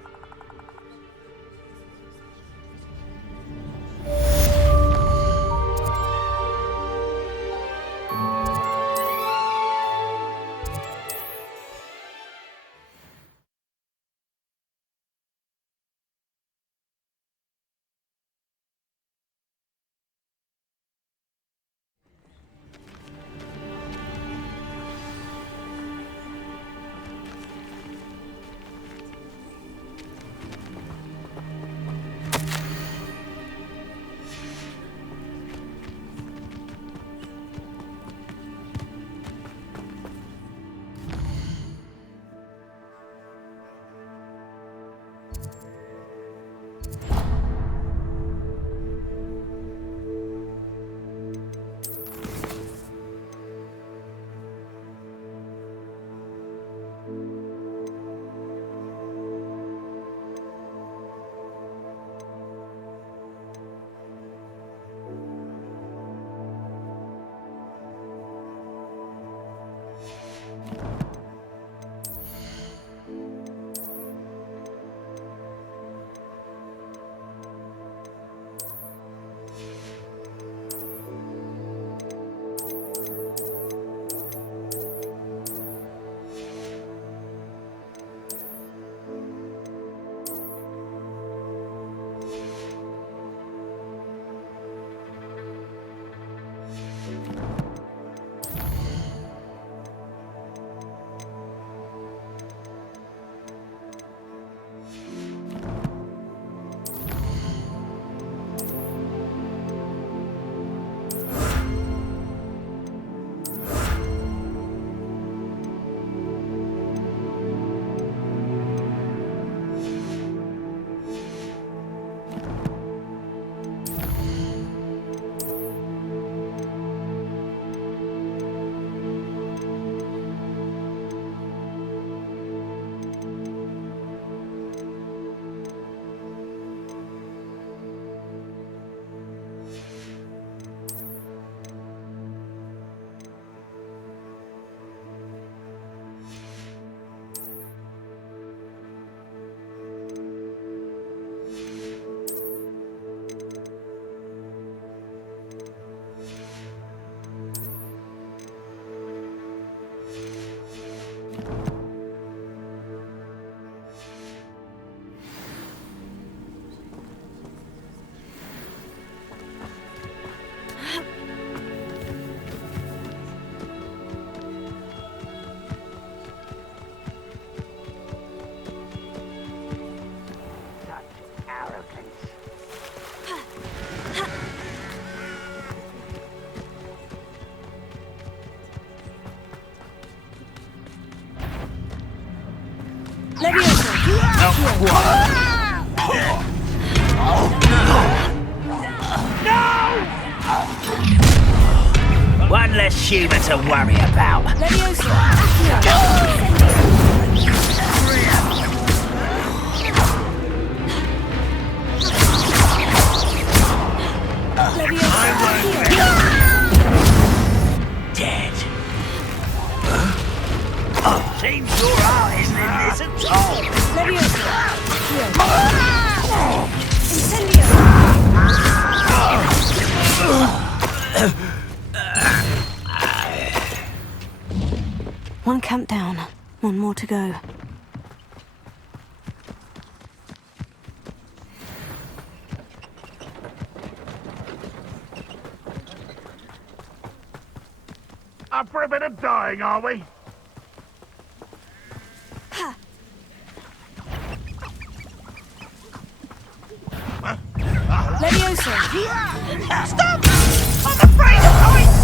human to worry about. Dead. Seems your heart isn't in this at all. One camp down, one more to go. Up for a bit of dying, are we? Leviosa! Stop! I'm afraid of heights!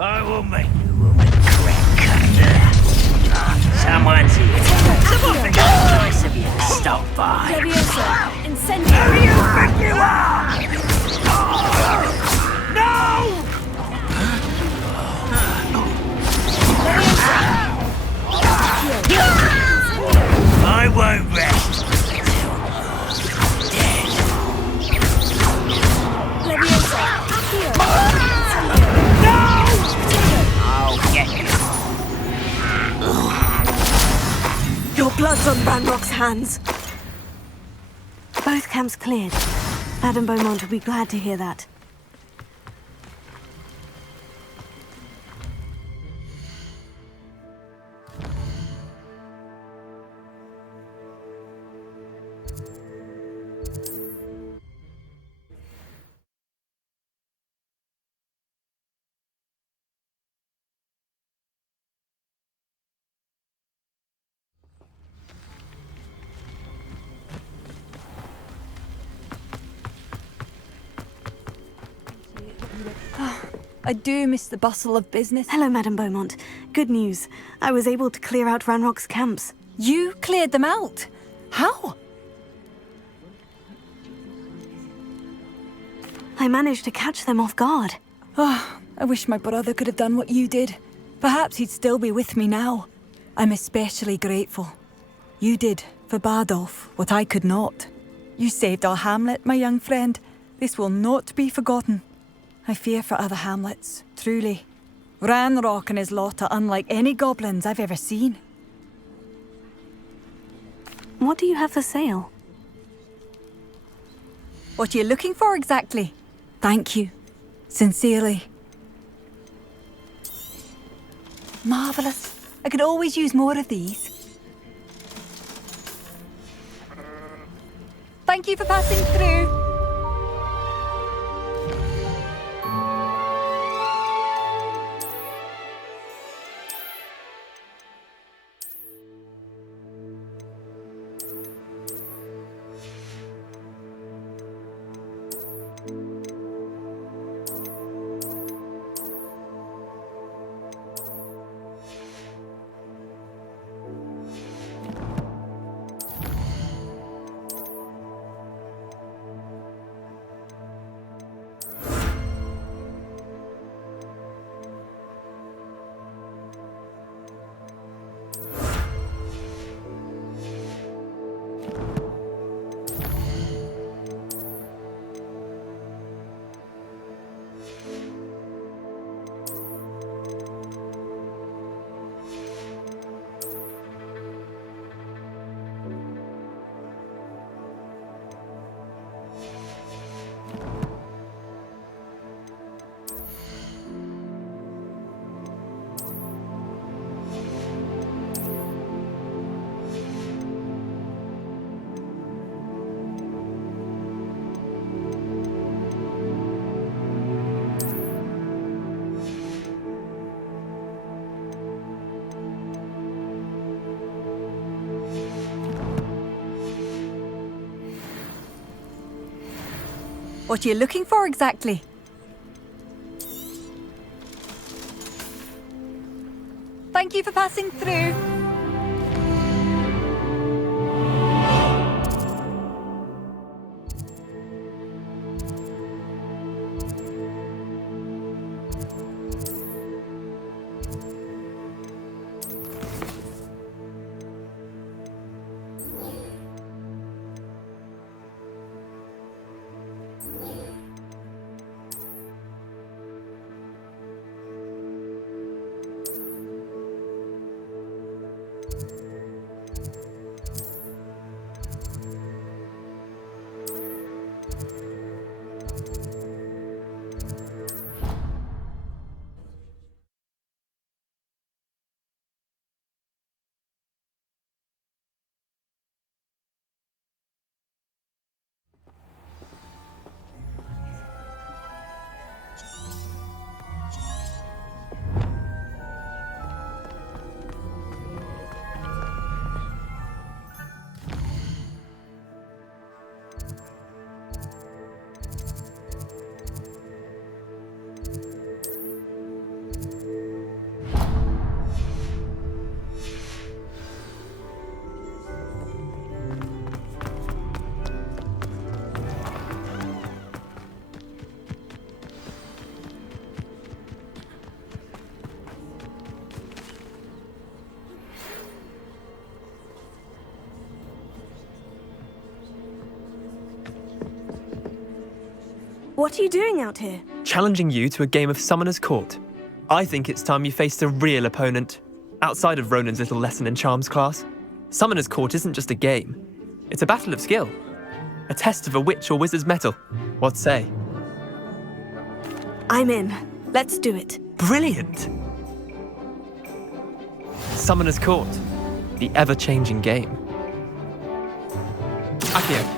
I will make you woman crack. Someone's here. Someone nice of you to stop by. Leviosa! Who Incendio! do you think you are? No! I won't rest. Dead. Leviosa! No! I'll get you. Your blood's on Ranrock's hands. Both camps cleared. Madame Beaumont will be glad to hear that. I do miss the bustle of business. Hello, Madame Beaumont. Good news. I was able to clear out Ranrock's camps. You cleared them out? How? I managed to catch them off guard. Oh, I wish my brother could have done what you did. Perhaps he'd still be with me now. I'm especially grateful. You did, for Bardolph, what I could not. You saved our hamlet, my young friend. This will not be forgotten. I fear for other hamlets, truly. Ranrock and his lot are unlike any goblins I've ever seen. What do you have for sale? What are you looking for exactly? Thank you. Sincerely. Marvellous. I could always use more of these. Thank you for passing through. What are you looking for exactly? Thank Thank you for passing through. What are you doing out here? Challenging you to a game of Summoner's Court. I think it's time you faced a real opponent. Outside of Ronan's little lesson in charms class, Summoner's Court isn't just a game. It's a battle of skill. A test of a witch or wizard's mettle. What say? I'm in. Let's do it. Brilliant! Summoner's Court. The ever-changing game. Accio.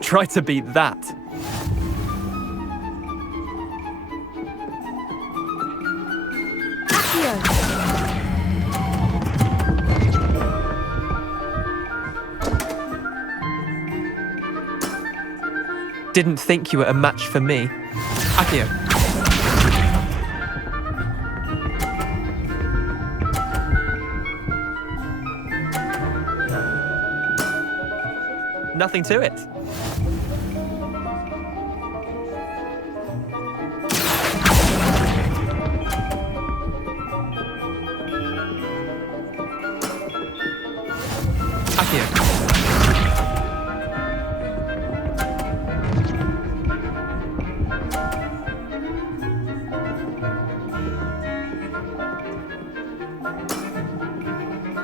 Try to beat that. Didn't think you were a match for me. Accio. Nothing to it.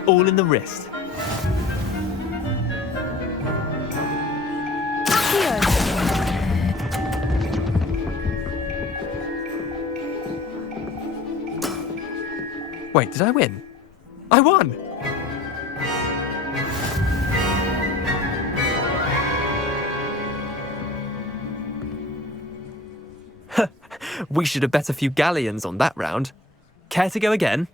All in the wrist. Wait, did I win? I won! We should have bet a few galleons on that round. Care to go again?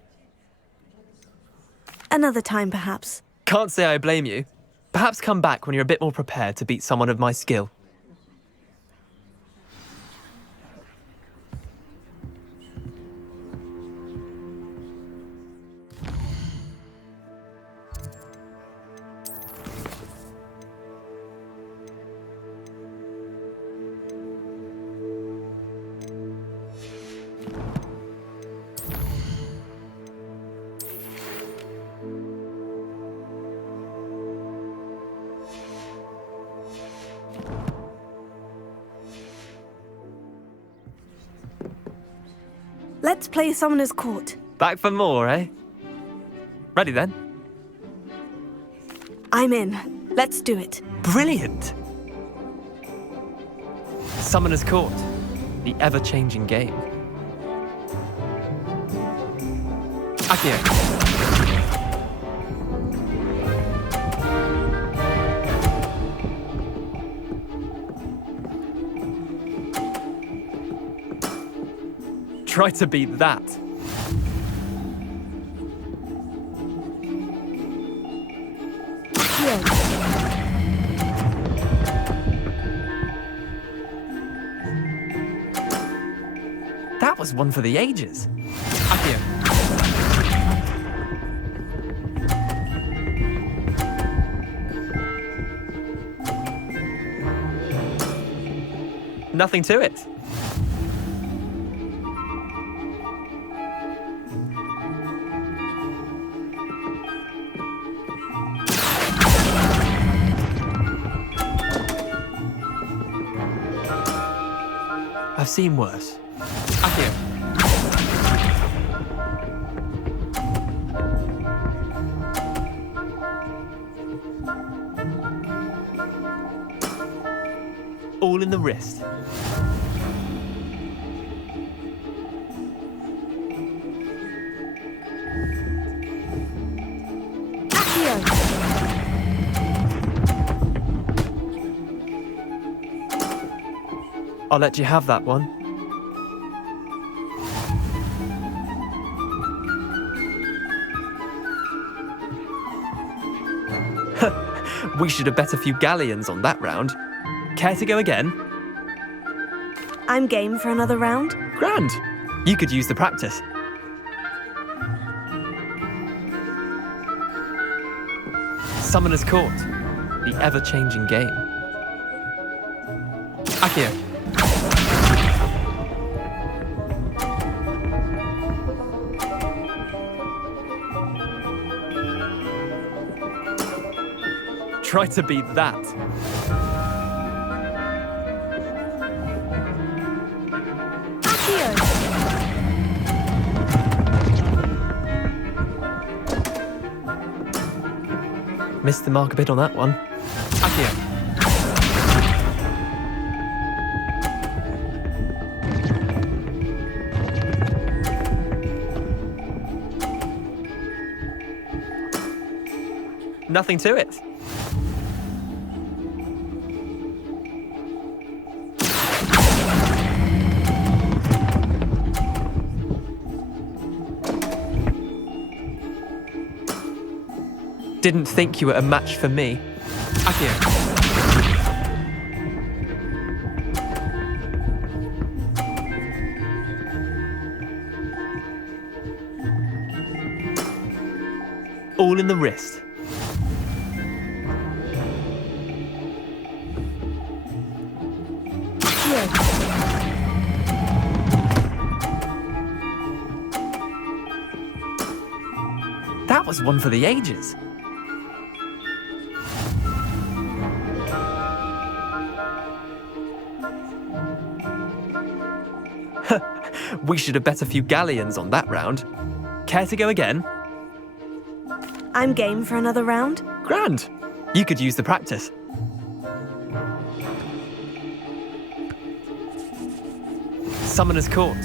Another time, perhaps. Can't say I blame you. Perhaps come back when you're a bit more prepared to beat someone of my skill. Let's play Summoner's Court. Back for more, eh? Ready then? I'm in. Let's do it. Brilliant! Summoner's Court. The ever-changing game. Accio. Try to beat that. That was one for the ages. Accio. Nothing to it. I've seen worse. Accio. All in the wrist. I'll let you have that one. We should have bet a few galleons on that round. Care to go again? I'm game for another round. Grand. You could use the practice. Summoner's Court. The ever-changing game. Accio. Try to beat that. Missed the mark a bit on that one. Accio. Nothing to it. Didn't think you were a match for me. Accio. All in the wrist. That was one for the ages. We should have bet a few galleons on that round. Care to go again? I'm game for another round. Grand. You could use the practice. Summoner's Court.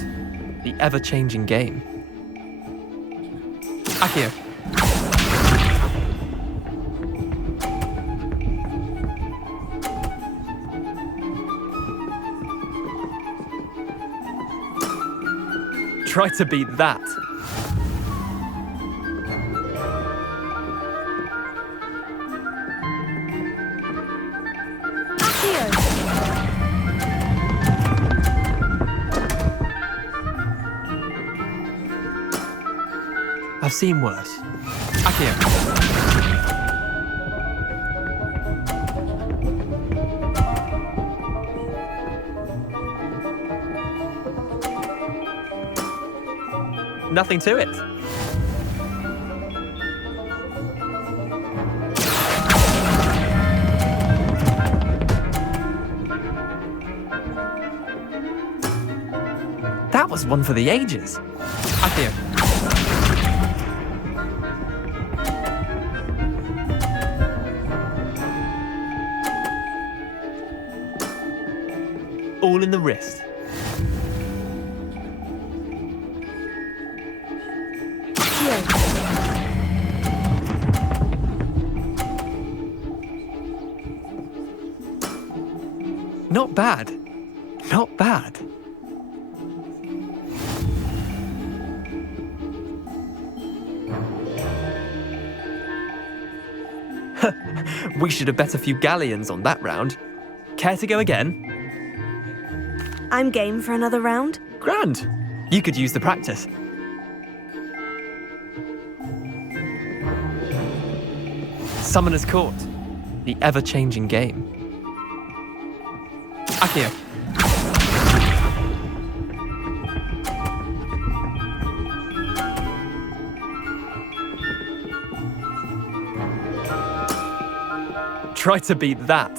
The ever-changing game. Accio. Try to beat that. I've seen worse. Accio. Nothing to it. That was one for the ages. Accio. All in the wrist. Not bad. Not bad. We should have bet a few galleons on that round. Care to go again? I'm game for another round. Grand. You could use the practice. Summoner's Court. The ever-changing game. Accio. Try to beat that.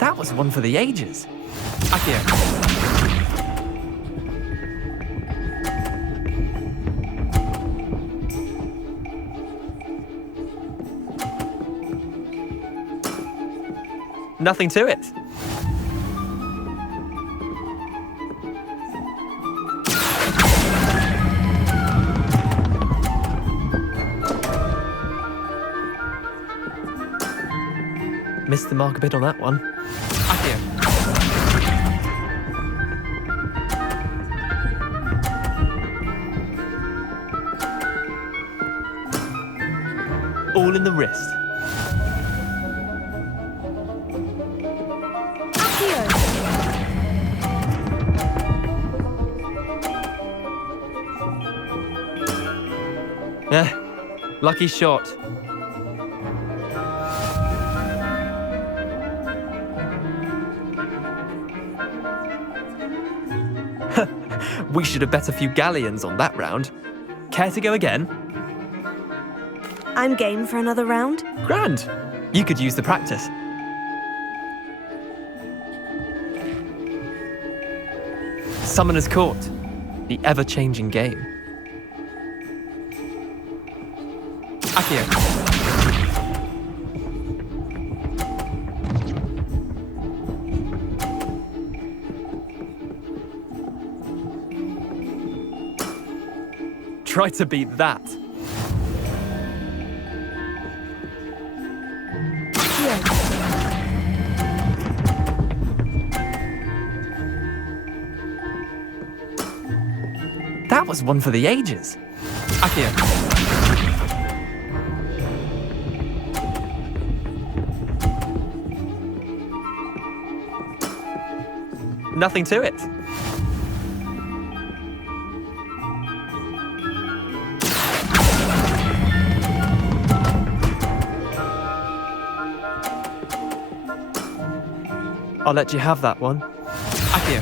That was one for the ages. Accio. Nothing to it. Missed the mark a bit on that one. Accio. All in the wrist. Lucky shot. We should have bet a few galleons on that round. Care to go again? I'm game for another round. Grand. You could use the practice. Summoner's Court. The ever-changing game. Accio. Try to beat that. That was one for the ages. Accio. Nothing to it. I'll let you have that one. Accio.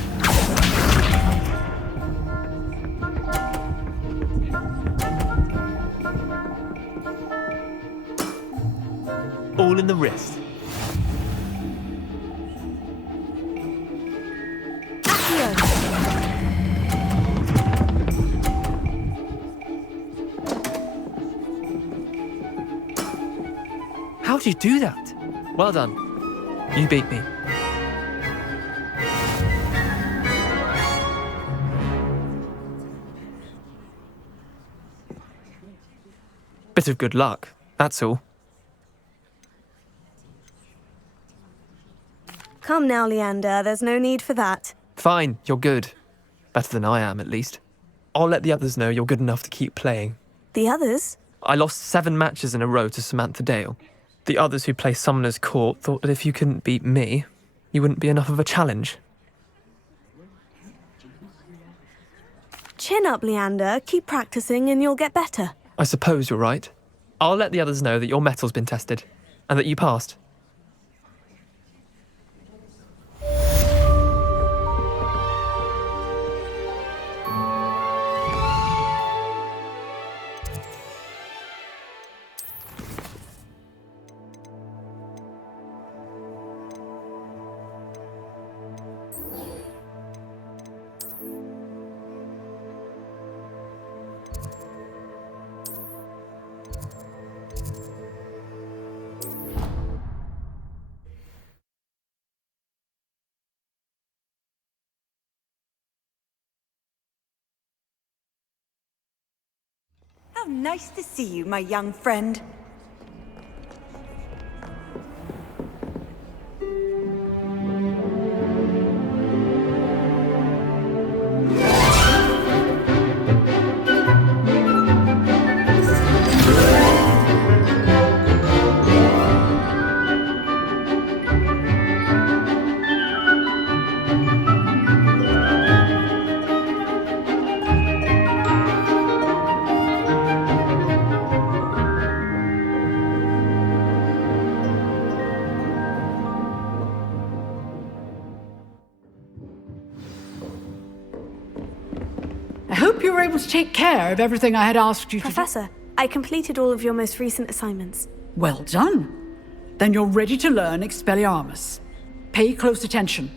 All in the wrist. How'd you do that? Well done. You beat me. Bit of good luck, that's all. Come now, Leander, there's no need for that. Fine, you're good. Better than I am, at least. I'll let the others know you're good enough to keep playing. The others? I lost 7 matches in a row to Samantha Dale. The others who play Summoner's Court thought that if you couldn't beat me, you wouldn't be enough of a challenge. Chin up, Leander. Keep practicing and you'll get better. I suppose you're right. I'll let the others know that your metal's been tested, and that you passed. How nice to see you, my young friend. were able to take care of everything I had asked you to do. Professor, I completed all of your most recent assignments. Well done. Then you're ready to learn Expelliarmus. Pay close attention.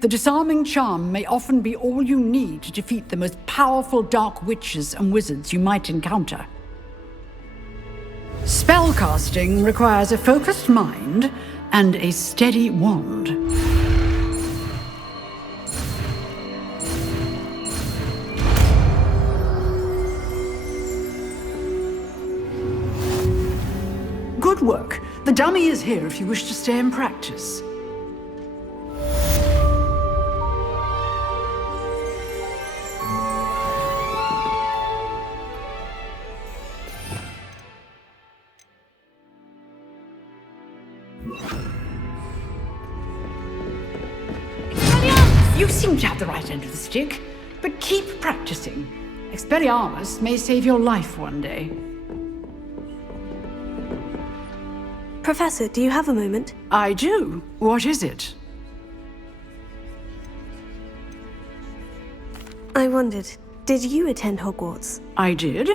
The disarming charm may often be all you need to defeat the most powerful dark witches and wizards you might encounter. Spellcasting requires a focused mind and a steady wand. Good work. The dummy is here if you wish to stay and practice. You seem to have the right end of the stick, but keep practicing. Expelliarmus may save your life one day. Professor, do you have a moment? I do. What is it? I wondered, did you attend Hogwarts? I did.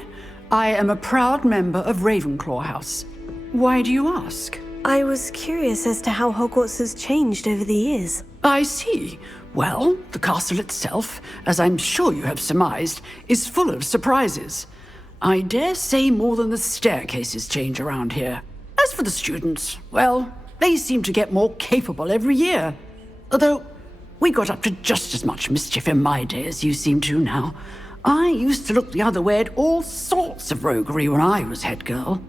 I am a proud member of Ravenclaw House. Why do you ask? I was curious as to how Hogwarts has changed over the years. I see. Well, the castle itself, as I'm sure you have surmised, is full of surprises. I dare say more than the staircases change around here. As for the students, well, they seem to get more capable every year. Although, we got up to just as much mischief in my day as you seem to now. I used to look the other way at all sorts of roguery when I was head girl.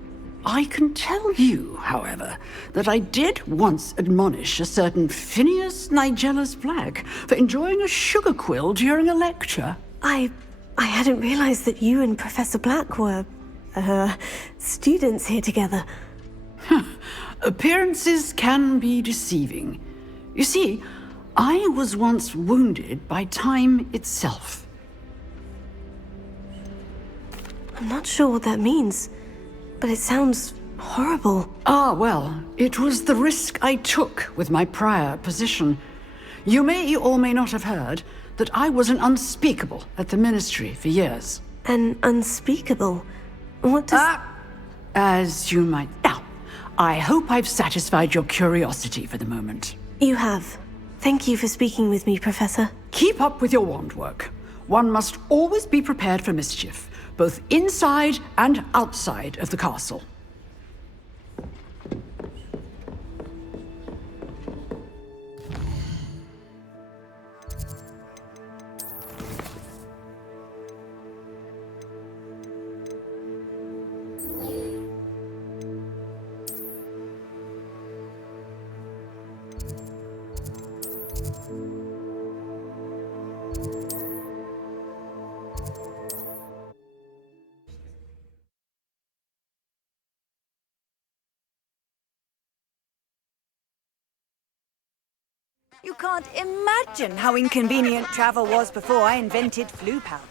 I can tell you, however, that I did once admonish a certain Phineas Nigellus Black for enjoying a sugar quill during a lecture. I hadn't realized that you and Professor Black were, students here together. Appearances can be deceiving. You see, I was once wounded by time itself. I'm not sure what that means, but it sounds horrible. Ah, well, it was the risk I took with my prior position. You may or may not have heard that I was an unspeakable at the Ministry for years. An unspeakable? What does... As you might... Now, I hope I've satisfied your curiosity for the moment. You have. Thank you for speaking with me, Professor. Keep up with your wand work. One must always be prepared for mischief, both inside and outside of the castle. You can't imagine how inconvenient travel was before I invented flu powder.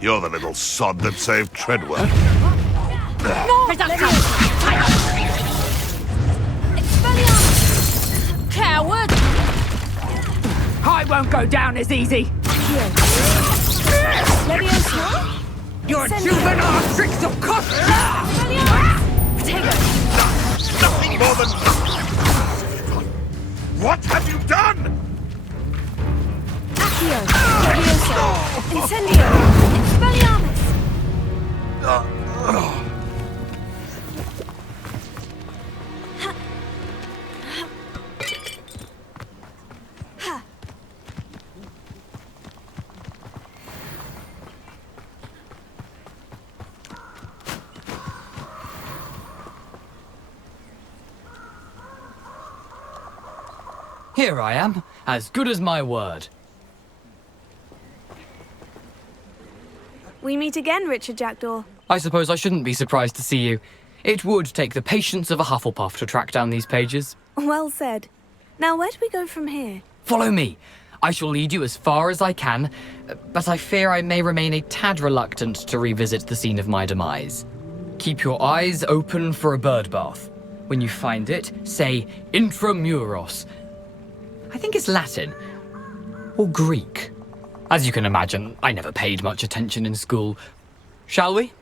You're the little sod that saved Treadwell. Coward! I won't go down as easy. Your juvenile tricks will cost Nothing more than... What have you done? Accio! Levioso! Incendio! Expelliarmus! Here I am, as good as my word. We meet again, Richard Jackdaw. I suppose I shouldn't be surprised to see you. It would take the patience of a Hufflepuff to track down these pages. Well said. Now, where do we go from here? Follow me. I shall lead you as far as I can, but I fear I may remain a tad reluctant to revisit the scene of my demise. Keep your eyes open for a bird bath. When you find it, say intramuros. I think it's Latin. Or Greek. As you can imagine, I never paid much attention in school. Shall we?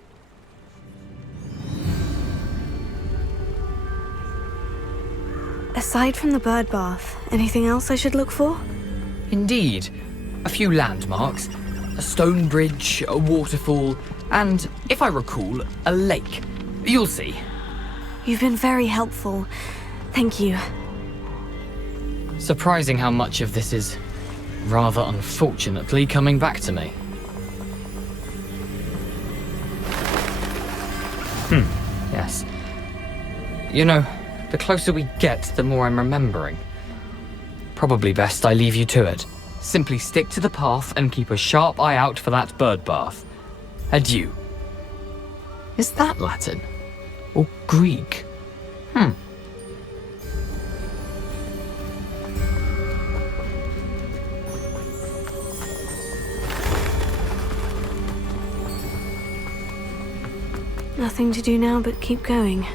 Aside from the bird bath, anything else I should look for? Indeed. A few landmarks. A stone bridge, a waterfall, and, if I recall, a lake. You'll see. You've been very helpful. Thank you. Surprising how much of this is, rather unfortunately, coming back to me. Yes. You know, the closer we get, the more I'm remembering. Probably best I leave you to it. Simply stick to the path and keep a sharp eye out for that bird bath. Adieu. Is that Latin? Or Greek? Nothing to do now but keep going.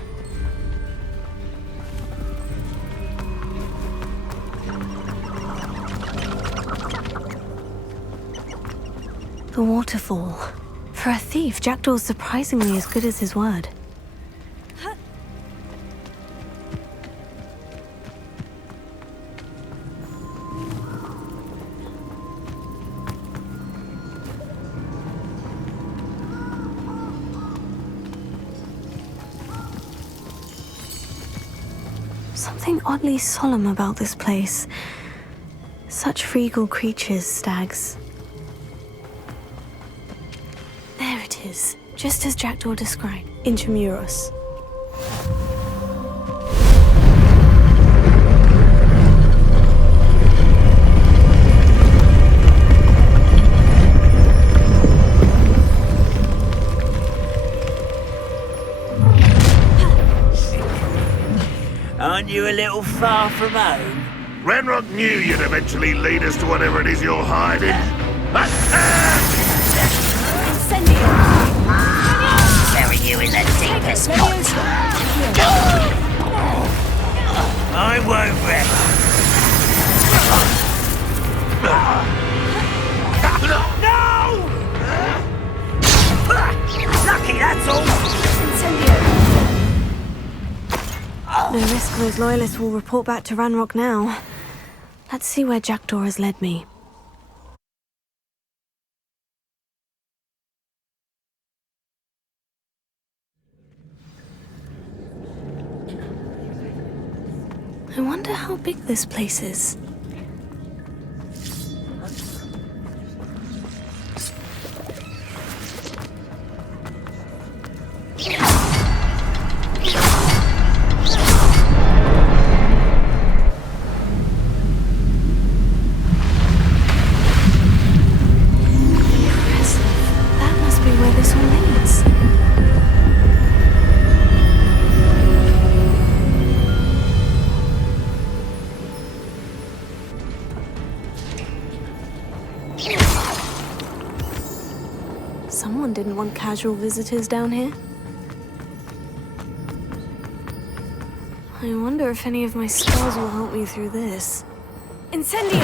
The waterfall. For a thief, Jackdaw's surprisingly as good as his word. Something oddly solemn about this place. Such regal creatures, stags. There it is, just as Jackdaw described. Intramuros. Aren't you a little far from home? Ranrock knew you'd eventually lead us to whatever it is you're hiding. Bury you in the deepest spots. I won't rest. No! Lucky, that's all. No risk those loyalists will report back to Ranrock now. Let's see where Jackdaw has led me. I wonder how big this place is. Someone didn't want casual visitors down here. I wonder if any of my spells will help me through this. Incendio!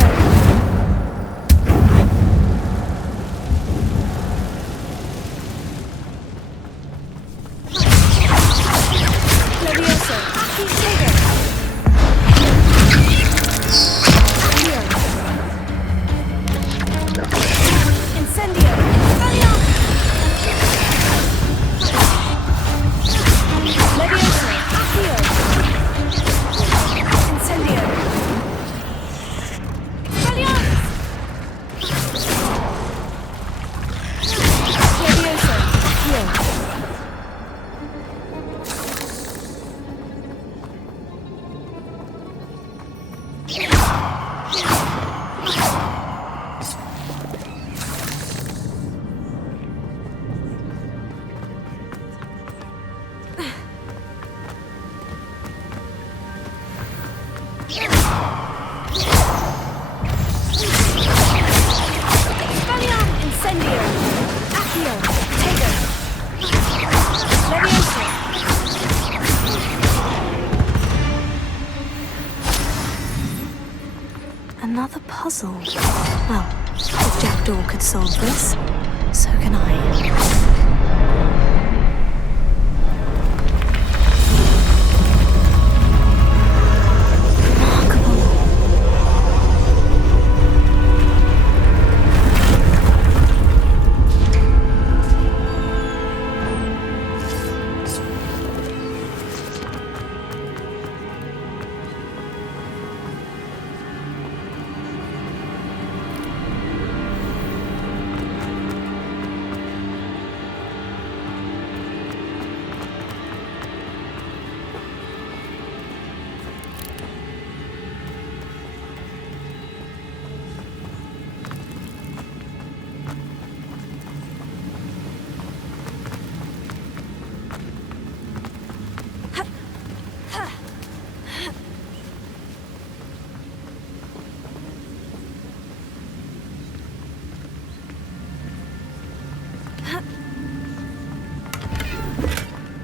Another puzzle. Well, if Jackdaw could solve this, so can I.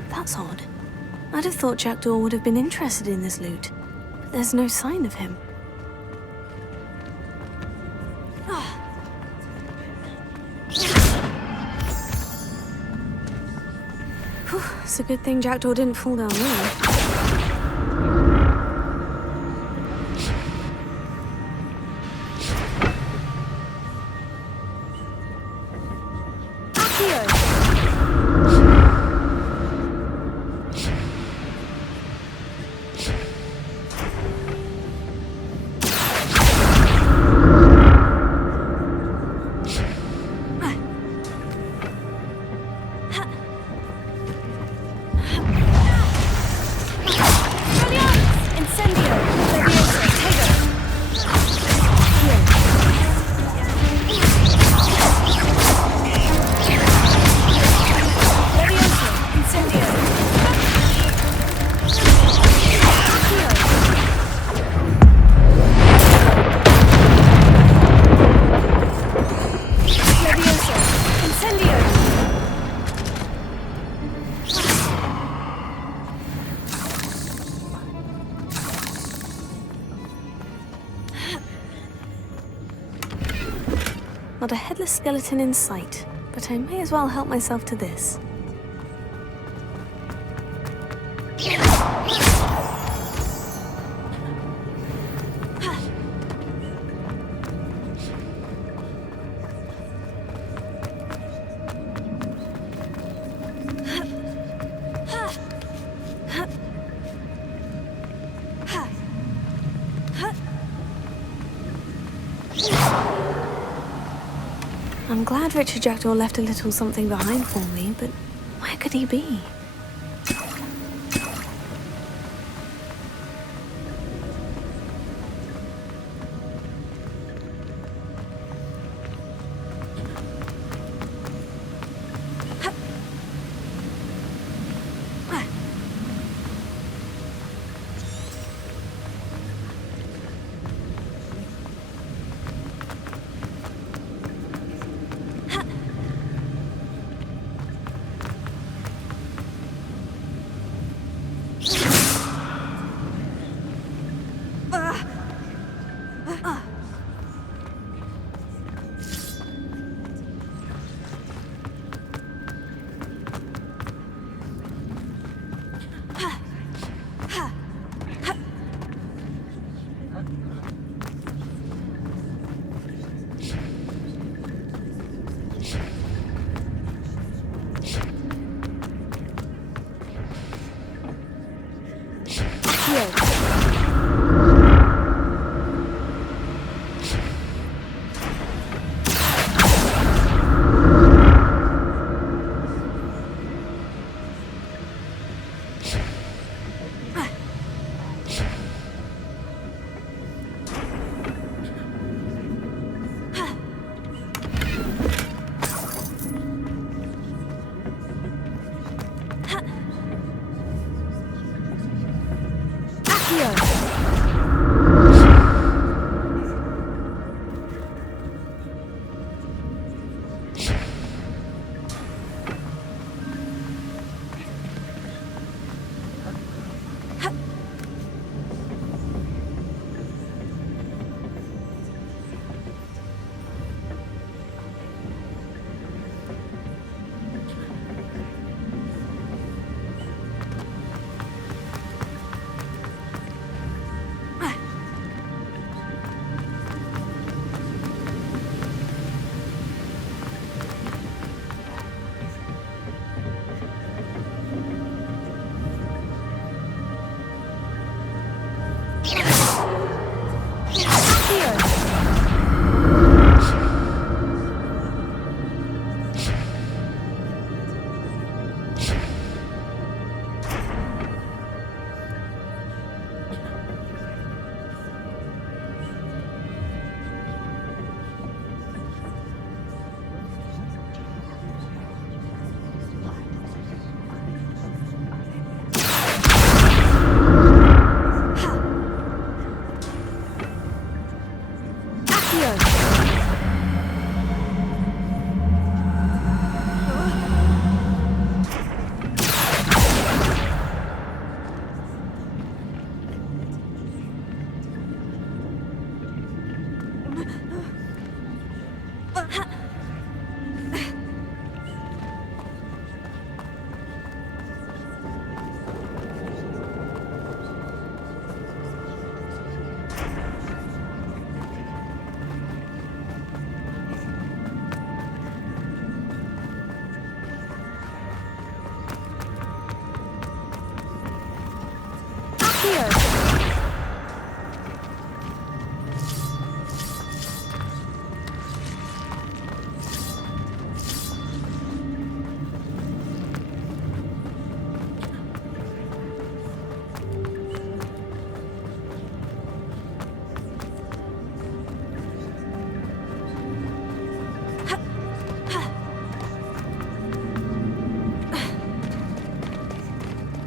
That's odd. I'd have thought Jackdaw would have been interested in this loot, but there's no sign of him. Whew, it's a good thing Jackdaw didn't fall down there. Not a headless skeleton in sight, but I may as well help myself to this. I'm glad Richard Jackdaw left a little something behind for me, but where could he be?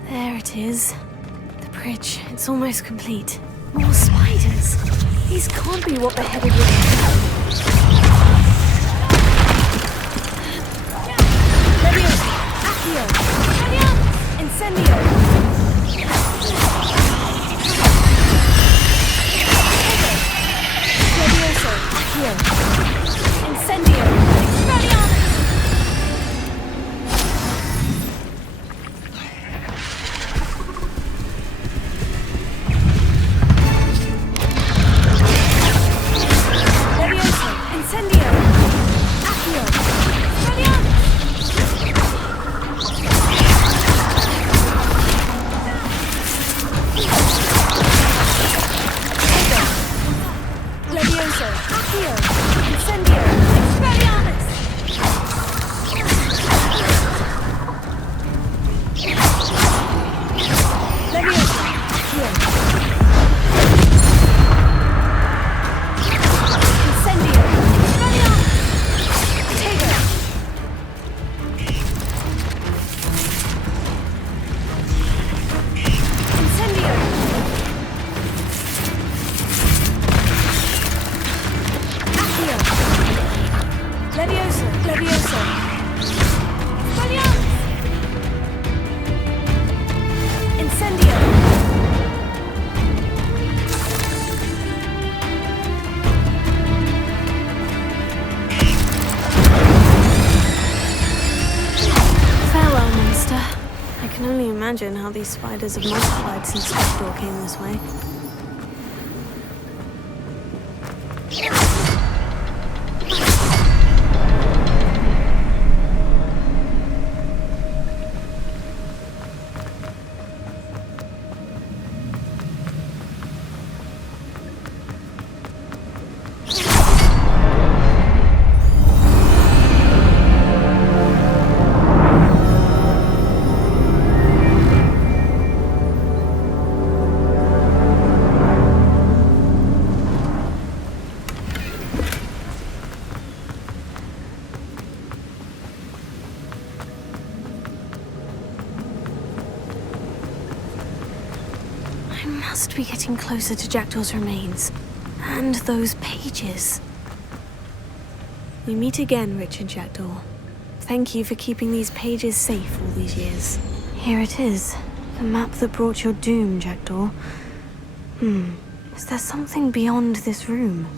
There it is. The bridge. It's almost complete. More spiders. These can't be what beheaded Leviosa! Accio! Incendio! Leviosa! Accio! Incendio! Expelliarmus! Imagine how these spiders have multiplied since the door came this way. I must be getting closer to Jackdaw's remains. And those pages. We meet again, Richard Jackdaw. Thank you for keeping these pages safe all these years. Here it is. The map that brought your doom, Jackdaw. Is there something beyond this room?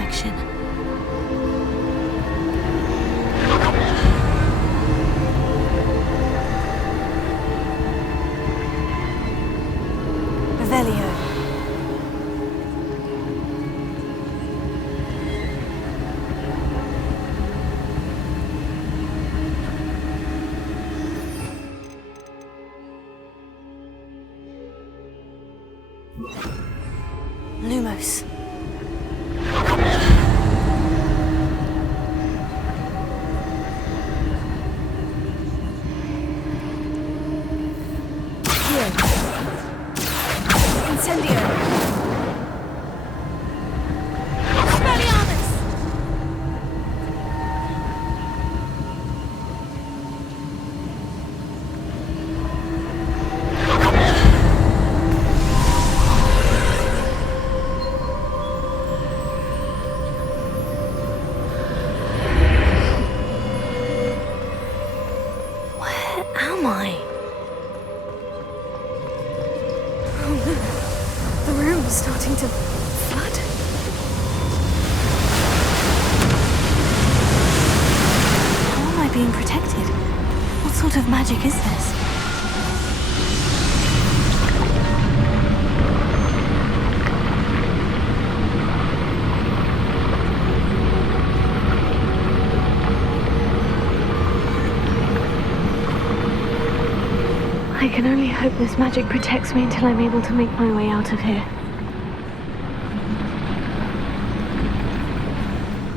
section. Revelio. Lumos. Here. Incendio. Expelliarmus! Where am I? Oh no. The room is starting to flood. How am I being protected? What sort of magic is this? I can only hope this magic protects me until I'm able to make my way out of here.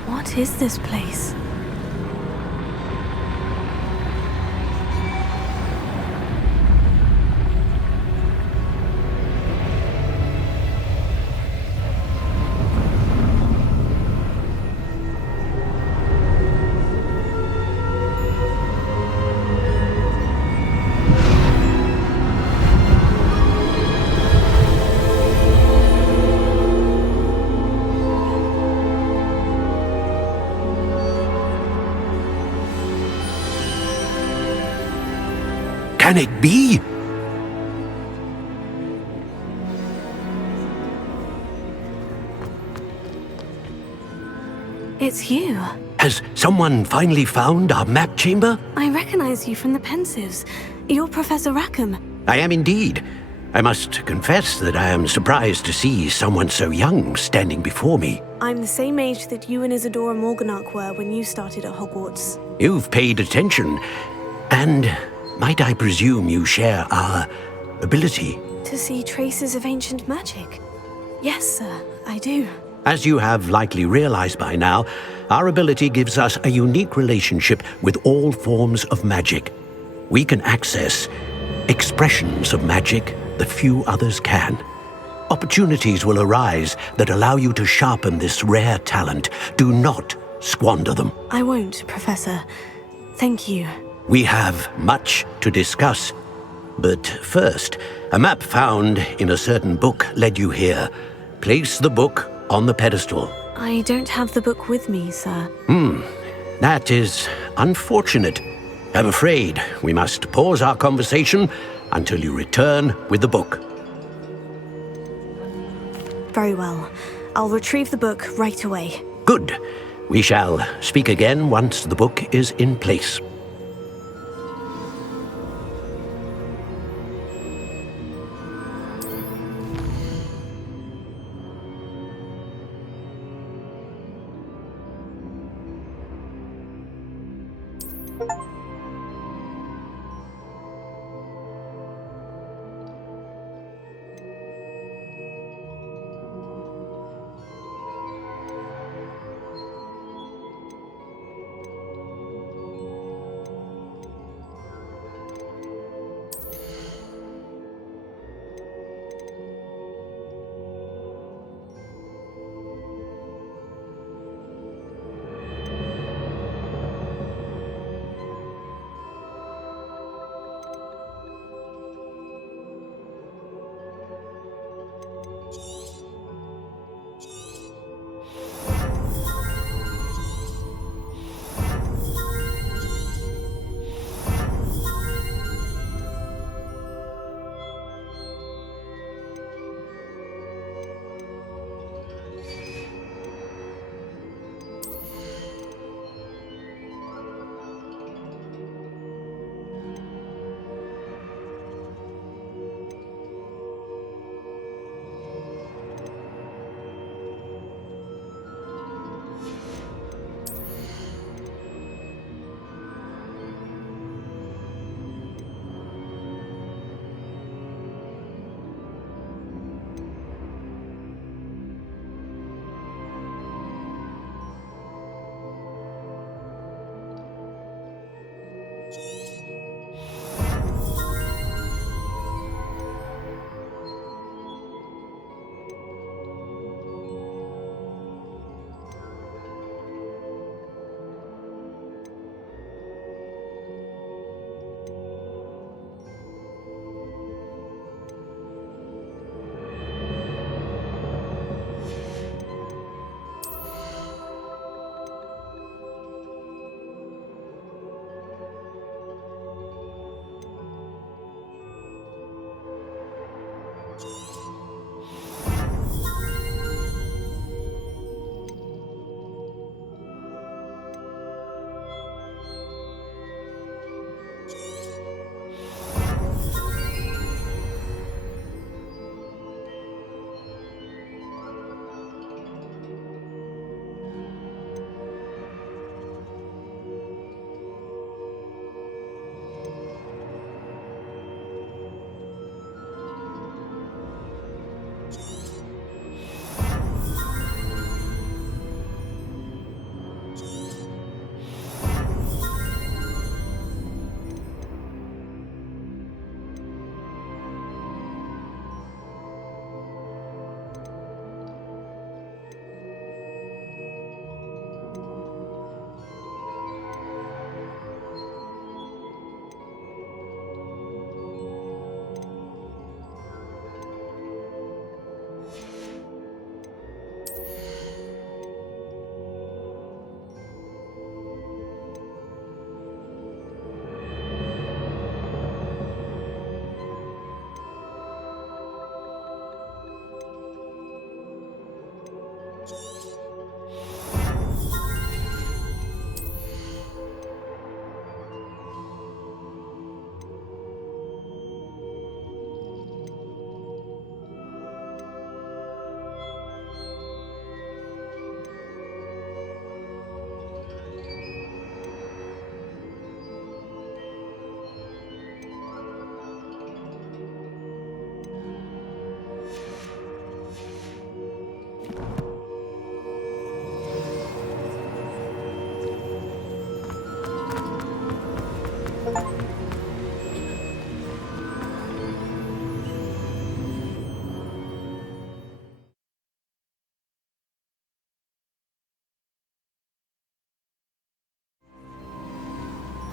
What is this place? Can it be? It's you. Has someone finally found our map chamber? I recognize you from the Pensives. You're Professor Rackham. I am indeed. I must confess that I am surprised to see someone so young standing before me. I'm the same age that you and Isadora Morganach were when you started at Hogwarts. You've paid attention, and might I presume you share our ability? To see traces of ancient magic? Yes, sir, I do. As you have likely realized by now, our ability gives us a unique relationship with all forms of magic. We can access expressions of magic that few others can. Opportunities will arise that allow you to sharpen this rare talent. Do not squander them. I won't, Professor. Thank you. We have much to discuss. But first, a map found in a certain book led you here. Place the book on the pedestal. I don't have the book with me, sir. That is unfortunate. I'm afraid we must pause our conversation until you return with the book. Very well. I'll retrieve the book right away. Good. We shall speak again once the book is in place.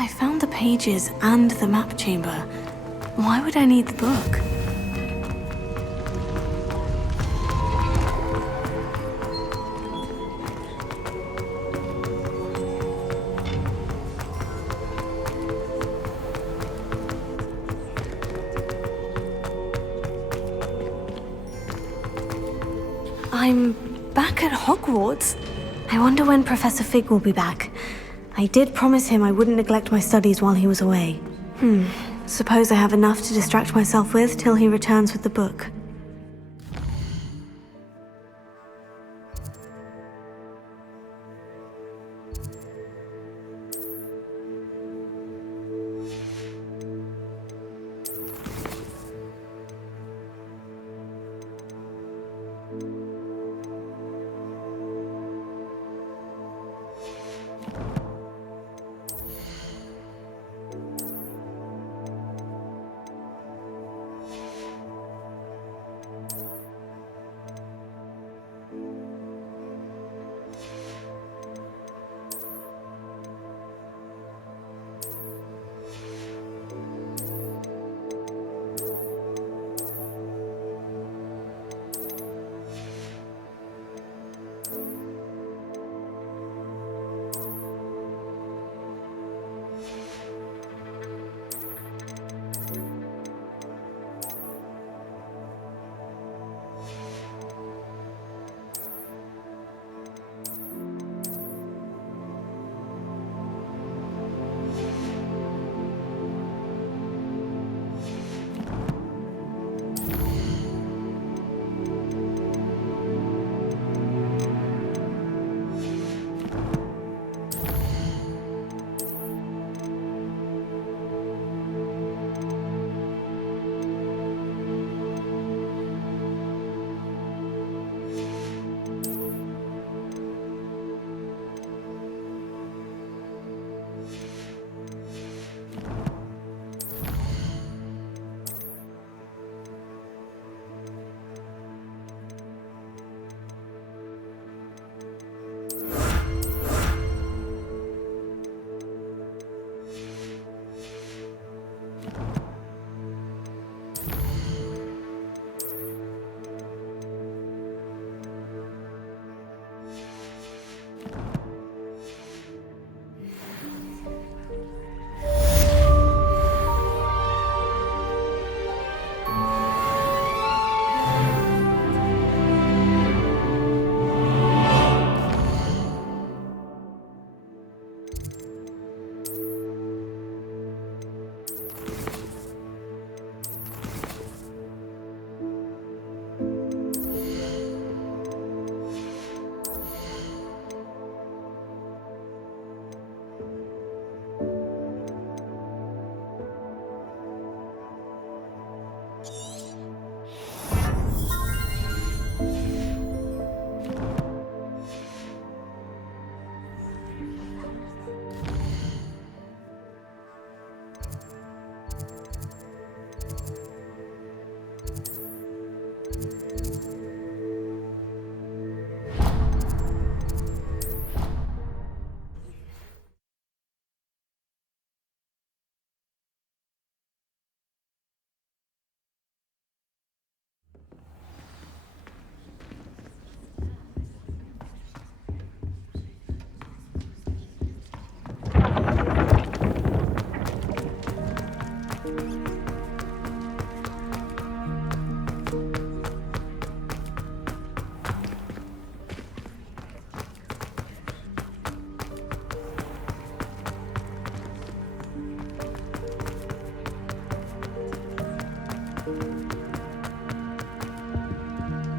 I found the pages and the map chamber. Why would I need the book? I'm back at Hogwarts. I wonder when Professor Fig will be back. I did promise him I wouldn't neglect my studies while he was away. Suppose I have enough to distract myself with till he returns with the book.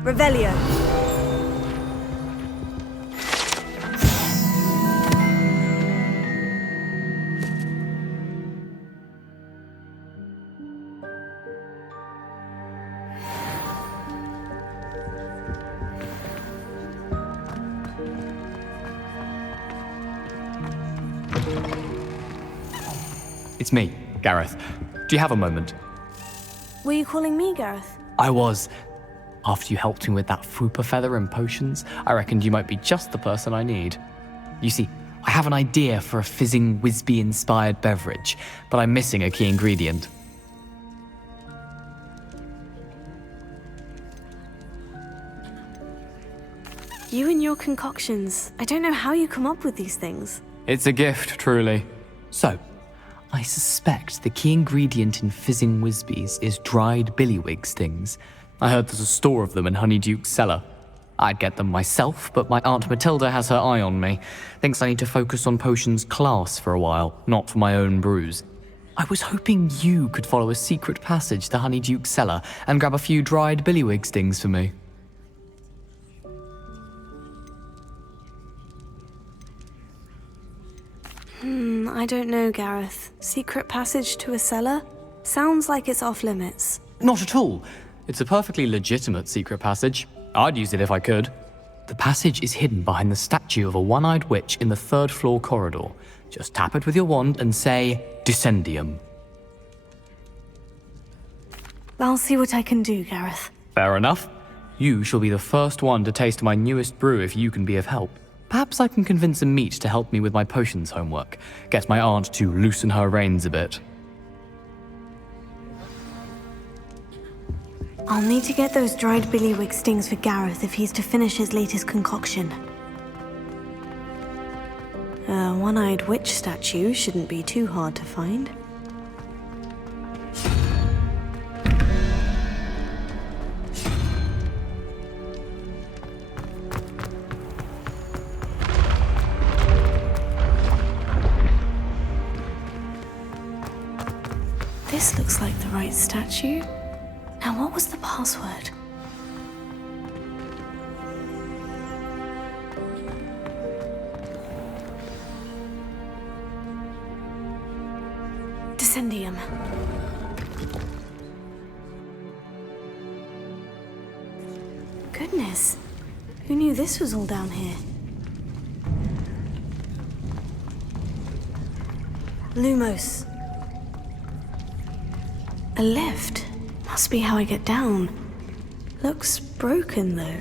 Revelio. It's me, Gareth. Do you have a moment? Were you calling me, Gareth? I was. After you helped me with that fupa feather and potions, I reckoned you might be just the person I need. You see, I have an idea for a fizzing Whizbee-inspired beverage, but I'm missing a key ingredient. You and your concoctions. I don't know how you come up with these things. It's a gift, truly. So, I suspect the key ingredient in fizzing Whizbees is dried billywig stings. I heard there's a store of them in Honeyduke's cellar. I'd get them myself, but my Aunt Matilda has her eye on me. Thinks I need to focus on potions class for a while, not for my own brews. I was hoping you could follow a secret passage to Honeyduke's cellar and grab a few dried billywig stings for me. I don't know, Gareth. Secret passage to a cellar? Sounds like it's off limits. Not at all. It's a perfectly legitimate secret passage. I'd use it if I could. The passage is hidden behind the statue of a one-eyed witch in the third-floor corridor. Just tap it with your wand and say, Descendium. I'll see what I can do, Gareth. Fair enough. You shall be the first one to taste my newest brew if you can be of help. Perhaps I can convince a meat to help me with my potions homework. Get my aunt to loosen her reins a bit. I'll need to get those dried billywig stings for Gareth if he's to finish his latest concoction. A one-eyed witch statue shouldn't be too hard to find. This looks like the right statue. Now, what was the password? Descendium. Goodness, who knew this was all down here? Lumos. A lift. Must be how I get down. Looks broken, though.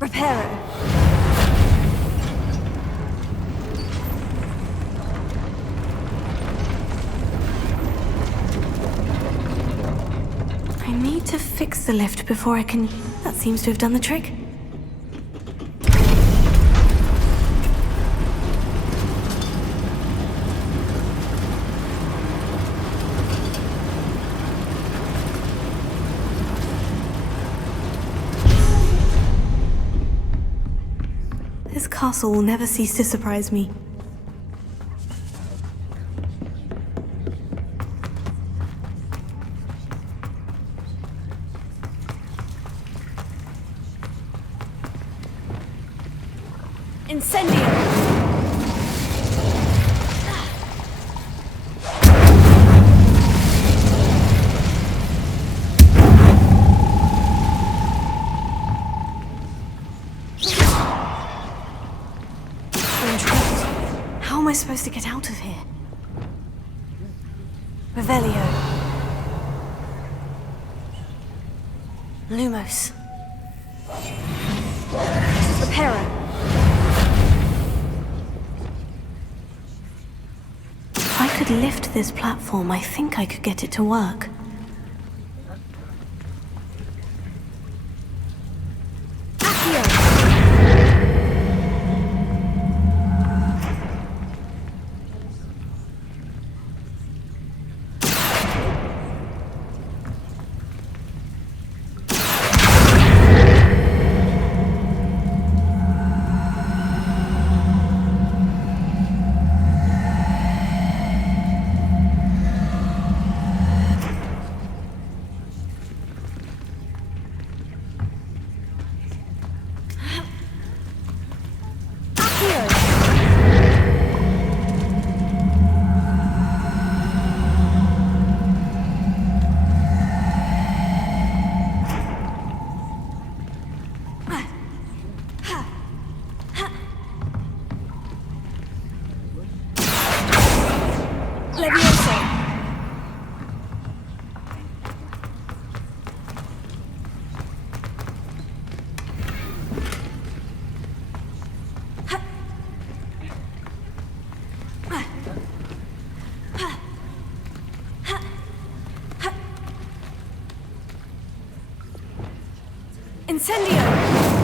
Reparo. I need to fix the lift before I can... That seems to have done the trick. This castle will never cease to surprise me. Incendio! I'm trapped. How am I supposed to get out of here? Revelio. Lumos. Reparo. If I could lift this platform, I think I could get it to work. Incendio!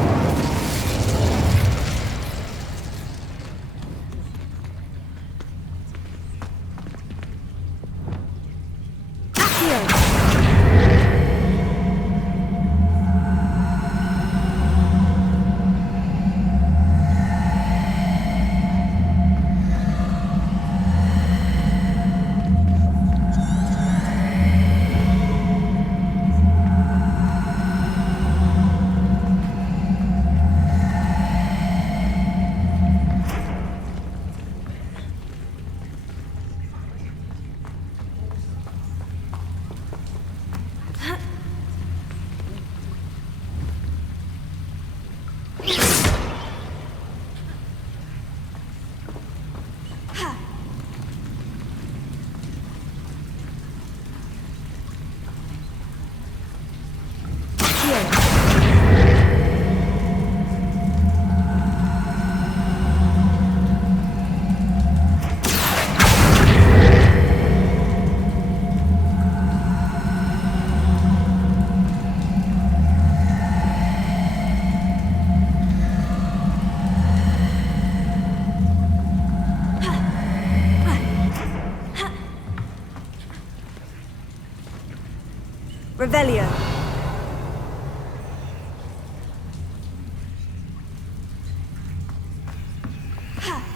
Revelio. Ha.